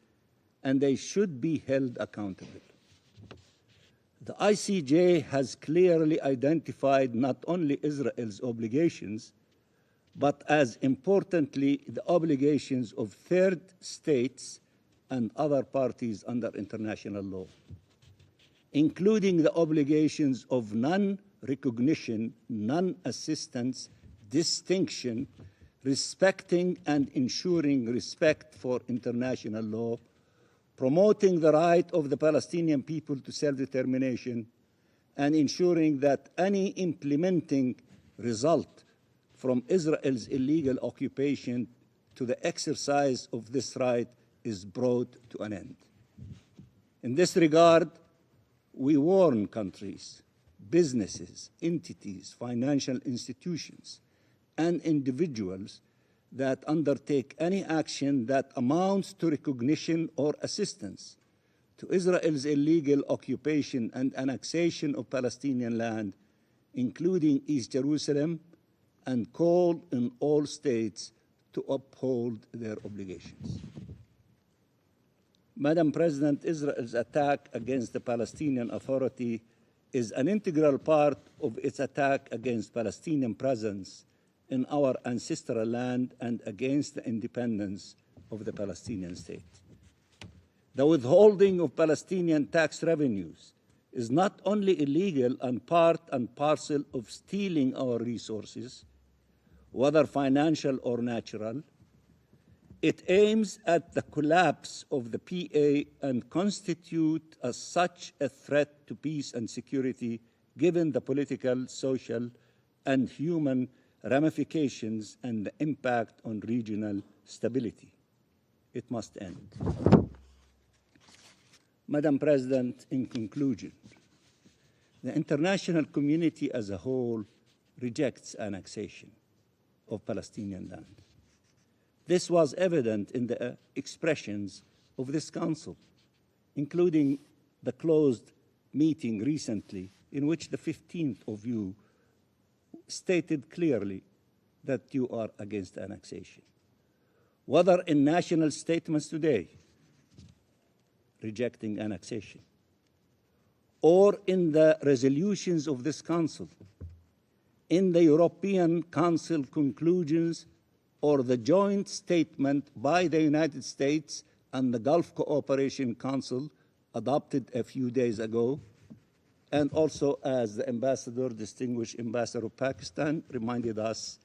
and they should be held accountable. The ICJ has clearly identified not only Israel's obligations, but as importantly, the obligations of third states and other parties under international law, including the obligations of non-recognition, non-assistance, distinction, respecting and ensuring respect for international law, promoting the right of the Palestinian people to self-determination, and ensuring that any implementing result from Israel's illegal occupation to the exercise of this right is brought to an end. In this regard, we warn countries, businesses, entities, financial institutions, and individuals that undertake any action that amounts to recognition or assistance to Israel's illegal occupation and annexation of Palestinian land, including East Jerusalem, and call on all states to uphold their obligations. Madam President, Israel's attack against the Palestinian Authority is an integral part of its attack against Palestinian presence in our ancestral land and against the independence of the Palestinian state. The withholding of Palestinian tax revenues is not only illegal and part and parcel of stealing our resources, whether financial or natural, it aims at the collapse of the PA and constitutes as such a threat to peace and security given the political, social, and human ramifications and the impact on regional stability. It must end. Madam President, in conclusion, the international community as a whole rejects annexation of Palestinian land. This was evident in the expressions of this Council, including the closed meeting recently in which the 15th of you stated clearly that you are against annexation. Whether in national statements today, rejecting annexation, or in the resolutions of this Council, in the European Council conclusions, or the joint statement by the United States and the Gulf Cooperation Council adopted a few days ago, and also as the Ambassador, distinguished Ambassador of Pakistan, reminded us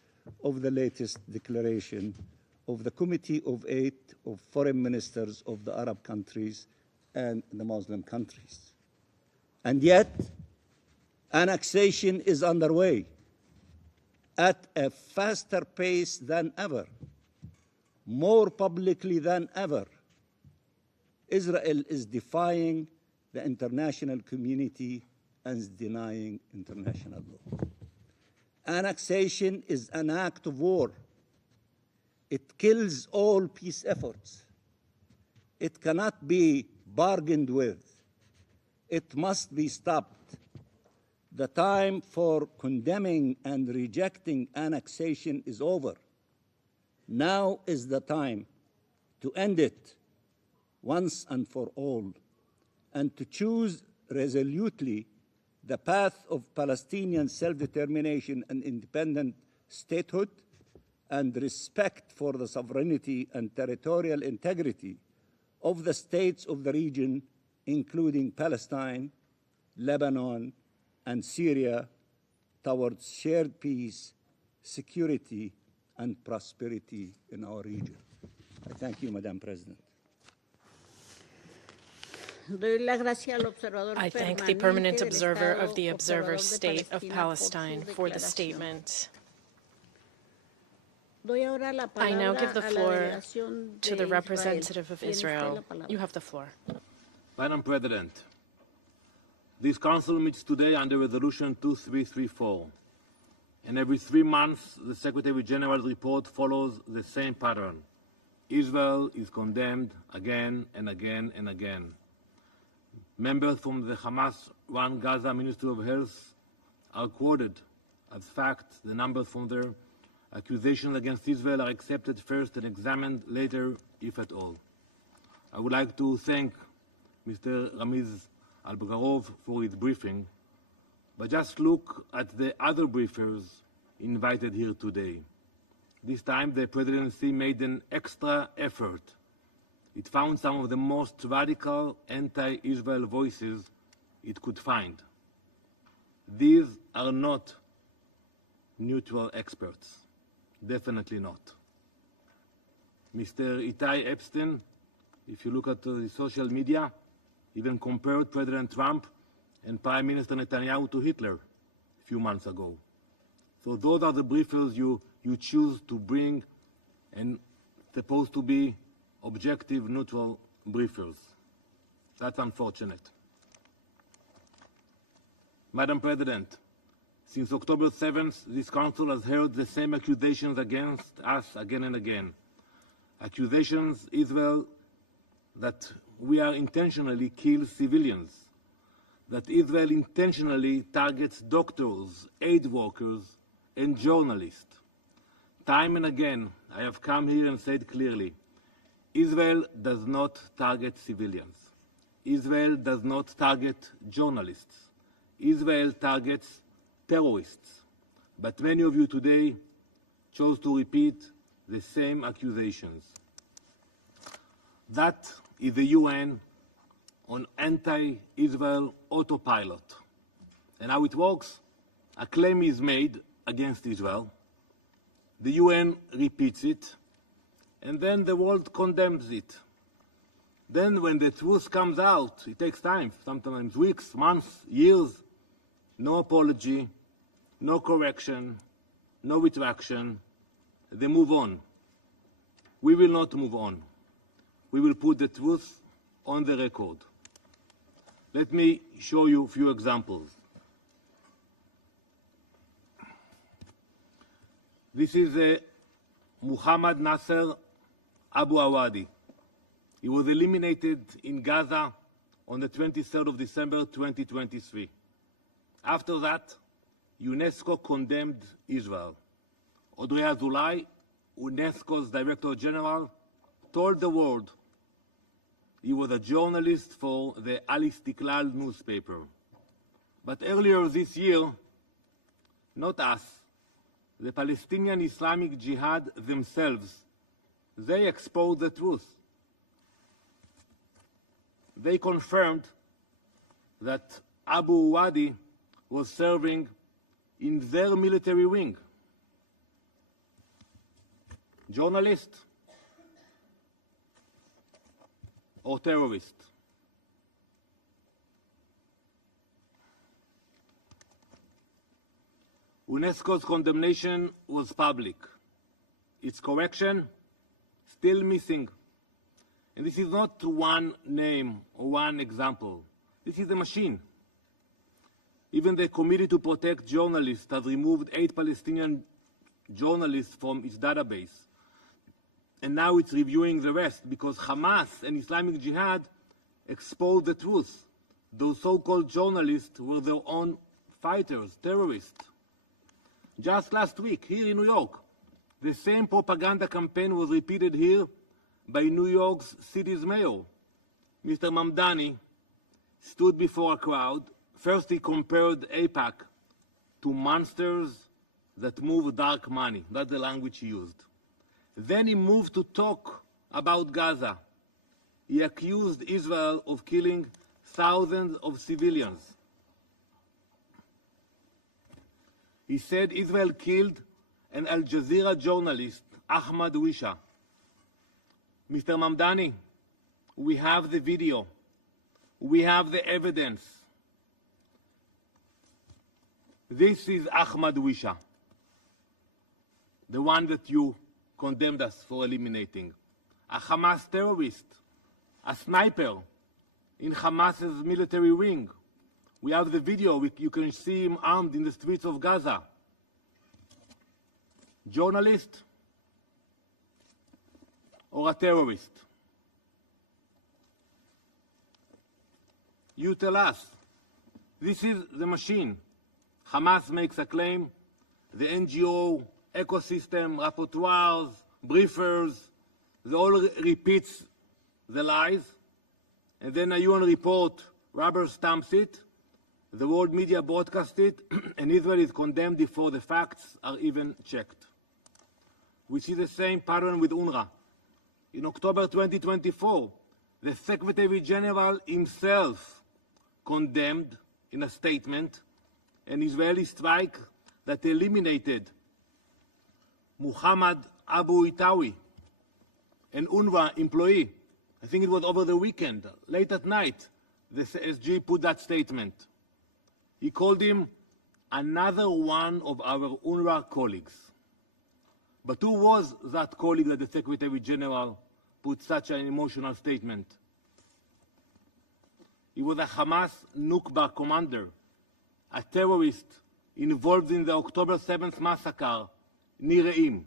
of the latest declaration of the Committee of 8 of Foreign Ministers of the Arab countries and the Muslim countries. And yet, annexation is underway at a faster pace than ever, more publicly than ever. Israel is defying the international community and is denying international law. Annexation is an act of war. It kills all peace efforts. It cannot be bargained with. It must be stopped. The time for condemning and rejecting annexation is over. Now is the time to end it once and for all, and to choose resolutely the path of Palestinian self-determination and independent statehood and respect for the sovereignty and territorial integrity of the states of the region, including Palestine, Lebanon, and Syria, towards shared peace, security, and prosperity in our region. I thank you, Madam President. I thank the permanent observer of the Observer State of Palestine for the statement. I now give the floor to the representative of Israel. You have the floor. Madam President, this Council meets today under Resolution 2334, and every 3 months the Secretary General's report follows the same pattern. Israel is condemned again and again and again. Members from the Hamas-run Gaza Ministry of Health are quoted as fact. The numbers from their accusations against Israel are accepted first and examined later, if at all. I would like to thank Mr. Ramiz Al-Bagharov for his briefing, but just look at the other briefers invited here today. This time the presidency made an extra effort. It found some of the most radical anti-Israel voices it could find. These are not neutral experts. Definitely not. Mr. Itai Epstein, if you look at the social media, even compared President Trump and Prime Minister Netanyahu to Hitler a few months ago. So those are the briefers you choose to bring, and supposed to be objective, neutral briefers. That's unfortunate. Madam President, since October 7th, this Council has heard the same accusations against us again and again. Accusations, Israel, that we are intentionally kill civilians, that Israel intentionally targets doctors, aid workers, and journalists. Time and again, I have come here and said clearly, Israel does not target civilians. Israel does not target journalists. Israel targets terrorists. But many of you today chose to repeat the same accusations. That is the UN on anti-Israel autopilot. And how it works? A claim is made against Israel. The UN repeats it, and then the world condemns it. Then when the truth comes out, it takes time, sometimes weeks, months, years. No apology, no correction, no retraction. They move on. We will not move on. We will put the truth on the record. Let me show you a few examples. This is Muhammad Nasser Abu Awadi. He was eliminated in Gaza on the 23rd of December 2023. After that, UNESCO condemned Israel. Audrey Azoulay, UNESCO's Director General, told the world he was a journalist for the Al Istiklal newspaper. But earlier this year, not us, the Palestinian Islamic Jihad themselves, they exposed the truth. They confirmed that Abu Wadi was serving in their military wing. Journalist or terrorist? UNESCO's condemnation was public. Its correction still missing. And this is not one name or one example. This is a machine. Even the Committee to Protect Journalists has removed 8 Palestinian journalists from its database. And now it's reviewing the rest because Hamas and Islamic Jihad exposed the truth. Those so-called journalists were their own fighters, terrorists. Just last week, here in New York, the same propaganda campaign was repeated here by New York's city's mayor. Mr. Mamdani stood before a crowd. First, he compared AIPAC to monsters that move dark money. That's the language he used. Then he moved to talk about Gaza. He accused Israel of killing thousands of civilians. He said Israel killed an Al Jazeera journalist, Ahmad Wisha. Mr. Mamdani, we have the video. We have the evidence. This is Ahmad Wisha, the one that you condemned us for eliminating. A Hamas terrorist, a sniper in Hamas's military wing. We have the video. You can see him armed in the streets of Gaza. Journalist or a terrorist? You tell us. This is the machine. Hamas makes a claim. The NGO, ecosystem, rapporteurs, briefers, they all repeats the lies. And then a UN report rubber stamps it. The world media broadcasts it, and Israel is condemned before the facts are even checked. We see the same pattern with UNRWA. In October 2024, the Secretary General himself condemned in a statement an Israeli strike that eliminated Muhammad Abu Itawi, an UNRWA employee. I think it was over the weekend, late at night, the SG put that statement. He called him another one of our UNRWA colleagues. But who was that colleague that the Secretary General put such an emotional statement? He was a Hamas Nukba commander, a terrorist involved in the October 7th massacre near Re'im.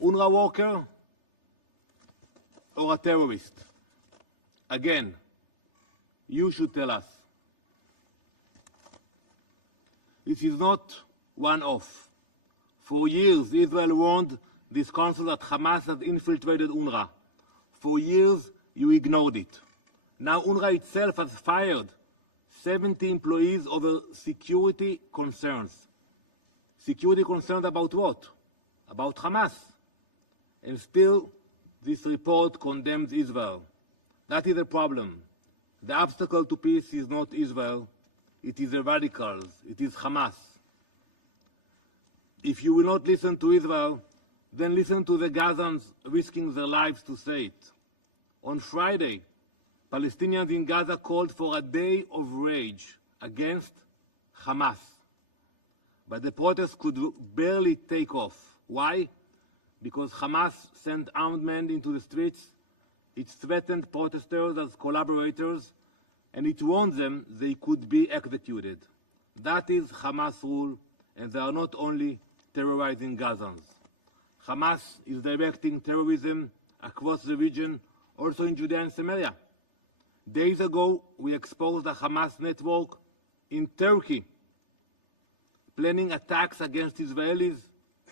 UNRWA worker or a terrorist? Again, you should tell us. This is not one-off. For years, Israel warned this council that Hamas has infiltrated UNRWA. For years, you ignored it. Now UNRWA itself has fired 70 employees over security concerns. Security concerns about what? About Hamas. And still, this report condemns Israel. That is a problem. The obstacle to peace is not Israel. It is the radicals. It is Hamas. If you will not listen to Israel, then listen to the Gazans risking their lives to say it. On Friday, Palestinians in Gaza called for a day of rage against Hamas. But the protests could barely take off. Why? Because Hamas sent armed men into the streets, it threatened protesters as collaborators, and it warned them they could be executed. That is Hamas rule, and they are not only terrorizing Gazans. Hamas is directing terrorism across the region, also in Judea and Samaria. Days ago, we exposed a Hamas network in Turkey, planning attacks against Israelis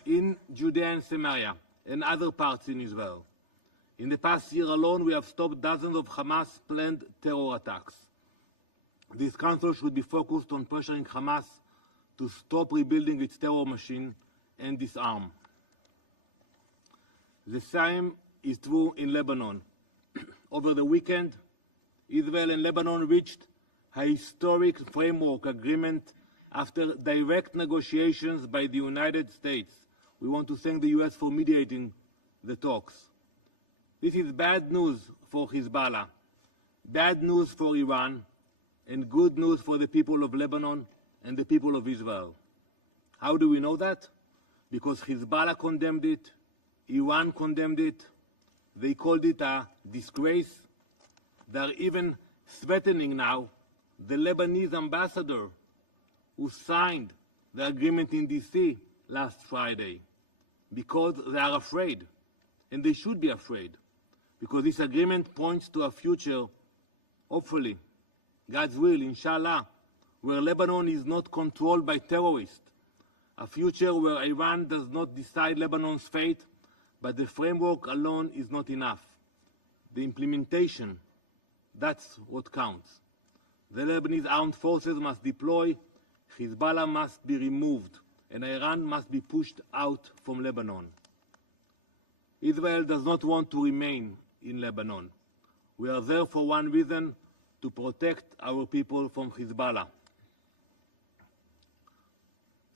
in Judea and Samaria and other parts in Israel. In the past year alone, we have stopped dozens of Hamas-planned terror attacks. This council should be focused on pressuring Hamas to stop rebuilding its terror machine and disarm. The same is true in Lebanon. Over the weekend, Israel and Lebanon reached a historic framework agreement after direct negotiations by the United States. We want to thank the US for mediating the talks. This is bad news for Hizbullah, bad news for Iran, and good news for the people of Lebanon and the people of Israel. How do we know that? Because Hizbullah condemned it, Iran condemned it, they called it a disgrace. They are even threatening now the Lebanese ambassador who signed the agreement in DC last Friday, because they are afraid, and they should be afraid, because this agreement points to a future, hopefully, God's will, inshallah, where Lebanon is not controlled by terrorists, a future where Iran does not decide Lebanon's fate, but the framework alone is not enough. The implementation, that's what counts. The Lebanese armed forces must deploy, Hezbollah must be removed, and Iran must be pushed out from Lebanon. Israel does not want to remain in Lebanon. We are there for one reason, to protect our people from Hezbollah.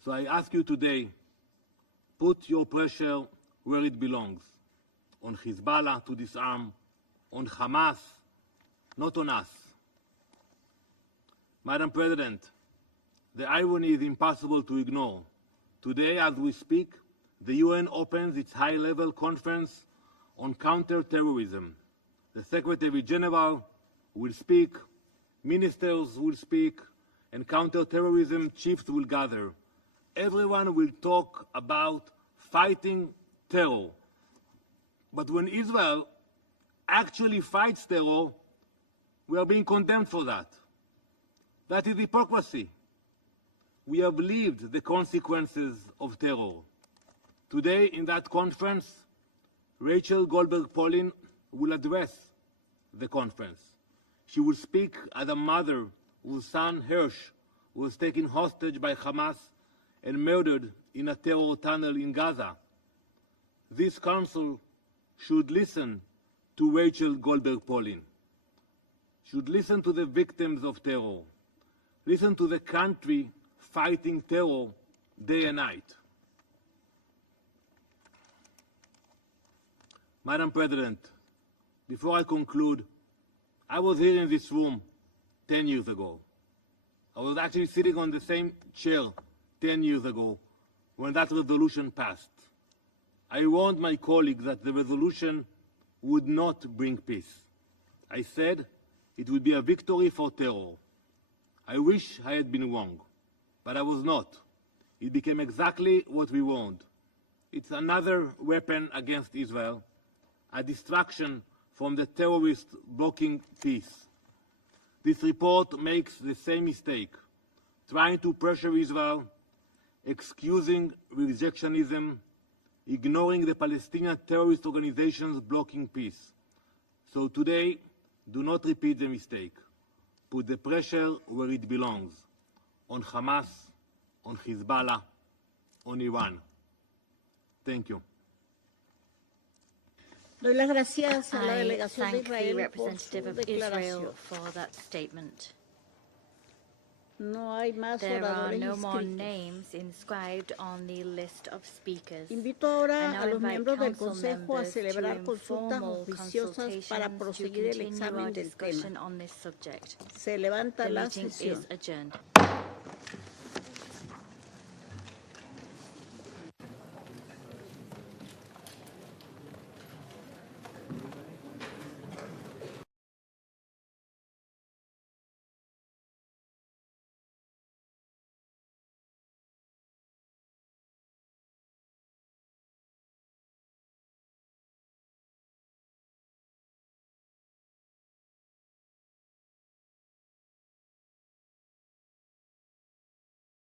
So I ask you today, put your pressure where it belongs, on Hezbollah to disarm, on Hamas, not on us. Madam President, the irony is impossible to ignore. Today, as we speak, the UN opens its high-level conference on counter-terrorism. The Secretary General will speak, ministers will speak, and counter-terrorism chiefs will gather. Everyone will talk about fighting terror. But when Israel actually fights terror, we are being condemned for that. That is hypocrisy. We have lived the consequences of terror. Today, in that conference, Rachel Goldberg-Polin will address the conference. She will speak as a mother whose son Hirsch was taken hostage by Hamas and murdered in a terror tunnel in Gaza. This council should listen to Rachel Goldberg-Polin, should listen to the victims of terror, listen to the country fighting terror day and night. Madam President, before I conclude, I was here in this room 10 years ago. I was actually sitting on the same chair 10 years ago when that resolution passed. I warned my colleagues that the resolution would not bring peace. I said it would be a victory for terror. I wish I had been wrong, but I was not. It became exactly what we warned. It's another weapon against Israel, a distraction from the terrorists blocking peace. This report makes the same mistake, trying to pressure Israel, excusing rejectionism, ignoring the Palestinian terrorist organizations blocking peace. So today, do not repeat the mistake. Put the pressure where it belongs, on Hamas, on Hizbullah, on Iran. Thank you. Doy las gracias a la I delegación de thank the Israel por su representative of declaración. Israel for that statement. No hay más There are oradores no more inscritos. names inscribed on the list of speakers. Invito ahora I now a los invite miembros del council Consejo a members celebrar to consultas informal oficiosas para consultations to proseguir el continue examen our del discussion tema. on this subject. Se levanta The la meeting sesión. is adjourned.